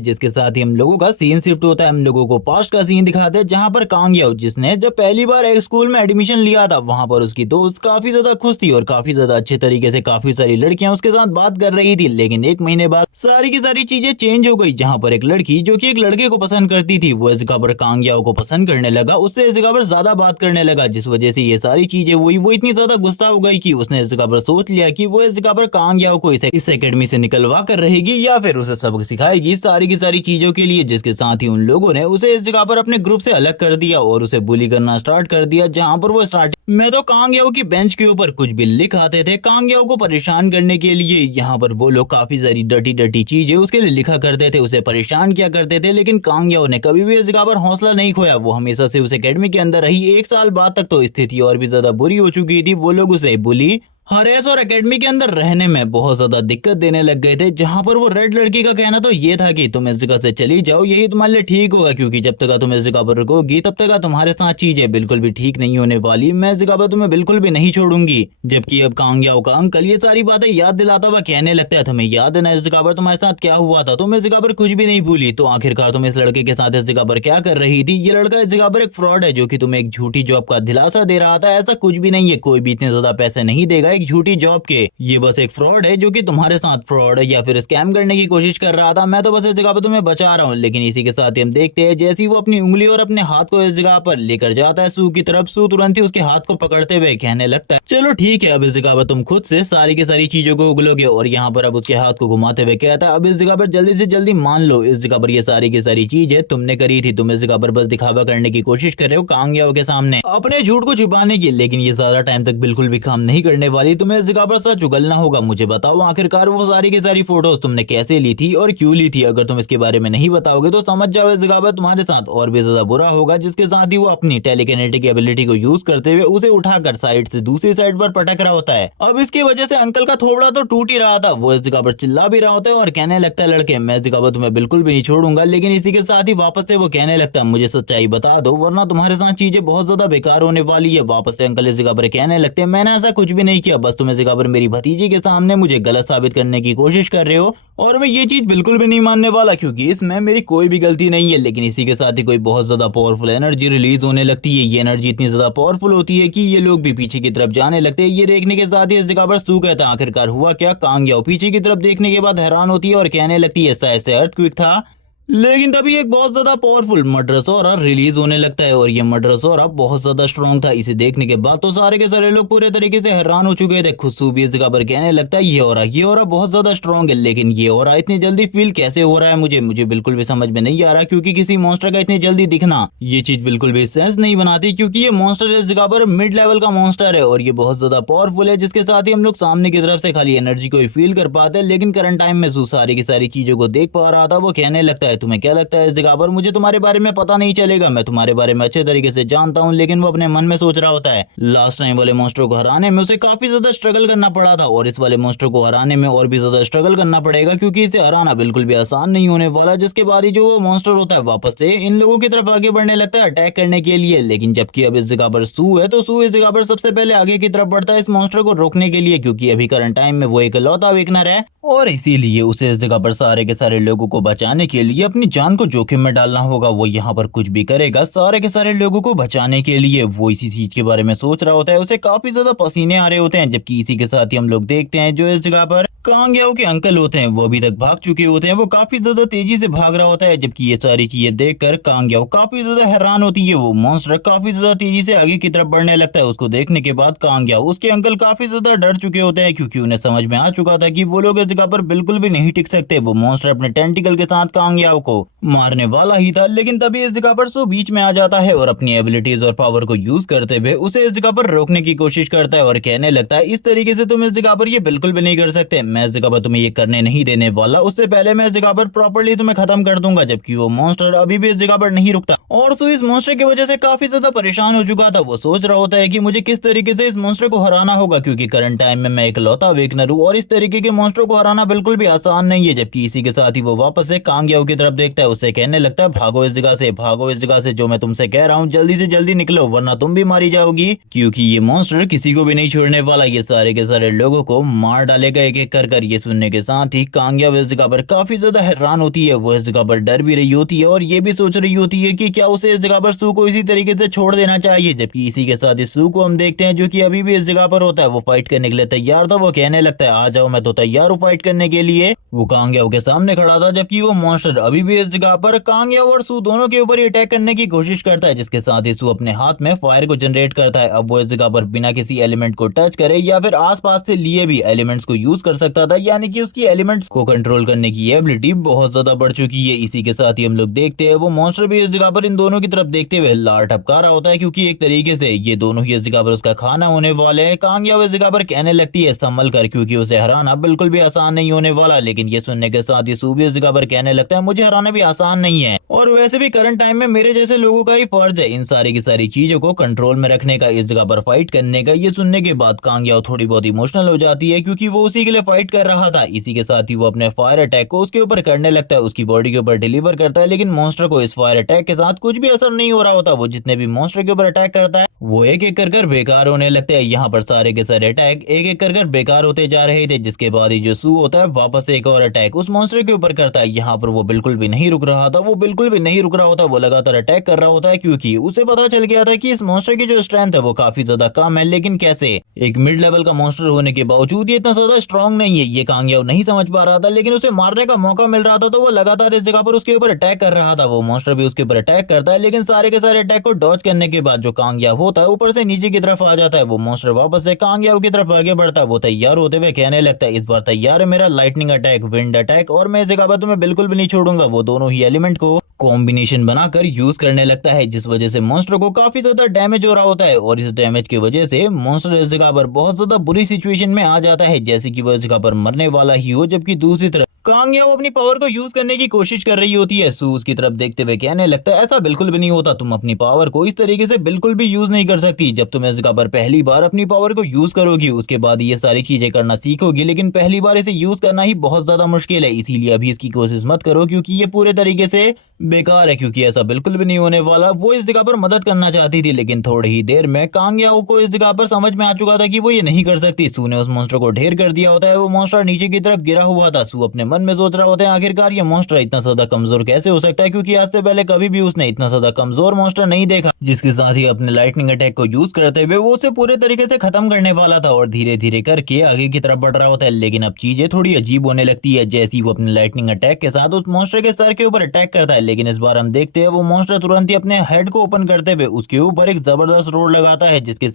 जिसके साथ ही हम लोगों का सीन शिफ्ट होता है, हम लोगों को पास्ट का सीन दिखाते हैं जहाँ पर कांग याओ जिसने जब पहली बार एक स्कूल में एडमिशन लिया था वहाँ पर उसकी दोस्त काफी ज्यादा खुश थी और काफी ज्यादा अच्छे तरीके से काफी सारी लड़कियां उसके साथ बात कर रही थी। लेकिन एक महीने बाद सारी की सारी चीजें चेंज हो गई, जहाँ पर एक लड़की जो कि एक लड़के को पसंद करती थी वो इस जगह पर कांग याओ को पसंद करने लगा, उससे इस जगह पर ज्यादा बात करने लगा, जिस वजह से ये सारी चीजें हुई। वो इतनी ज्यादा गुस्सा हो गई कि उसने इस जगह पर सोच लिया कि वो इस जगह पर कांग याओ को इस एकेडमी से निकलवा कर रहेगी या फिर उसे सबक सिखाएगी सारी की सारी चीजों के लिए। जिसके साथ ही उन लोगों ने उसे इस जगह पर अपने ग्रुप से अलग कर दिया और उसे बुली करना स्टार्ट कर दिया, जहाँ पर वो स्टार्टिंग में तो कांग याओ की बेंच के ऊपर कुछ भी लिख आते थे कांग याओ को परेशान करने के लिए। यहाँ पर वो लोग काफी सारी डर्टी चीजें उसके लिए लिखा करते थे, उसे परेशान किया करते थे। लेकिन कांग याओ ने कभी भी इस जगह पर हौसला नहीं खोया, वो हमेशा से उस एकेडमी के अंदर रही। एक साल बाद तक तो स्थिति और भी ज्यादा बुरी हो चुकी थी, वो लोग उसे बुली हरेस और एकेडमी के अंदर रहने में बहुत ज्यादा दिक्कत देने लग गए थे। जहां पर वो रेड लड़की का कहना तो ये था कि तुम इस जगह से चली जाओ, यही तुम्हारे लिए ठीक होगा, क्योंकि जब तक तुम इस जगह पर रुकोगी तब तक तुम्हारे साथ चीजें बिल्कुल भी ठीक नहीं होने वाली, मैं इस जगह पर तुम्हें बिल्कुल भी नहीं छोड़ूंगी। जबकि अब कांग याओ का अंकल ये सारी बातें याद दिलाता हुआ कहने लगता है तुम्हें याद है ना इस जगह पर तुम्हारे साथ क्या हुआ था, तुम इस जगह पर कुछ भी नहीं भूली, तो आखिरकार तुम इस लड़के के साथ इस जगह पर क्या कर रही थी। ये लड़का इस जगह पर एक फ्रॉड है जो कि तुम्हें एक झूठी जॉब का दिलासा दे रहा था, ऐसा कुछ भी नहीं है, कोई भी इतने ज्यादा पैसे नहीं देगा एक झूठी जॉब के, ये बस एक फ्रॉड है जो कि तुम्हारे साथ फ्रॉड या फिर स्कैम करने की कोशिश कर रहा था, मैं तो बस इस जगह पर तुम्हें बचा रहा हूँ। लेकिन इसी के साथ ही हम देखते हैं जैसे ही वो अपनी उंगली और अपने हाथ को इस जगह पर लेकर जाता है सू की तरफ, सू तुरंत ही उसके हाथ को पकड़ते हुए कहने लगता है चलो ठीक है अब इस जगह पर तुम खुद से सारी की सारी चीजों को उगलोगे। और यहाँ पर अब उसके हाथ को घुमाते हुए कहता है अब इस जगह पर जल्दी से जल्दी मान लो इस जगह पर ये सारी की सारी चीजें तुमने करी थी, तुम इस जगह पर बस दिखावा करने की कोशिश कर रहे हो कांग याओ के सामने अपने झूठ को छुपाने की, लेकिन ये ज्यादा टाइम तक बिल्कुल भी काम नहीं करने वाली, तुम्हें इस जगह पर सच उगलना होगा। मुझे बताओ आखिरकार वो सारी की सारी फोटोज तुमने कैसे ली थी और क्यों ली थी, अगर तुम इसके बारे में नहीं बताओगे तो समझ जाओ इस जगह पर तुम्हारे साथ और भी ज्यादा बुरा होगा। जिसके साथ ही वो अपनी टेलीकिनेटिक एबिलिटी को यूज करते हुए उसे उठाकर साइड से दूसरी साइड पर पटक रहा होता है। अब इसकी वजह से अंकल का थोबड़ा तो टूट ही रहा था, वो इस जगह पर चिल्ला भी रहा होता है और कहने लगता है लड़के मैं इस जगह पर तुम्हें बिल्कुल भी नहीं छोड़ूंगा। लेकिन इसी के साथ ही वापस से वो कहने लगता है मुझे सच्चाई बता दो वरना तुम्हारे साथ चीजें बहुत ज्यादा बेकार होने वाली है। वापस से अंकल इस जगह पर कहने लगते हैं मैंने ऐसा कुछ भी नहीं किया, बस तुम इस जगह पर मेरी भतीजी के सामने मुझे गलत साबित करने की कोशिश कर रहे हो और मैं ये चीज बिल्कुल भी नहीं मानने वाला, क्योंकि इसमें मेरी कोई भी गलती नहीं है। लेकिन इसी के साथ ही कोई बहुत ज्यादा पावरफुल एनर्जी रिलीज होने लगती है। ये एनर्जी इतनी ज्यादा पावरफुल होती है कि ये लोग भी पीछे की तरफ जाने लगते हैं। ये देखने के साथ ही इस जगह पर सू कहता है आखिरकार हुआ क्या। कांग याओ पीछे की तरफ देखने के बाद हैरान होती है और कहने लगती है ऐसा ऐसे अर्थक्वेक था। लेकिन तभी एक बहुत ज्यादा पावरफुल मड्रासोरा रिलीज होने लगता है और ये मड्रासोरा बहुत ज्यादा स्ट्रॉन्ग था। इसे देखने के बाद तो सारे के सारे लोग पूरे तरीके से हैरान हो चुके थे। खुशबू भी इस जगह पर कहने लगता है ये हो रहा बहुत ज्यादा स्ट्रॉन्ग है, लेकिन ये हो रहा इतनी जल्दी फील कैसे हो रहा है मुझे बिल्कुल भी समझ में नहीं आ रहा, क्योंकि किसी मॉन्स्टर का इतनी जल्दी दिखना ये चीज बिल्कुल भी सेंस नहीं बनाती, क्योंकि ये मॉन्स्टर इस जगह पर मिड लेवल का मॉन्स्टर है और ये बहुत ज्यादा पावरफुल है, जिसके साथ ही हम लोग सामने की तरफ से खाली एनर्जी को ही फील कर पाते हैं। लेकिन करंट टाइम में सारी की सारी चीजों को देख पा रहा था। वो कहने लगता है तुम्हें क्या लगता है जगह पर मुझे तुम्हारे बारे में पता नहीं चलेगा, मैं तुम्हारे बारे में अच्छे तरीके से जानता हूं। लेकिन वो अपने मन में सोच रहा होता है लास्ट टाइम वाले मॉन्स्टर को हराने में उसे काफी ज्यादा स्ट्रगल करना पड़ा था और इस वाले मॉन्स्टर को हराने में और भी ज्यादा स्ट्रगल करना पड़ेगा, क्योंकि इसे हराना बिल्कुल भी आसान नहीं होने वाला। जिसके बाद ही जो वो मॉन्स्टर होता है वापस से इन लोगों की तरफ आगे बढ़ने लगता है अटैक करने के लिए। लेकिन जबकि अब इस जगह पर सू है तो सू इस जगह पर सबसे पहले आगे की तरफ बढ़ता है इस मॉन्स्टर को रोकने के लिए, क्योंकि अभी करंट टाइम में वो एक लौता वेकनर है और इसीलिए उसे इस जगह पर सारे के सारे लोगों को बचाने के लिए अपनी जान को जोखिम में डालना होगा। वो यहाँ पर कुछ भी करेगा सारे के सारे लोगों को बचाने के लिए। वो इसी चीज के बारे में सोच रहा होता है, उसे काफी ज्यादा पसीने आ रहे होते हैं। जबकि इसी के साथ ही हम लोग देखते हैं जो इस जगह पर कांग याओ के अंकल होते हैं वो अभी तक भाग चुके होते हैं। वो काफी ज्यादा तेजी से भाग रहा होता है, जबकि ये सारी चीजें देखकर कांग याओ काफी ज्यादा हैरान होती है। वो मॉन्स्टर काफी ज्यादा तेजी से आगे की तरफ बढ़ने लगता है। उसको देखने के बाद कांग याओ उसके अंकल काफी ज्यादा डर चुके होते हैं, क्योंकि उन्हें समझ में आ चुका था कि वो लोग इस जगह पर बिल्कुल भी नहीं टिक सकते। वो मॉन्स्टर अपने टेंटिकल के साथ कांग याओ को मारने वाला ही था, लेकिन तभी इस जगह पर सो बीच में आ जाता है और अपनी एबिलिटीज और पावर को यूज करते हुए उसे इस जगह पर रोकने की कोशिश करता है और कहने लगता है इस तरीके से तुम इस जगह पर ये बिल्कुल भी नहीं कर सकते, मैं इस जगह पर तुम्हें ये करने नहीं देने वाला। उससे पहले मैं इस जगह पर प्रॉपर्ली तुम्हें खत्म कर दूंगा। जबकि वो मॉन्स्टर अभी भी इस जगह पर नहीं रुकता और सो इस मॉन्स्टर की वजह से काफी ज्यादा परेशान हो चुका था। वो सोच रहा होता है कि मुझे किस तरीके से इस मॉन्स्टर को हराना होगा, क्योंकि करंट टाइम में मैं एक लौता वेकनर हूँ और इस तरीके के मॉन्स्टर को हराना बिल्कुल भी आसान नहीं है। जबकि इसी के साथ ही वो वापस से कांग याओ की तरफ देखता है, उससे कहने लगता है भागो इस जगह से, भागो इस जगह से, जो मैं तुमसे कह रहा हूँ जल्दी से जल्दी निकलो वरना तुम भी मारी जाओगी, क्योंकि ये मॉन्स्टर किसी को भी नहीं छोड़ने वाला। ये सारे के सारे लोगों को मार डालेगा एक एक कर। ये सुनने के साथ ही कांग याओ इस जगह पर काफी ज्यादा हैरान होती है। वो इस जगह पर डर भी रही होती है और ये भी सोच रही होती है कि क्या उसे इस जगह पर सू को इसी तरीके से छोड़ देना चाहिए। जबकि इसी के साथ ही सू को हम देखते हैं जो कि अभी भी इस जगह पर होता है। वो फाइट करने के लिए तैयार था। वो कहने लगता है आ जाओ मैं तो तैयार हूँ फाइट करने के लिए। वो कांग याओ के सामने खड़ा था, जबकि वो मॉन्स्टर अभी भी इस जगह पर कांग याओ और सू दोनों के ऊपर अटैक करने की कोशिश करता है, जिसके साथ ही सू अपने हाथ में फायर को जनरेट करता है। अब वो इस जगह पर बिना किसी एलिमेंट को टच करे या फिर आसपास से लिए भी एलिमेंट्स को यूज कर सकता था, यानी कि उसकी एलिमेंट्स को कंट्रोल करने की एबिलिटी बहुत ज्यादा बढ़ चुकी है। इसी के साथ ही हम लोग देखते हैं वो मॉन्स्टर भी इस जगह पर इन दोनों की तरफ देखते हुए लार टपका रहा होता है, क्योंकि एक तरीके से ये दोनों ही इस जगह पर उसका खाना होने वाले हैं। कांग याओ इस जगह पर कहने लगती है संभल कर, क्योंकि उसे हराना बिल्कुल भी आसान नहीं होने वाला। लेकिन ये सुनने के साथ ही सू भी इस जगह पर कहने लगता है मुझे हराना भी आसान नहीं है और वैसे भी करंट टाइम में मेरे जैसे लोगों का ही फर्ज है इन सारी की सारी चीजों को कंट्रोल में रखने का, इस जगह पर फाइट करने का। ये सुनने के बाद कांग याओ थोड़ी बहुत इमोशनल हो जाती है, क्योंकि वो उसी के लिए फाइट कर रहा था। इसी के साथ ही वो अपने फायर अटैक को उसके ऊपर करने लगता है, उसकी बॉडी के ऊपर डिलीवर करता है। लेकिन मॉन्स्टर को इस फायर अटैक के साथ कुछ भी असर नहीं हो रहा होता। वो जितने भी मॉन्स्टर के ऊपर अटैक करता है वो एक एक कर बेकार होने लगते हैं। यहाँ पर सारे के सारे अटैक एक एक कर बेकार होते जा रहे थे, जिसके बाद ही जो सू होता है वापस एक और अटैक उस मॉन्स्टर के ऊपर करता है। यहाँ पर वो बिल्कुल भी नहीं रुक रहा था, वो बिल्कुल भी नहीं रुक रहा होता, वो लगातार अटैक कर रहा होता है, क्योंकि उसे पता चल गया था कि इस मॉन्स्टर की जो स्ट्रेंथ है वो काफी ज्यादा कम है। लेकिन कैसे एक मिड लेवल का मॉन्स्टर होने के बावजूद ये इतना ज्यादा स्ट्रॉन्ग नहीं है, ये कांग याओ नहीं समझ पा रहा था। लेकिन उसे मारने का मौका मिल रहा था तो वो लगातार इस जगह पर उसके ऊपर अटैक कर रहा था। वो मॉन्स्टर भी उसके ऊपर अटैक करता है, लेकिन सारे के सारे अटैक को डॉज करने के बाद जो कांग याओ होता है ऊपर से नीचे की तरफ आ जाता है। वो मॉन्स्टर वापस से कांग याओ की तरफ आगे बढ़ता है। वो तैयार होते हुए कहने लगता है इस बार तैयार है मेरा लाइटनिंग अटैक, विंड अटैक, और मैं इस जगह पर तुम्हें बिल्कुल भी नहीं छोड़ूंगा। वो दोनों ही एलिमेंट को कॉम्बिनेशन बनाकर यूज करने लगता है, जिस वजह से मॉन्स्टर को काफी ज्यादा डैमेज हो रहा होता है। और इस डैमेज की वजह से मॉन्स्टर इस जगह पर बहुत ज्यादा बुरी सिचुएशन में आ जाता है, जैसे कि वो इस जगह पर मरने वाला ही हो। जबकि दूसरी तरफ कांग याओ अपनी पावर को यूज करने की कोशिश कर रही होती है। सू उसकी तरफ देखते हुए कहने लगता है ऐसा बिल्कुल भी नहीं होता, तुम अपनी पावर को इस तरीके से बिल्कुल भी यूज नहीं कर सकती। जब तुम इस जगह पर पहली बार अपनी पावर को यूज करोगी उसके बाद ये सारी चीजें करना सीखोगी, लेकिन पहली बार इसे यूज करना ही बहुत ज्यादा मुश्किल है। इसीलिए अभी इसकी कोशिश मत करो, क्योंकि ये पूरे तरीके से बेकार है क्योंकि ऐसा बिल्कुल भी नहीं होने वाला। वो इस जगह पर मदद करना चाहती थी लेकिन थोड़ी ही देर में कांग याओ को इस जगह पर समझ में आ चुका था कि वो ये नहीं कर सकती। सू ने उस मॉन्स्टर को ढेर कर दिया होता है। वो मॉन्स्टर नीचे की तरफ गिरा हुआ था। सू अपने मन में सोच रहा होता है आखिरकार ये मॉन्स्टर इतना ज्यादा कमजोर कैसे हो सकता है, क्योंकि आज से पहले कभी भी उसने इतना ज्यादा कमजोर मॉन्स्टर नहीं देखा। जिसके साथ ही अपने लाइटनिंग अटैक को यूज करते हुए वो उसे पूरे तरीके से खत्म करने वाला था और धीरे धीरे करके आगे की तरफ बढ़ रहा होता है। लेकिन अब चीजें थोड़ी अजीब होने लगती है जैसे ही वो अपने लाइटनिंग अटैक के साथ उस मॉन्स्टर के सर के ऊपर अटैक करता है। लेकिन इस बार हम देखते हैं वो मॉन्स्टर तुरंत ही अपने हेड को ओपन करते हुए उसके ऊपर एक जबरदस्त रोड लगाता है, जिसके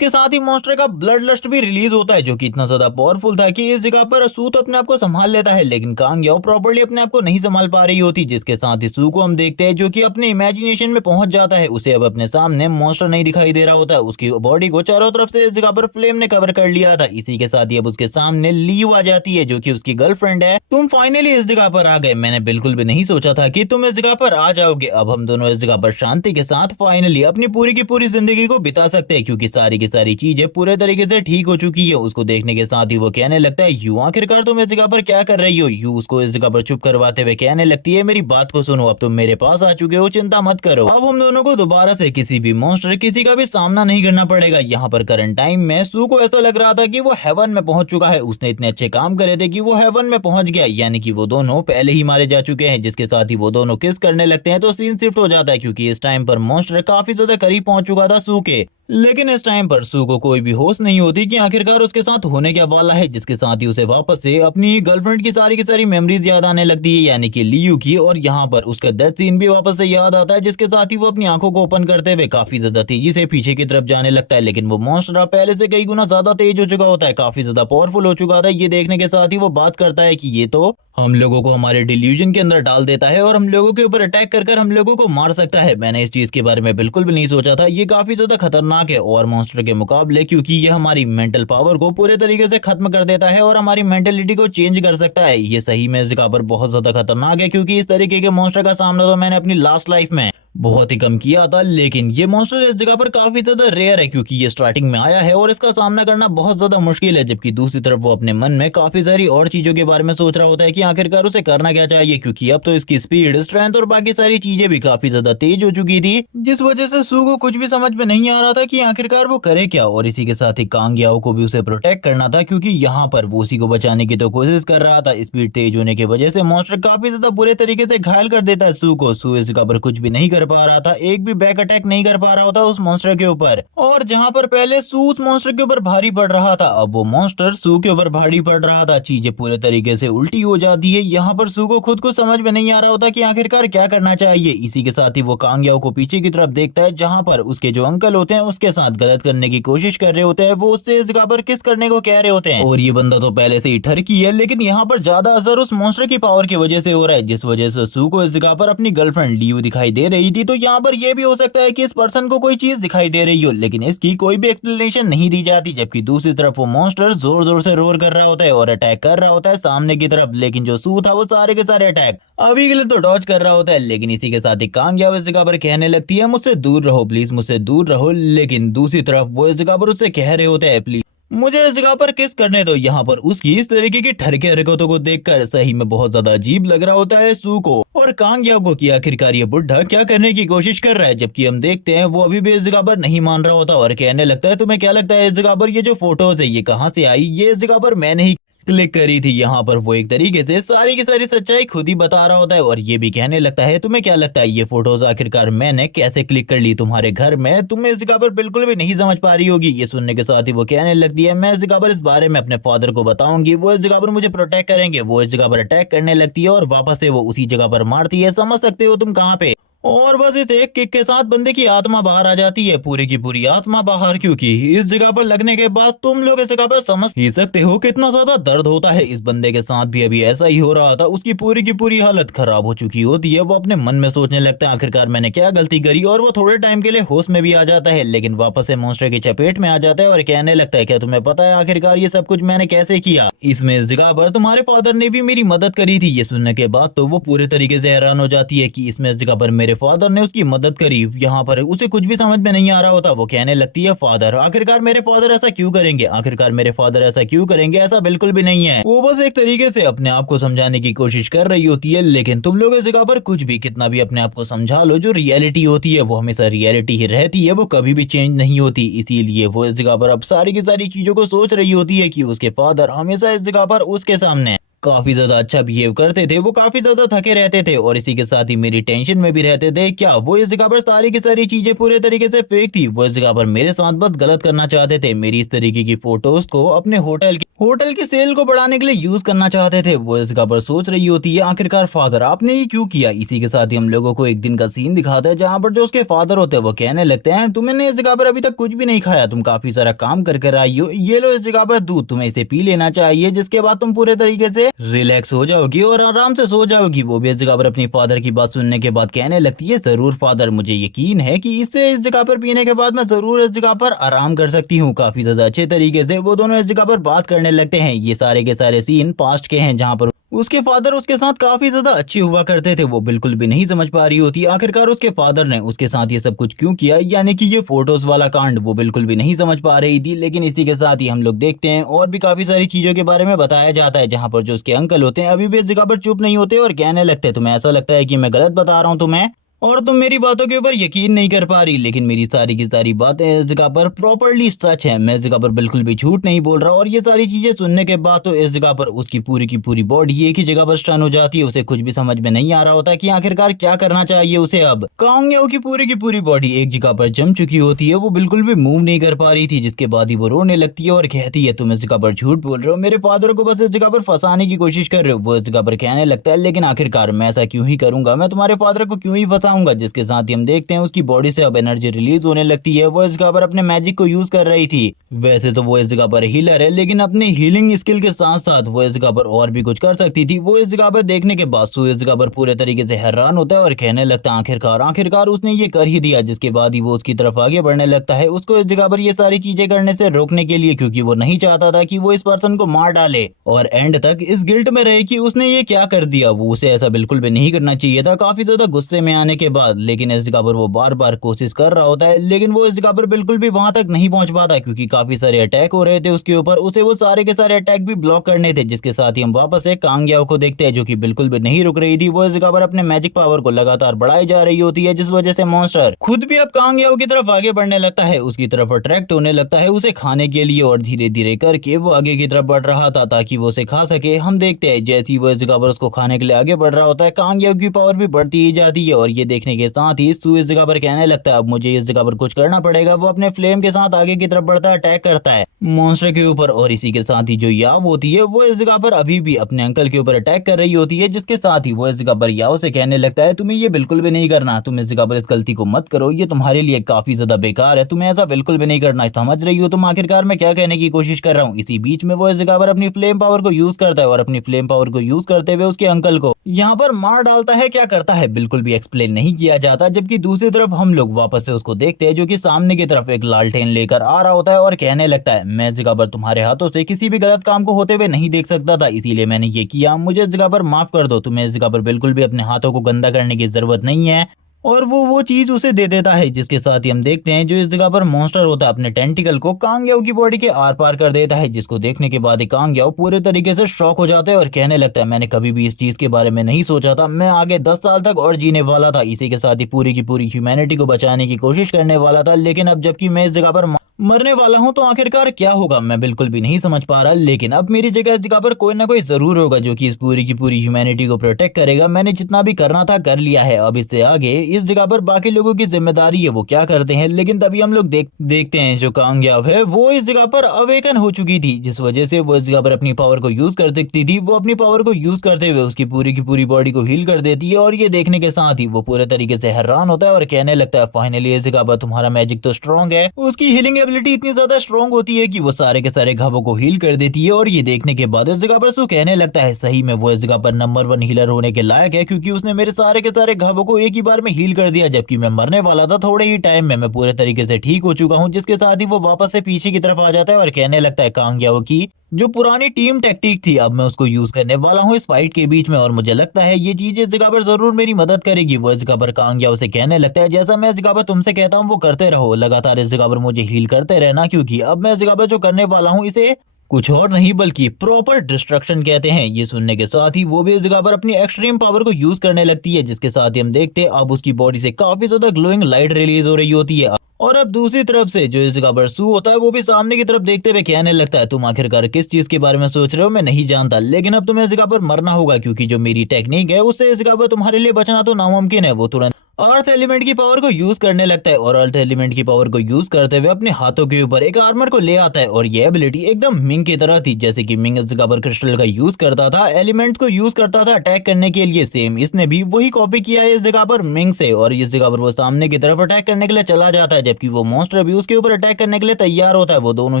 साथ ही मॉन्स्टर का ब्लड लस्ट भी रिलीज होता है जो कि इतना ज्यादा पावरफुल था कि इस जगह पर सू तो अपने आप को संभाल लेता है लेकिन कांग याओ प्रॉपर्ली अपने आप को नहीं संभाल पा रही होती। जिसके साथ ही सू को हम देखते हैं जो कि अपने इमेजिनेशन में पहुंच जाता है। उसे अब अपने सामने मॉन्स्टर नहीं दिखाई दे रहा होता है। उसकी बॉडी को चारों तरफ से इस जगह पर फ्लेम ने कवर कर लिया था। इसी के साथ ही अब उसके सामने लियू आ जाती है जो कि उसकी गर्लफ्रेंड है। तुम फाइनली इस जगह पर आ गए, मैंने बिल्कुल भी नहीं सोचा था कि तुम इस जगह पर आ जाओगे। अब हम दोनों इस जगह पर शांति के साथ फाइनली अपनी पूरी की पूरी जिंदगी को बिता सकते हैं क्योंकि सारी की सारी चीजें पूरे तरीके से ठीक हो चुकी है। उसको देखने के साथ ही वो कहने लगता है यू आखिरकार तुम इस जगह पर क्या कर रही हो। यू उसको इस जगह पर चुप करवाते हुए कहने लगती है मेरी बात को सुनो, अब तुम मेरे पास आ चुके हो, चिंता मत करो। अब हम दोनों को दोबारा से किसी भी मॉन्स्टर किसी का भी सामना नहीं करना पड़ेगा। यहाँ पर करंट टाइम में सू को ऐसा लग रहा था कि वो हेवन में पहुंच चुका है। उसने इतने अच्छे काम करे थे कि वो हेवन में पहुंच गया, यानी कि वो दोनों पहले ही मारे जा चुके हैं। जिसके साथ ही वो दोनों किस करने लगते हैं तो सीन शिफ्ट हो जाता है क्योंकि इस टाइम पर मॉन्स्टर काफी ज्यादा करीब पहुंच चुका था सू के। लेकिन इस टाइम पर सू को कोई भी होश नहीं होती कि आखिरकार उसके साथ होने क्या वाला है। जिसके साथ ही उसे वापस से अपनी गर्लफ्रेंड की सारी मेमोरीज याद आने लगती है, यानी कि लियू की। और यहाँ पर उसका डेथ सीन भी वापस से याद आता है जिसके साथ ही वो अपनी आंखों को ओपन करते हुए काफी ज्यादा तेजी से पीछे की तरफ जाने लगता है। लेकिन वो मॉन्स्टर पहले से कई गुना ज्यादा तेज हो चुका होता है, काफी ज्यादा पावरफुल हो चुका था। ये देखने के साथ ही वो बात करता है कि ये तो हम लोगों को हमारे डिल्यूजन के अंदर डाल देता है और हम लोगों के ऊपर अटैक कर हम लोगों को मार सकता है। मैंने इस चीज के बारे में बिल्कुल भी नहीं सोचा था। ये काफी ज्यादा खतरनाक है और मॉन्स्टर के मुकाबले, क्योंकि ये हमारी मेंटल पावर को पूरे तरीके से खत्म कर देता है और हमारी मेंटेलिटी को चेंज कर सकता है। ये सही में इस जगह पर बहुत ज्यादा खतरनाक है क्योंकि इस तरीके के मॉन्स्टर का सामना तो मैंने अपनी लास्ट लाइफ में बहुत ही कम किया था। लेकिन ये मॉन्स्टर इस जगह पर काफी ज्यादा रेयर है क्योंकि ये स्टार्टिंग में आया है और इसका सामना करना बहुत ज्यादा मुश्किल है। जबकि दूसरी तरफ वो अपने मन में काफी सारी और चीजों के बारे में सोच रहा होता है कि आखिरकार उसे करना क्या चाहिए, क्योंकि अब तो इसकी स्पीड, स्ट्रेंथ और बाकी सारी चीजें भी काफी ज्यादा तेज हो चुकी थी, जिस वजह से सू को कुछ भी समझ में नहीं आ रहा था कि आखिरकार वो करे क्या। और इसी के साथ ही कांग याओ को भी उसे प्रोटेक्ट करना था क्योंकि यहाँ पर वो उसी को बचाने की तो कोशिश कर रहा था। स्पीड तेज होने की वजह से मॉन्स्टर काफी ज्यादा बुरे तरीके से घायल कर देता है सू को। सू इस जगह पर कुछ भी नहीं कर पा रहा था, एक भी बैक अटैक नहीं कर पा रहा होता उस मॉन्स्टर के ऊपर। और जहां पर पहले सू उस मॉन्स्टर के ऊपर भारी पड़ रहा था, अब वो मॉन्स्टर सू के ऊपर भारी पड़ रहा था। चीजें पूरे तरीके से उल्टी हो जाती है। यहाँ पर सू को खुद को समझ में नहीं आ रहा होता कि आखिरकार क्या करना चाहिए। इसी के साथ ही वो कांग याओ को पीछे की तरफ देखता है जहाँ पर उसके जो अंकल होते हैं उसके साथ गलत करने की कोशिश कर रहे होते हैं। वो उससे इस जगह पर किस करने को कह रहे होते हैं और ये बंदा तो पहले से ही ठरकी है, लेकिन यहाँ पर ज्यादा असर उस मॉन्स्टर की पावर की वजह से हो रहा है, जिस वजह से सू को इस जगह पर अपनी गर्लफ्रेंड लियू दिखाई दे रही थी। तो यहाँ पर यह भी हो सकता है कि इस पर्सन को कोई चीज दिखाई दे रही हो, लेकिन इसकी कोई भी एक्सप्लेनेशन नहीं दी जाती। जबकि दूसरी तरफ वो मॉन्स्टर जोर जोर से रोर कर रहा होता है और अटैक कर रहा होता है सामने की तरफ। लेकिन जो सू था वो सारे के सारे अटैक अभी के लिए तो डॉज कर रहा होता है। लेकिन इसी के साथ ही कांग याओ इस जगह पर कहने लगती है मुझसे दूर रहो प्लीज, मुझसे दूर रहो। लेकिन दूसरी तरफ वो इस जगह पर उससे कह रहे होते हैं प्लीज मुझे इस जगह पर किस करने दो। यहाँ पर उसकी इस तरीके की ठरके हरकतों को देखकर सही में बहुत ज्यादा अजीब लग रहा होता है सू को और कांग याओ को कि आखिरकार ये बुढ़ा क्या करने की कोशिश कर रहा है। जबकि हम देखते हैं वो अभी भी इस जगह पर नहीं मान रहा होता और कहने लगता है तुम्हें क्या लगता है इस जगह पर ये जो फोटोज है ये कहाँ से आई, ये इस जगह पर मैंने ही क्लिक करी थी। यहाँ पर वो एक तरीके से सारी की सारी सच्चाई खुद ही बता रहा होता है और ये भी कहने लगता है तुम्हें क्या लगता है ये फोटोज आखिरकार मैंने कैसे क्लिक कर ली तुम्हारे घर में, तुम्हें इस जगह पर बिल्कुल भी नहीं समझ पा रही होगी। ये सुनने के साथ ही वो कहने लगती है मैं इस जगह पर इस बारे में अपने फादर को बताऊंगी, वो इस जगह पर मुझे प्रोटेक्ट करेंगे। वो इस जगह पर अटैक करने लगती है और वापस से वो उसी जगह पर मारती है। समझ सकते हो तुम कहाँ पे। और बस इस एक किक के साथ बंदे की आत्मा बाहर आ जाती है, पूरी की पूरी आत्मा बाहर, क्योंकि इस जगह पर लगने के बाद तुम लोग इस जगह पर समझ ही सकते हो कितना ज्यादा दर्द होता है। इस बंदे के साथ भी अभी ऐसा ही हो रहा था, उसकी पूरी की पूरी हालत खराब हो चुकी होती है। वो अपने मन में सोचने लगता है आखिरकार मैंने क्या गलती करी और वो थोड़े टाइम के लिए होश में भी आ जाता है, लेकिन वापस से मॉन्स्टर की चपेट में आ जाता है और कहने लगता है क्या तुम्हें पता है आखिरकार ये सब कुछ मैंने कैसे किया, इसमें इस जगह पर तुम्हारे फादर ने भी मेरी मदद करी थी। ये सुनने के बाद तो वो पूरे तरीके से हैरान हो जाती है कि इसमें इस जगह पर मेरे फादर ने उसकी मदद करी। यहाँ पर उसे कुछ भी समझ में नहीं आ रहा होता, वो कहने लगती है फादर, आखिरकार मेरे फादर ऐसा क्यों करेंगे, आखिरकार मेरे फादर ऐसा क्यों करेंगे, ऐसा बिल्कुल भी नहीं है। वो बस एक तरीके से अपने आप को समझाने की कोशिश कर रही होती है, लेकिन तुम लोग इस जगह पर कुछ भी कितना भी अपने आप को समझा लो, जो रियलिटी होती है वो हमेशा रियलिटी ही रहती है, वो कभी भी चेंज नहीं होती। इसीलिए वो इस जगह पर अब सारी की सारी चीजों को सोच रही होती है कि उसके फादर हमेशा इस जगह पर उसके सामने काफी ज्यादा अच्छा बिहेव करते थे, वो काफी ज्यादा थके रहते थे और इसी के साथ ही मेरी टेंशन में भी रहते थे। क्या वो इस जगह पर सारी की सारी चीजें पूरे तरीके से फेक थी, वो इस जगह पर मेरे साथ बस गलत करना चाहते थे, मेरी इस तरीके की फोटोज को अपने होटल की सेल को बढ़ाने के लिए यूज करना चाहते थे। वो इस जगह पर सोच रही होती है आखिरकार फादर आपने ये क्यों किया। इसी के साथ ही हम लोगों को एक दिन का सीन दिखाता है जहाँ पर जो उसके फादर होते हैं वो कहने लगते हैं तुमने इस जगह पर अभी तक कुछ भी नहीं खाया, तुम काफी सारा काम कर कर आई हो, ये लो इस जगह पर दूध, तुम्हें इसे पी लेना चाहिए, जिसके बाद तुम पूरे तरीके से रिलैक्स हो जाओगी और आराम से सो जाओगी। वो भी इस जगह पर अपनी फादर की बात सुनने के बाद कहने लगती है जरूर फादर, मुझे यकीन है कि इससे इस जगह पर पीने के बाद मैं जरूर इस जगह पर आराम कर सकती हूँ। काफी ज्यादा अच्छे तरीके से वो दोनों इस जगह पर बात करने लगते हैं। ये सारे के सारे सीन पास्ट के हैं जहाँ पर उसके फादर उसके साथ काफी ज्यादा अच्छे हुआ करते थे। वो बिल्कुल भी नहीं समझ पा रही होती आखिरकार उसके फादर ने उसके साथ ये सब कुछ क्यों किया, यानी कि ये फोटोज वाला कांड वो बिल्कुल भी नहीं समझ पा रही थी। लेकिन इसी के साथ ही हम लोग देखते हैं और भी काफी सारी चीजों के बारे में बताया जाता है, जहाँ पर जो उसके अंकल होते हैं अभी भी इस जगह पर चुप नहीं होते और कहने लगते हैं तुम्हें ऐसा लगता है कि मैं गलत बता रहा हूँ तुम्हें और तुम मेरी बातों के ऊपर यकीन नहीं कर पा रही, लेकिन मेरी सारी की सारी बातें इस जगह पर प्रॉपर्ली सच है, मैं इस जगह पर बिल्कुल भी झूठ नहीं बोल रहा। और ये सारी चीजें सुनने के बाद तो इस जगह पर उसकी पूरी की पूरी बॉडी एक ही जगह पर स्टन हो जाती है। उसे कुछ भी समझ में नहीं आ रहा होता कि आखिरकार क्या करना चाहिए उसे। अब कांगयाओ की पूरी बॉडी एक जगह पर जम चुकी होती है, वो बिल्कुल भी मूव नहीं कर पा रही थी, जिसके बाद ही वो रोने लगती है और कहती है तुम इस जगह पर झूठ बोल रहे हो, मेरे फादर को बस इस जगह पर फंसाने की कोशिश कर रहे हो। वो इस जगह पर कहने लगता है लेकिन आखिरकार मैं ऐसा क्यों ही करूंगा, मैं तुम्हारे फादर को क्यों ही फंसाऊंगा। जिसके साथ हम देखते हैं उसकी बॉडी से अब एनर्जी रिलीज होने लगती है। वो इस जगह पर अपने मैजिक को यूज कर रही थी। वैसे तो वो इस जगह पर हीलर है, लेकिन अपनी हीलिंग स्किल के साथ साथ वो इस जगह पर और भी कुछ कर सकती थी। वो इस जगह पर देखने के बाद सू इस जगह पर पूरे तरीके से हैरान होता है और कहने लगता है आखिरकार उसने ये कर ही दिया। जिसके बाद ही वो उसकी तरफ आगे बढ़ने लगता है, उसको इस जगह पर ये सारी चीजें करने से रोकने के लिए, क्योंकि वो नहीं चाहता था कि वो इस पर्सन को मार डाले और एंड तक इस गिल्ट में रहे कि उसने ये क्या कर दिया। वो उसे ऐसा बिल्कुल भी नहीं करना चाहिए था। काफी ज्यादा गुस्से में आने के बाद लेकिन इस जगह पर वो बार बार कोशिश कर रहा होता है, लेकिन वो इस जगह पर बिल्कुल भी वहां तक नहीं पहुंच पाता, क्योंकि काफी सारे अटैक हो रहे थे उसके ऊपर। उसे वो सारे के सारे अटैक भी ब्लॉक करने थे। जिसके साथ ही हम वापस से कांगयाओ को देखते हैं, जो कि बिल्कुल भी नहीं रुक रही थी। वो इस जगह पर अपने मैजिक पावर को लगातार बढ़ाई जा रही होती है, जिस वजह से मॉन्स्टर खुद भी अब कांगयाओ की तरफ आगे बढ़ने लगता है, उसकी तरफ अट्रैक्ट होने लगता है उसे खाने के लिए, और धीरे धीरे करके वो आगे की तरफ बढ़ रहा था ताकि वो उसे खा सके। हम देखते हैं जैसे ही वो इस जगह पर उसको खाने के लिए आगे बढ़ रहा होता है, कांगयाओ की पावर भी बढ़ती ही जाती है। और ये देखने के साथ ही सू इस जगह पर कहने लगता है अब मुझे इस जगह पर कुछ करना पड़ेगा। वो अपने फ्लेम के साथ आगे की तरफ बढ़ता है, अटैक करता है मॉन्स्टर के ऊपर। और इसी के साथ ही जो याव होती है वो इस जगह पर अभी भी अपने अंकल के ऊपर अटैक कर रही होती है। जिसके साथ ही वो इस जगह पर याव से कहने लगता है तुम्हें ये बिल्कुल भी नहीं करना, तुम इस जगह पर इस गलती को मत करो, ये तुम्हारे लिए काफी ज्यादा बेकार है, तुम्हें ऐसा बिल्कुल भी नहीं करना। समझ रही हो तुम आखिरकार मैं क्या कहने की कोशिश कर रहा हूँ। इसी बीच में वो इस जगह पर अपनी फ्लेम पावर को यूज करता है और अपनी फ्लेम पावर को यूज करते हुए उसके अंकल को यहाँ पर मार डालता है। क्या करता है बिल्कुल भी एक्सप्लेन नहीं किया जाता। जबकि दूसरी तरफ हम लोग वापस से उसको देखते हैं, जो कि सामने की तरफ एक लालटेन लेकर आ रहा होता है और कहने लगता है मैं इस जगह पर तुम्हारे हाथों से किसी भी गलत काम को होते हुए नहीं देख सकता था, इसीलिए मैंने ये किया, मुझे इस जगह पर माफ कर दो। तुम्हें इस जगह पर बिल्कुल भी अपने हाथों को गंदा करने की जरूरत नहीं है। और वो चीज उसे दे देता है। जिसके साथ ही हम देखते हैं जो इस जगह पर मॉन्स्टर होता है अपने टेंटिकल को कांगयाओ की बॉडी के आर पार कर देता है, जिसको देखने के बाद ही कांगयाओ पूरे तरीके से शॉक हो जाता है और कहने लगता है मैंने कभी भी इस चीज के बारे में नहीं सोचा था, मैं आगे 10 साल तक और जीने वाला था, इसी के साथ ही पूरी की पूरी ह्यूमैनिटी को बचाने की कोशिश करने वाला था, लेकिन अब जबकि मैं इस जगह पर मरने वाला हूं तो आखिरकार क्या होगा मैं बिल्कुल भी नहीं समझ पा रहा। लेकिन अब मेरी जगह इस जगह पर कोई ना कोई जरूर होगा जो कि इस पूरी की पूरी ह्यूमैनिटी को प्रोटेक्ट करेगा। मैंने जितना भी करना था कर लिया है, अब इससे आगे इस जगह पर बाकी लोगों की जिम्मेदारी है वो क्या करते हैं। लेकिन तभी हम लोग देखते हैं जो कांगयाओ है वो इस जगह पर अवेकन हो चुकी थी, जिस वजह से वो इस जगह पर अपनी पावर को यूज कर सकती थी। वो अपनी पावर को यूज करते हुए उसकी पूरी की पूरी बॉडी को हील कर देती है और ये देखने के साथ ही वो पूरे तरीके से हैरान होता है और कहने लगता है फाइनली इस जगह पर तुम्हारा मैजिक तो स्ट्रॉन्ग है। उसकी हीलिंग एबिलिटी इतनी ज्यादा स्ट्रॉन्ग होती है कि वो सारे के सारे घावों को हील कर देती है। और ये देखने के बाद इस जगह पर सू कहने लगता है सही में वो इस जगह पर नंबर 1 हीलर होने के लायक है, क्योंकि उसने मेरे सारे के सारे घावों को एक ही बार में हील कर दिया, जबकि मैं मरने वाला था। थोड़े ही टाइम में मैं पूरे तरीके से ठीक हो चुका हूँ। जिसके साथ ही वो वापस से पीछे की तरफ आ जाता है और कहने लगता है कांगयाओ की जो पुरानी टीम टैक्टिक थी अब मैं उसको यूज करने वाला हूँ इस फाइट के बीच में, और मुझे लगता है ये चीज इस जगह पर जरूर मेरी मदद करेगी। वो इस जगह पर कांग या उसे कहने लगता है जैसा मैं इस जगह पर तुमसे कहता हूँ वो करते रहो, लगातार इस जगह पर मुझे हील करते रहना, क्योंकि अब मैं इस जगह पर जो करने वाला हूँ इसे कुछ और नहीं बल्कि प्रॉपर डिस्ट्रक्शन कहते हैं। ये सुनने के साथ ही वो भी इस जगह पर अपनी एक्सट्रीम पावर को यूज करने लगती है, जिसके साथ ही हम देखते हैं अब उसकी बॉडी से काफी ज्यादा ग्लोइंग लाइट रिलीज हो रही होती है। और अब दूसरी तरफ से जो इस जगह पर सू होता है वो भी सामने की तरफ देखते हुए कहने लगता है तुम आखिरकार किस चीज के बारे में सोच रहे हो मैं नहीं जानता, लेकिन अब तुम्हें इस जगह पर मरना होगा, क्योंकि जो मेरी टेक्निक है उससे इस जगह पर तुम्हारे लिए बचना तो नामुमकिन है। वो तुरंत अर्थ एलिमेंट की पावर को यूज करने लगता है और अर्थ एलिमेंट की पावर को यूज करते हुए अपने हाथों के ऊपर एक आर्मर को ले आता है। और ये एबिलिटी एकदम मिंग की तरह थी, जैसे कि मिंग इस जगह पर क्रिस्टल का यूज करता था, एलिमेंट को यूज करता था अटैक करने के लिए, सेम इसने भी वही कॉपी किया है इस जगह पर मिंग से। और इस जगह पर वो सामने की तरफ अटैक करने के लिए चला जाता है, जबकि वो मॉन्स्टर भी उसके ऊपर अटैक करने के लिए तैयार होता है। वो दोनों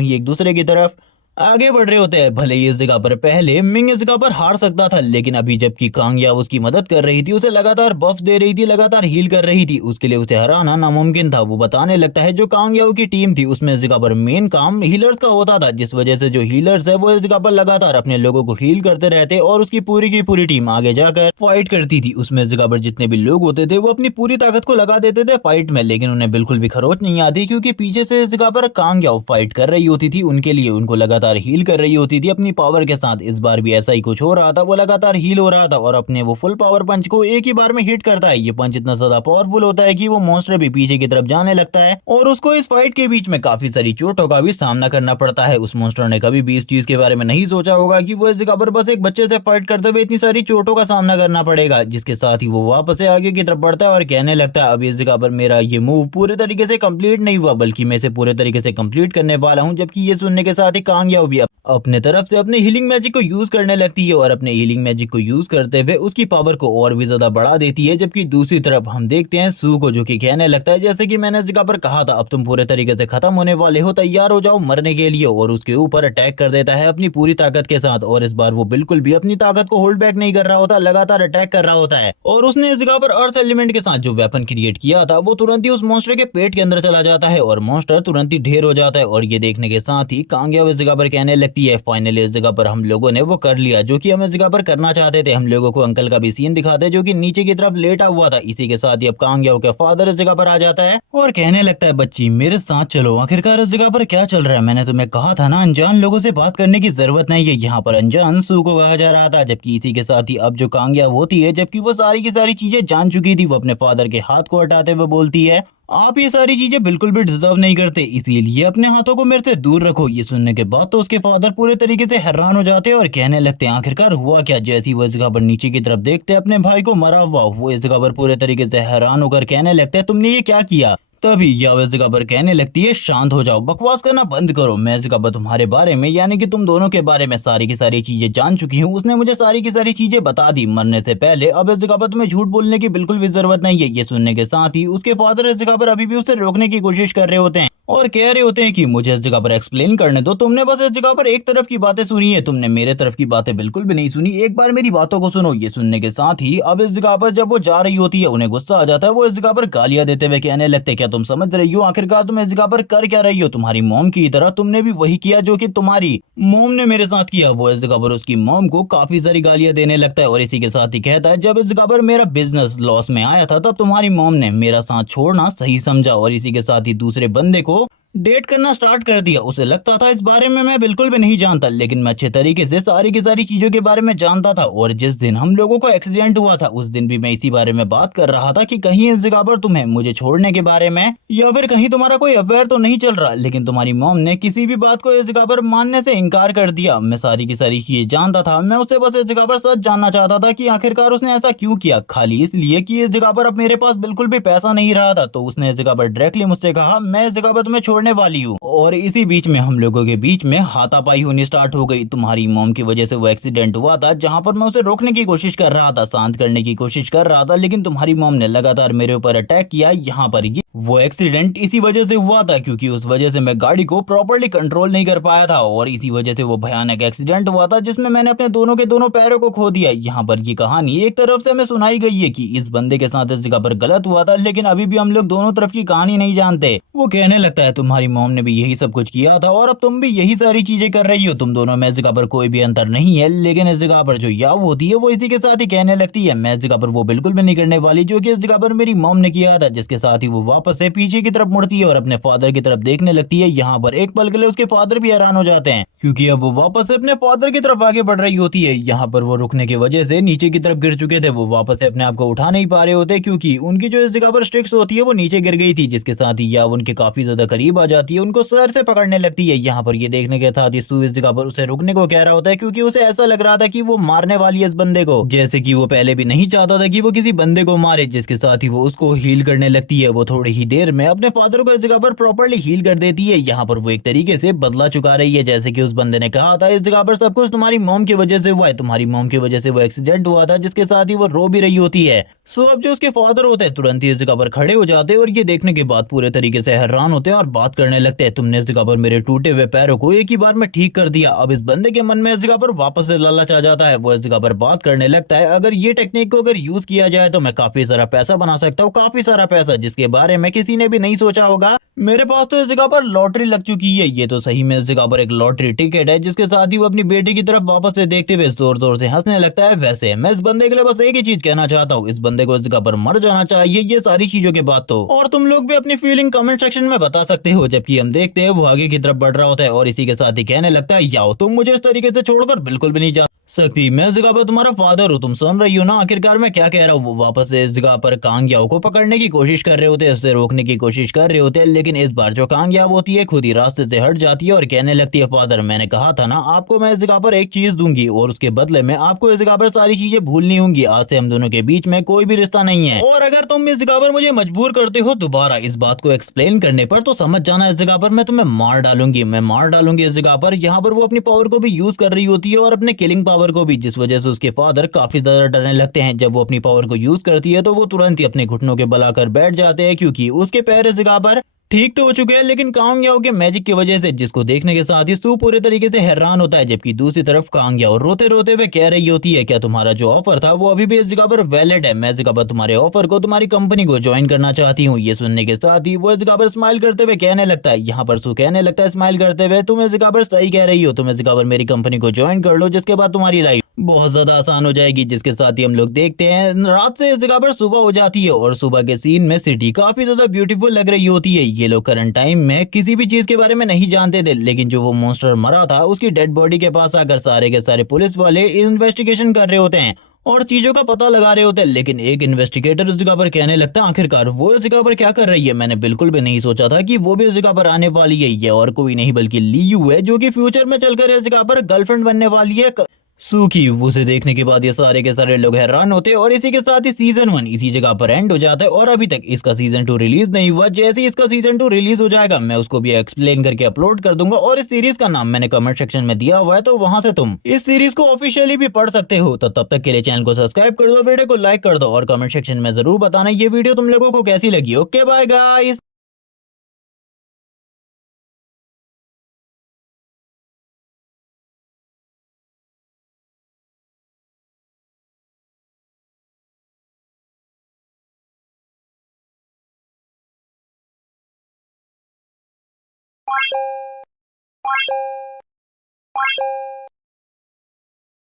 ही एक दूसरे की तरफ आगे बढ़ रहे होते हैं। भले ही इस जगह पर पहले मिंग इस जगह पर हार सकता था, लेकिन अभी जबकि कांग याओ उसकी मदद कर रही थी, उसे लगातार बफ दे रही थी, लगातार हील कर रही थी, उसके लिए उसे हराना नामुमकिन था। वो बताने लगता है जो कांग याओ की टीम थी उसमें इस जगह पर मेन काम हीलर्स का होता था, जिस वजह से जो हीलर्स है वो इस जगह पर लगातार अपने लोगों को हील करते रहते और उसकी पूरी की पूरी टीम आगे जाकर फाइट करती थी। उसमें इस जगह पर जितने भी लोग होते थे वो अपनी पूरी ताकत को लगा देते थे फाइट में, लेकिन उन्हें बिल्कुल भी खरोच नहीं आती, क्योंकि पीछे से इस जगह पर कांग याओ फाइट कर रही होती थी उनके लिए, उनको लगातार हील कर रही होती थी अपनी पावर के साथ। इस बार भी ऐसा ही कुछ हो रहा था, वो लगातार हील हो रहा था और अपने वो फुल पावर पंच को एक ही बार में हिट करता है। ये पंच इतना ज्यादा पावरफुल होता है कि वो मॉन्स्टर भी पीछे की तरफ जाने लगता है और उसको इस फाइट के बीच में काफी सारी चोटों का भी सामना करना पड़ता है। उस मॉन्स्टर ने कभी भी इस चीज के बारे में नहीं सोचा होगा कि वो इस जगह पर बस एक बच्चे से फाइट करते हुए इतनी सारी चोटों का सामना करना पड़ेगा, जिसके साथ ही वो वापस से आगे की तरफ बढ़ता है और कहने लगता है अब इस जगह पर मेरा ये मूव पूरे तरीके से कंप्लीट नहीं हुआ, बल्कि मैं इसे पूरे तरीके से कंप्लीट करने वाला हूँ। जबकि ये सुनने के साथ ही कांग याओ भी अपने तरफ से अपने हीलिंग मैजिक को यूज करने लगती है और अपने हीलिंग मैजिक को यूज करते हुए उसकी पावर को और भी ज्यादा बढ़ा देती है। जबकि दूसरी तरफ हम देखते हैं सू को, जो कि कहने लगता है जैसे कि मैंने इस जगह पर कहा था अब तुम पूरे तरीके से खत्म होने वाले हो, तैयार हो जाओ मरने के लिए, और उसके ऊपर अटैक कर देता है अपनी पूरी ताकत के साथ। और इस बार वो बिल्कुल भी अपनी ताकत को होल्ड बैक नहीं कर रहा होता, लगातार अटैक कर रहा होता है। और उसने इस जगह पर अर्थ एलिमेंट के साथ जो वेपन क्रिएट किया था वो तुरंत ही उस मॉन्स्टर के पेट के अंदर चला जाता है और मॉन्स्टर तुरंत ही ढेर हो जाता है। और ये देखने के साथ ही कांग याओ इस जगह पर कहने लगती है फाइनली इस जगह पर हम लोगों ने वो कर लिया जो कि हम इस जगह पर करना चाहते थे। हम लोगों को अंकल का भी सीन दिखाते जो कि नीचे की तरफ लेटा हुआ था। इसी के साथ ही अब कांग याओ के फादर इस जगह पर आ जाता है और कहने लगता है बच्ची मेरे साथ चलो, आखिरकार इस जगह पर क्या चल रहा है, मैंने तुम्हें कहा था ना अनजान लोगों से बात करने की जरूरत नहीं है। यहाँ पर अनजान सू को कहा जा रहा था, जबकि इसी के साथ ही अब जो कांग याओ होती है, जबकि वो सारी की सारी चीजें जान चुकी थी, वो अपने फादर के हाथ को हटाते हुए बोलती है आप ये सारी चीजें बिल्कुल भी डिजर्व नहीं करते, इसीलिए अपने हाथों को मेरे से दूर रखो। ये सुनने के बाद तो उसके फादर पूरे तरीके से हैरान हो जाते हैं और कहने लगते हैं आखिरकार हुआ क्या। जैसे ही वो इस जगह पर नीचे की तरफ देखते हैं अपने भाई को मरा हुआ, वो इस जगह पर पूरे तरीके से हैरान होकर कहने लगते हैं तुमने ये क्या किया। तभी याओ इस जगह पर कहने लगती है शांत हो जाओ, बकवास करना बंद करो, मैं इस जगह पर तुम्हारे बारे में यानी कि तुम दोनों के बारे में सारी की सारी चीजें जान चुकी हूँ। उसने मुझे सारी की सारी चीजें बता दी मरने से पहले, अब इस जगह पर तुम्हें झूठ बोलने की बिल्कुल भी जरूरत नहीं है। ये सुनने के साथ ही उसके फादर इस जगह पर अभी भी उसे रोकने की कोशिश कर रहे होते हैं और कह रहे होते हैं कि मुझे इस जगह पर एक्सप्लेन करने दो, तुमने बस इस जगह पर एक तरफ की बातें सुनी है, तुमने मेरे तरफ की बातें बिल्कुल भी नहीं सुनी, एक बार मेरी बातों को सुनो। ये सुनने के साथ ही अब इस जगह पर जब वो जा रही होती है उन्हें गुस्सा आ जाता है, वो इस जगह पर गालियां देते हुए कहने लगते क्या तुम समझ रही हो आखिरकार तुम इस जगह पर कर क्या रही हो, तुम्हारी मॉम की तरह तुमने भी वही किया जो कि तुम्हारी मॉम ने मेरे साथ किया। वो इस जगह पर उसकी मॉम को काफी सारी गालियां देने लगता है और इसी के साथ ही कहता है जब इस जगह पर मेरा बिजनेस लॉस में आया था तब तुम्हारी मॉम ने मेरा साथ छोड़ना सही समझा और इसी के साथ ही दूसरे बंदे को डेट करना स्टार्ट कर दिया। उसे लगता था इस बारे में मैं बिल्कुल भी नहीं जानता, लेकिन मैं अच्छे तरीके से सारी की सारी चीजों के बारे में जानता था। और जिस दिन हम लोगों को एक्सीडेंट हुआ था उस दिन भी मैं इसी बारे में बात कर रहा था कि कहीं इस जगह पर तुम्हें मुझे छोड़ने के बारे में या फिर कहीं तुम्हारा कोई अफेयर तो नहीं चल रहा, लेकिन तुम्हारी मॉम ने किसी भी बात को इस जगह पर मानने से इनकार कर दिया। मैं सारी की सारी चीजें जानता था, मैं उसे बस इस जगह पर सच जानना चाहता था कि आखिरकार उसने ऐसा क्यों किया, खाली इसलिए कि इस जगह पर अब मेरे पास बिल्कुल भी पैसा नहीं रहा था। तो उसने इस जगह पर डायरेक्टली मुझसे कहा मैं इस जगह पर तुम्हें छोड़ने वाली हूँ। और इसी बीच में हम लोगों के बीच में हाथापाई होनी स्टार्ट हो गई। तुम्हारी मॉम की वजह से वो एक्सीडेंट हुआ था जहां पर मैं उसे रोकने की कोशिश कर रहा था, शांत करने की कोशिश कर रहा था, लेकिन तुम्हारी मॉम ने लगातार मेरे ऊपर अटैक किया। यहाँ पर ये वो एक्सीडेंट इसी वजह से हुआ था क्योंकि उस वजह से मैं गाड़ी को प्रॉपर्ली कंट्रोल नहीं कर पाया था और इसी वजह से वो भयानक एक्सीडेंट हुआ था जिसमें मैंने अपने दोनों के दोनों पैरों को खो दिया। यहाँ पर ये कहानी एक तरफ से हमें सुनाई गई है कि इस बंदे के साथ इस जगह पर गलत हुआ था, लेकिन अभी भी हम लोग दोनों तरफ की कहानी नहीं जानते। वो कहने लगता है तुम्हारी मॉम ने भी यही सब कुछ किया था और अब तुम भी यही सारी चीजें कर रही हो, तुम दोनों में इस जगह पर कोई भी अंतर नहीं है। लेकिन इस जगह पर जो याव होती है वो इसी के साथ ही कहने लगती है मैं इस जगह पर वो बिल्कुल भी नहीं करने वाली जो कि इस जगह पर मेरी मॉम ने किया था, जिसके साथ ही वो वापस से पीछे की तरफ मुड़ती है और अपने फादर की तरफ देखने लगती है। यहाँ पर एक पल के लिए उसके फादर भी हैरान हो जाते हैं क्योंकि अब वो वापस से अपने फादर की तरफ आगे बढ़ रही होती है। यहाँ पर वो रुकने की वजह से नीचे की तरफ गिर चुके थे, वो वापस से अपने आप को उठा नहीं पा रहे होते क्योंकि उनकी जो इस जगह पर स्टिक्स होती है वो नीचे गिर गई थी, जिसके साथ ही याव उनके काफी ज्यादा करीब आ जाती है, उनको सर से पकड़ने लगती है। यहाँ पर ये देखने के साथ ही सू इस जगह पर उसे रुकने को कह रहा होता है क्योंकि उसे ऐसा लग रहा था कि वो मारने वाली है इस बंदे को, जैसे कि वो पहले भी नहीं चाहता था कि वो किसी बंदे को मारे। जिसके साथ ही वो उसको हील करने लगती है। वो थोड़ी ही देर में अपने फादर को इस जगह पर प्रॉपर्ली हील कर देती है। यहाँ पर वो एक तरीके से बदला चुका रही है, जैसे कि उस बंदे ने कहा था इस जगह पर सब कुछ तुम्हारी मॉम की वजह से हुआ है, तुम्हारी मॉम की वजह से वो एक्सीडेंट हुआ था, जिसके साथ ही वो रो भी रही होती है। सो अब जो उसके फादर होते हैं तुरंत ही इस जगह पर खड़े हो जाते हैं और ये देखने के बाद पूरे तरीके से हैरान होते हैं और बात करने लगते हैं तुमने इस जगह पर मेरे टूटे हुए पैरों को एक ही बार में ठीक कर दिया। अब इस बंदे के मन में इस जगह पर वापस से लालच आ जाता है। वो इस जगह पर बात करने लगता है अगर ये टेक्निक को अगर यूज किया जाए तो मैं काफी सारा पैसा बना सकता हूँ, काफी सारा पैसा जिसके बारे में किसी ने भी नहीं सोचा होगा। मेरे पास तो इस जगह पर लॉटरी लग चुकी है, ये तो सही में इस जगह पर एक लॉटरी टिकट है। जिसके साथ ही वो अपनी बेटी की तरफ वापस से देखते हुए जोर जोर से हंसने लगता है। वैसे मैं इस बंदे के लिए बस एक ही चीज कहना चाहता हूँ, इस बंदे को इस जगह पर मर जाना चाहिए। ये सारी चीजों के बाद तो और तुम लोग भी अपनी फीलिंग कमेंट सेक्शन में बता सकते हो। जबकि हम देखते हैं वो आगे की तरफ बढ़ रहा होता है और इसी के साथ ही कहने लगता है याओ तुम मुझे इस तरीके से छोड़कर बिल्कुल भी नहीं जा सकती, मैं इस जगह पर तुम्हारा फादर हूँ, तुम सुन रही हो ना आखिरकार मैं क्या कह रहा हूँ। वो वापस से इस जगह पर कांग याओ को पकड़ने की कोशिश कर रहे होते हैं, उससे रोकने की कोशिश कर रहे होते हैं, लेकिन इस बार जो कांग याओ होती है खुद ही रास्ते से हट जाती है और कहने लगती है फादर मैंने कहा था ना आपको मैं इस जगह पर एक चीज दूंगी और उसके बदले में आपको इस जगह पर सारी चीजें भूलनी होंगी। आज से हम दोनों के बीच में कोई भी रिश्ता नहीं है और अगर तुम इस जगह पर मुझे मजबूर करते हो दोबारा इस बात को एक्सप्लेन करने पर तो समझ जाना इस जगह पर मैं तुम्हें मार डालूंगी, मैं मार डालूंगी इस जगह पर। यहाँ पर वो अपनी पावर को भी यूज कर रही होती है और अपने किलिंग पावर को भी, जिस वजह से उसके फादर काफी ज्यादा डरने लगते हैं। जब वो अपनी पावर को यूज करती है तो वो तुरंत ही अपने घुटनों के बल आकर बैठ जाते हैं क्योंकि उसके पैर इस जगह पर ठीक तो हो चुके हैं, लेकिन कांग याओ के मैजिक की वजह से, जिसको देखने के साथ ही सू पूरे तरीके से हैरान होता है। जबकि दूसरी तरफ कांग याओ रोते रोते हुए कह रही होती है क्या तुम्हारा जो ऑफर था वो अभी भी इस जगह पर वैलिड है, मैं इस जगह पर तुम्हारे ऑफर को तुम्हारी कंपनी को ज्वाइन करना चाहती हूँ। ये सुनने के साथ ही वो इस जगह पर स्माइल करते हुए कहने लगता है, यहाँ पर सू कहने लगता है स्माइल करते हुए तुम इस जगह पर सही कह रही हो, तुम इस जगह पर मेरी कंपनी को ज्वाइन कर लो जिसके बाद तुम्हारी लाइफ बहुत ज्यादा आसान हो जाएगी। जिसके साथ ही हम लोग देखते हैं रात से इस जगह पर सुबह हो जाती है और सुबह के सीन में सिटी काफी ज्यादा ब्यूटीफुल लग रही होती है। ये लोग करंट टाइम में किसी भी चीज के बारे में नहीं जानते थे, लेकिन जो वो मॉन्स्टर मरा था उसकी डेड बॉडी के पास आकर सारे के सारे पुलिस वाले इन्वेस्टिगेशन कर रहे होते हैं और चीजों का पता लगा रहे होते हैं। लेकिन एक इन्वेस्टिगेटर उस जगह पर कहने लगता है आखिरकार वो इस जगह पर क्या कर रही है, मैंने बिल्कुल भी नहीं सोचा था कि वो भी इस जगह पर आने वाली है। ये और कोई नहीं बल्कि लीयू है जो कि फ्यूचर में चलकर इस जगह पर गर्लफ्रेंड बनने वाली है सूखी। उसे देखने के बाद ये सारे के सारे लोग हैरान होते हैं और इसी के साथ ही सीजन 1 इसी जगह पर एंड हो जाता है और अभी तक इसका सीजन 2 रिलीज नहीं हुआ। जैसे ही इसका सीजन 2 रिलीज हो जाएगा मैं उसको भी एक्सप्लेन करके अपलोड कर दूंगा और इस सीरीज का नाम मैंने कमेंट सेक्शन में दिया हुआ है, तो वहां से तुम इस सीरीज को ऑफिशियली भी पढ़ सकते हो। तो तब तक के लिए चैनल को सब्सक्राइब कर दो, वीडियो को लाइक कर दो और कमेंट सेक्शन में जरूर बताना ये वीडियो तुम लोगों को कैसी लगी। Okay bye guys.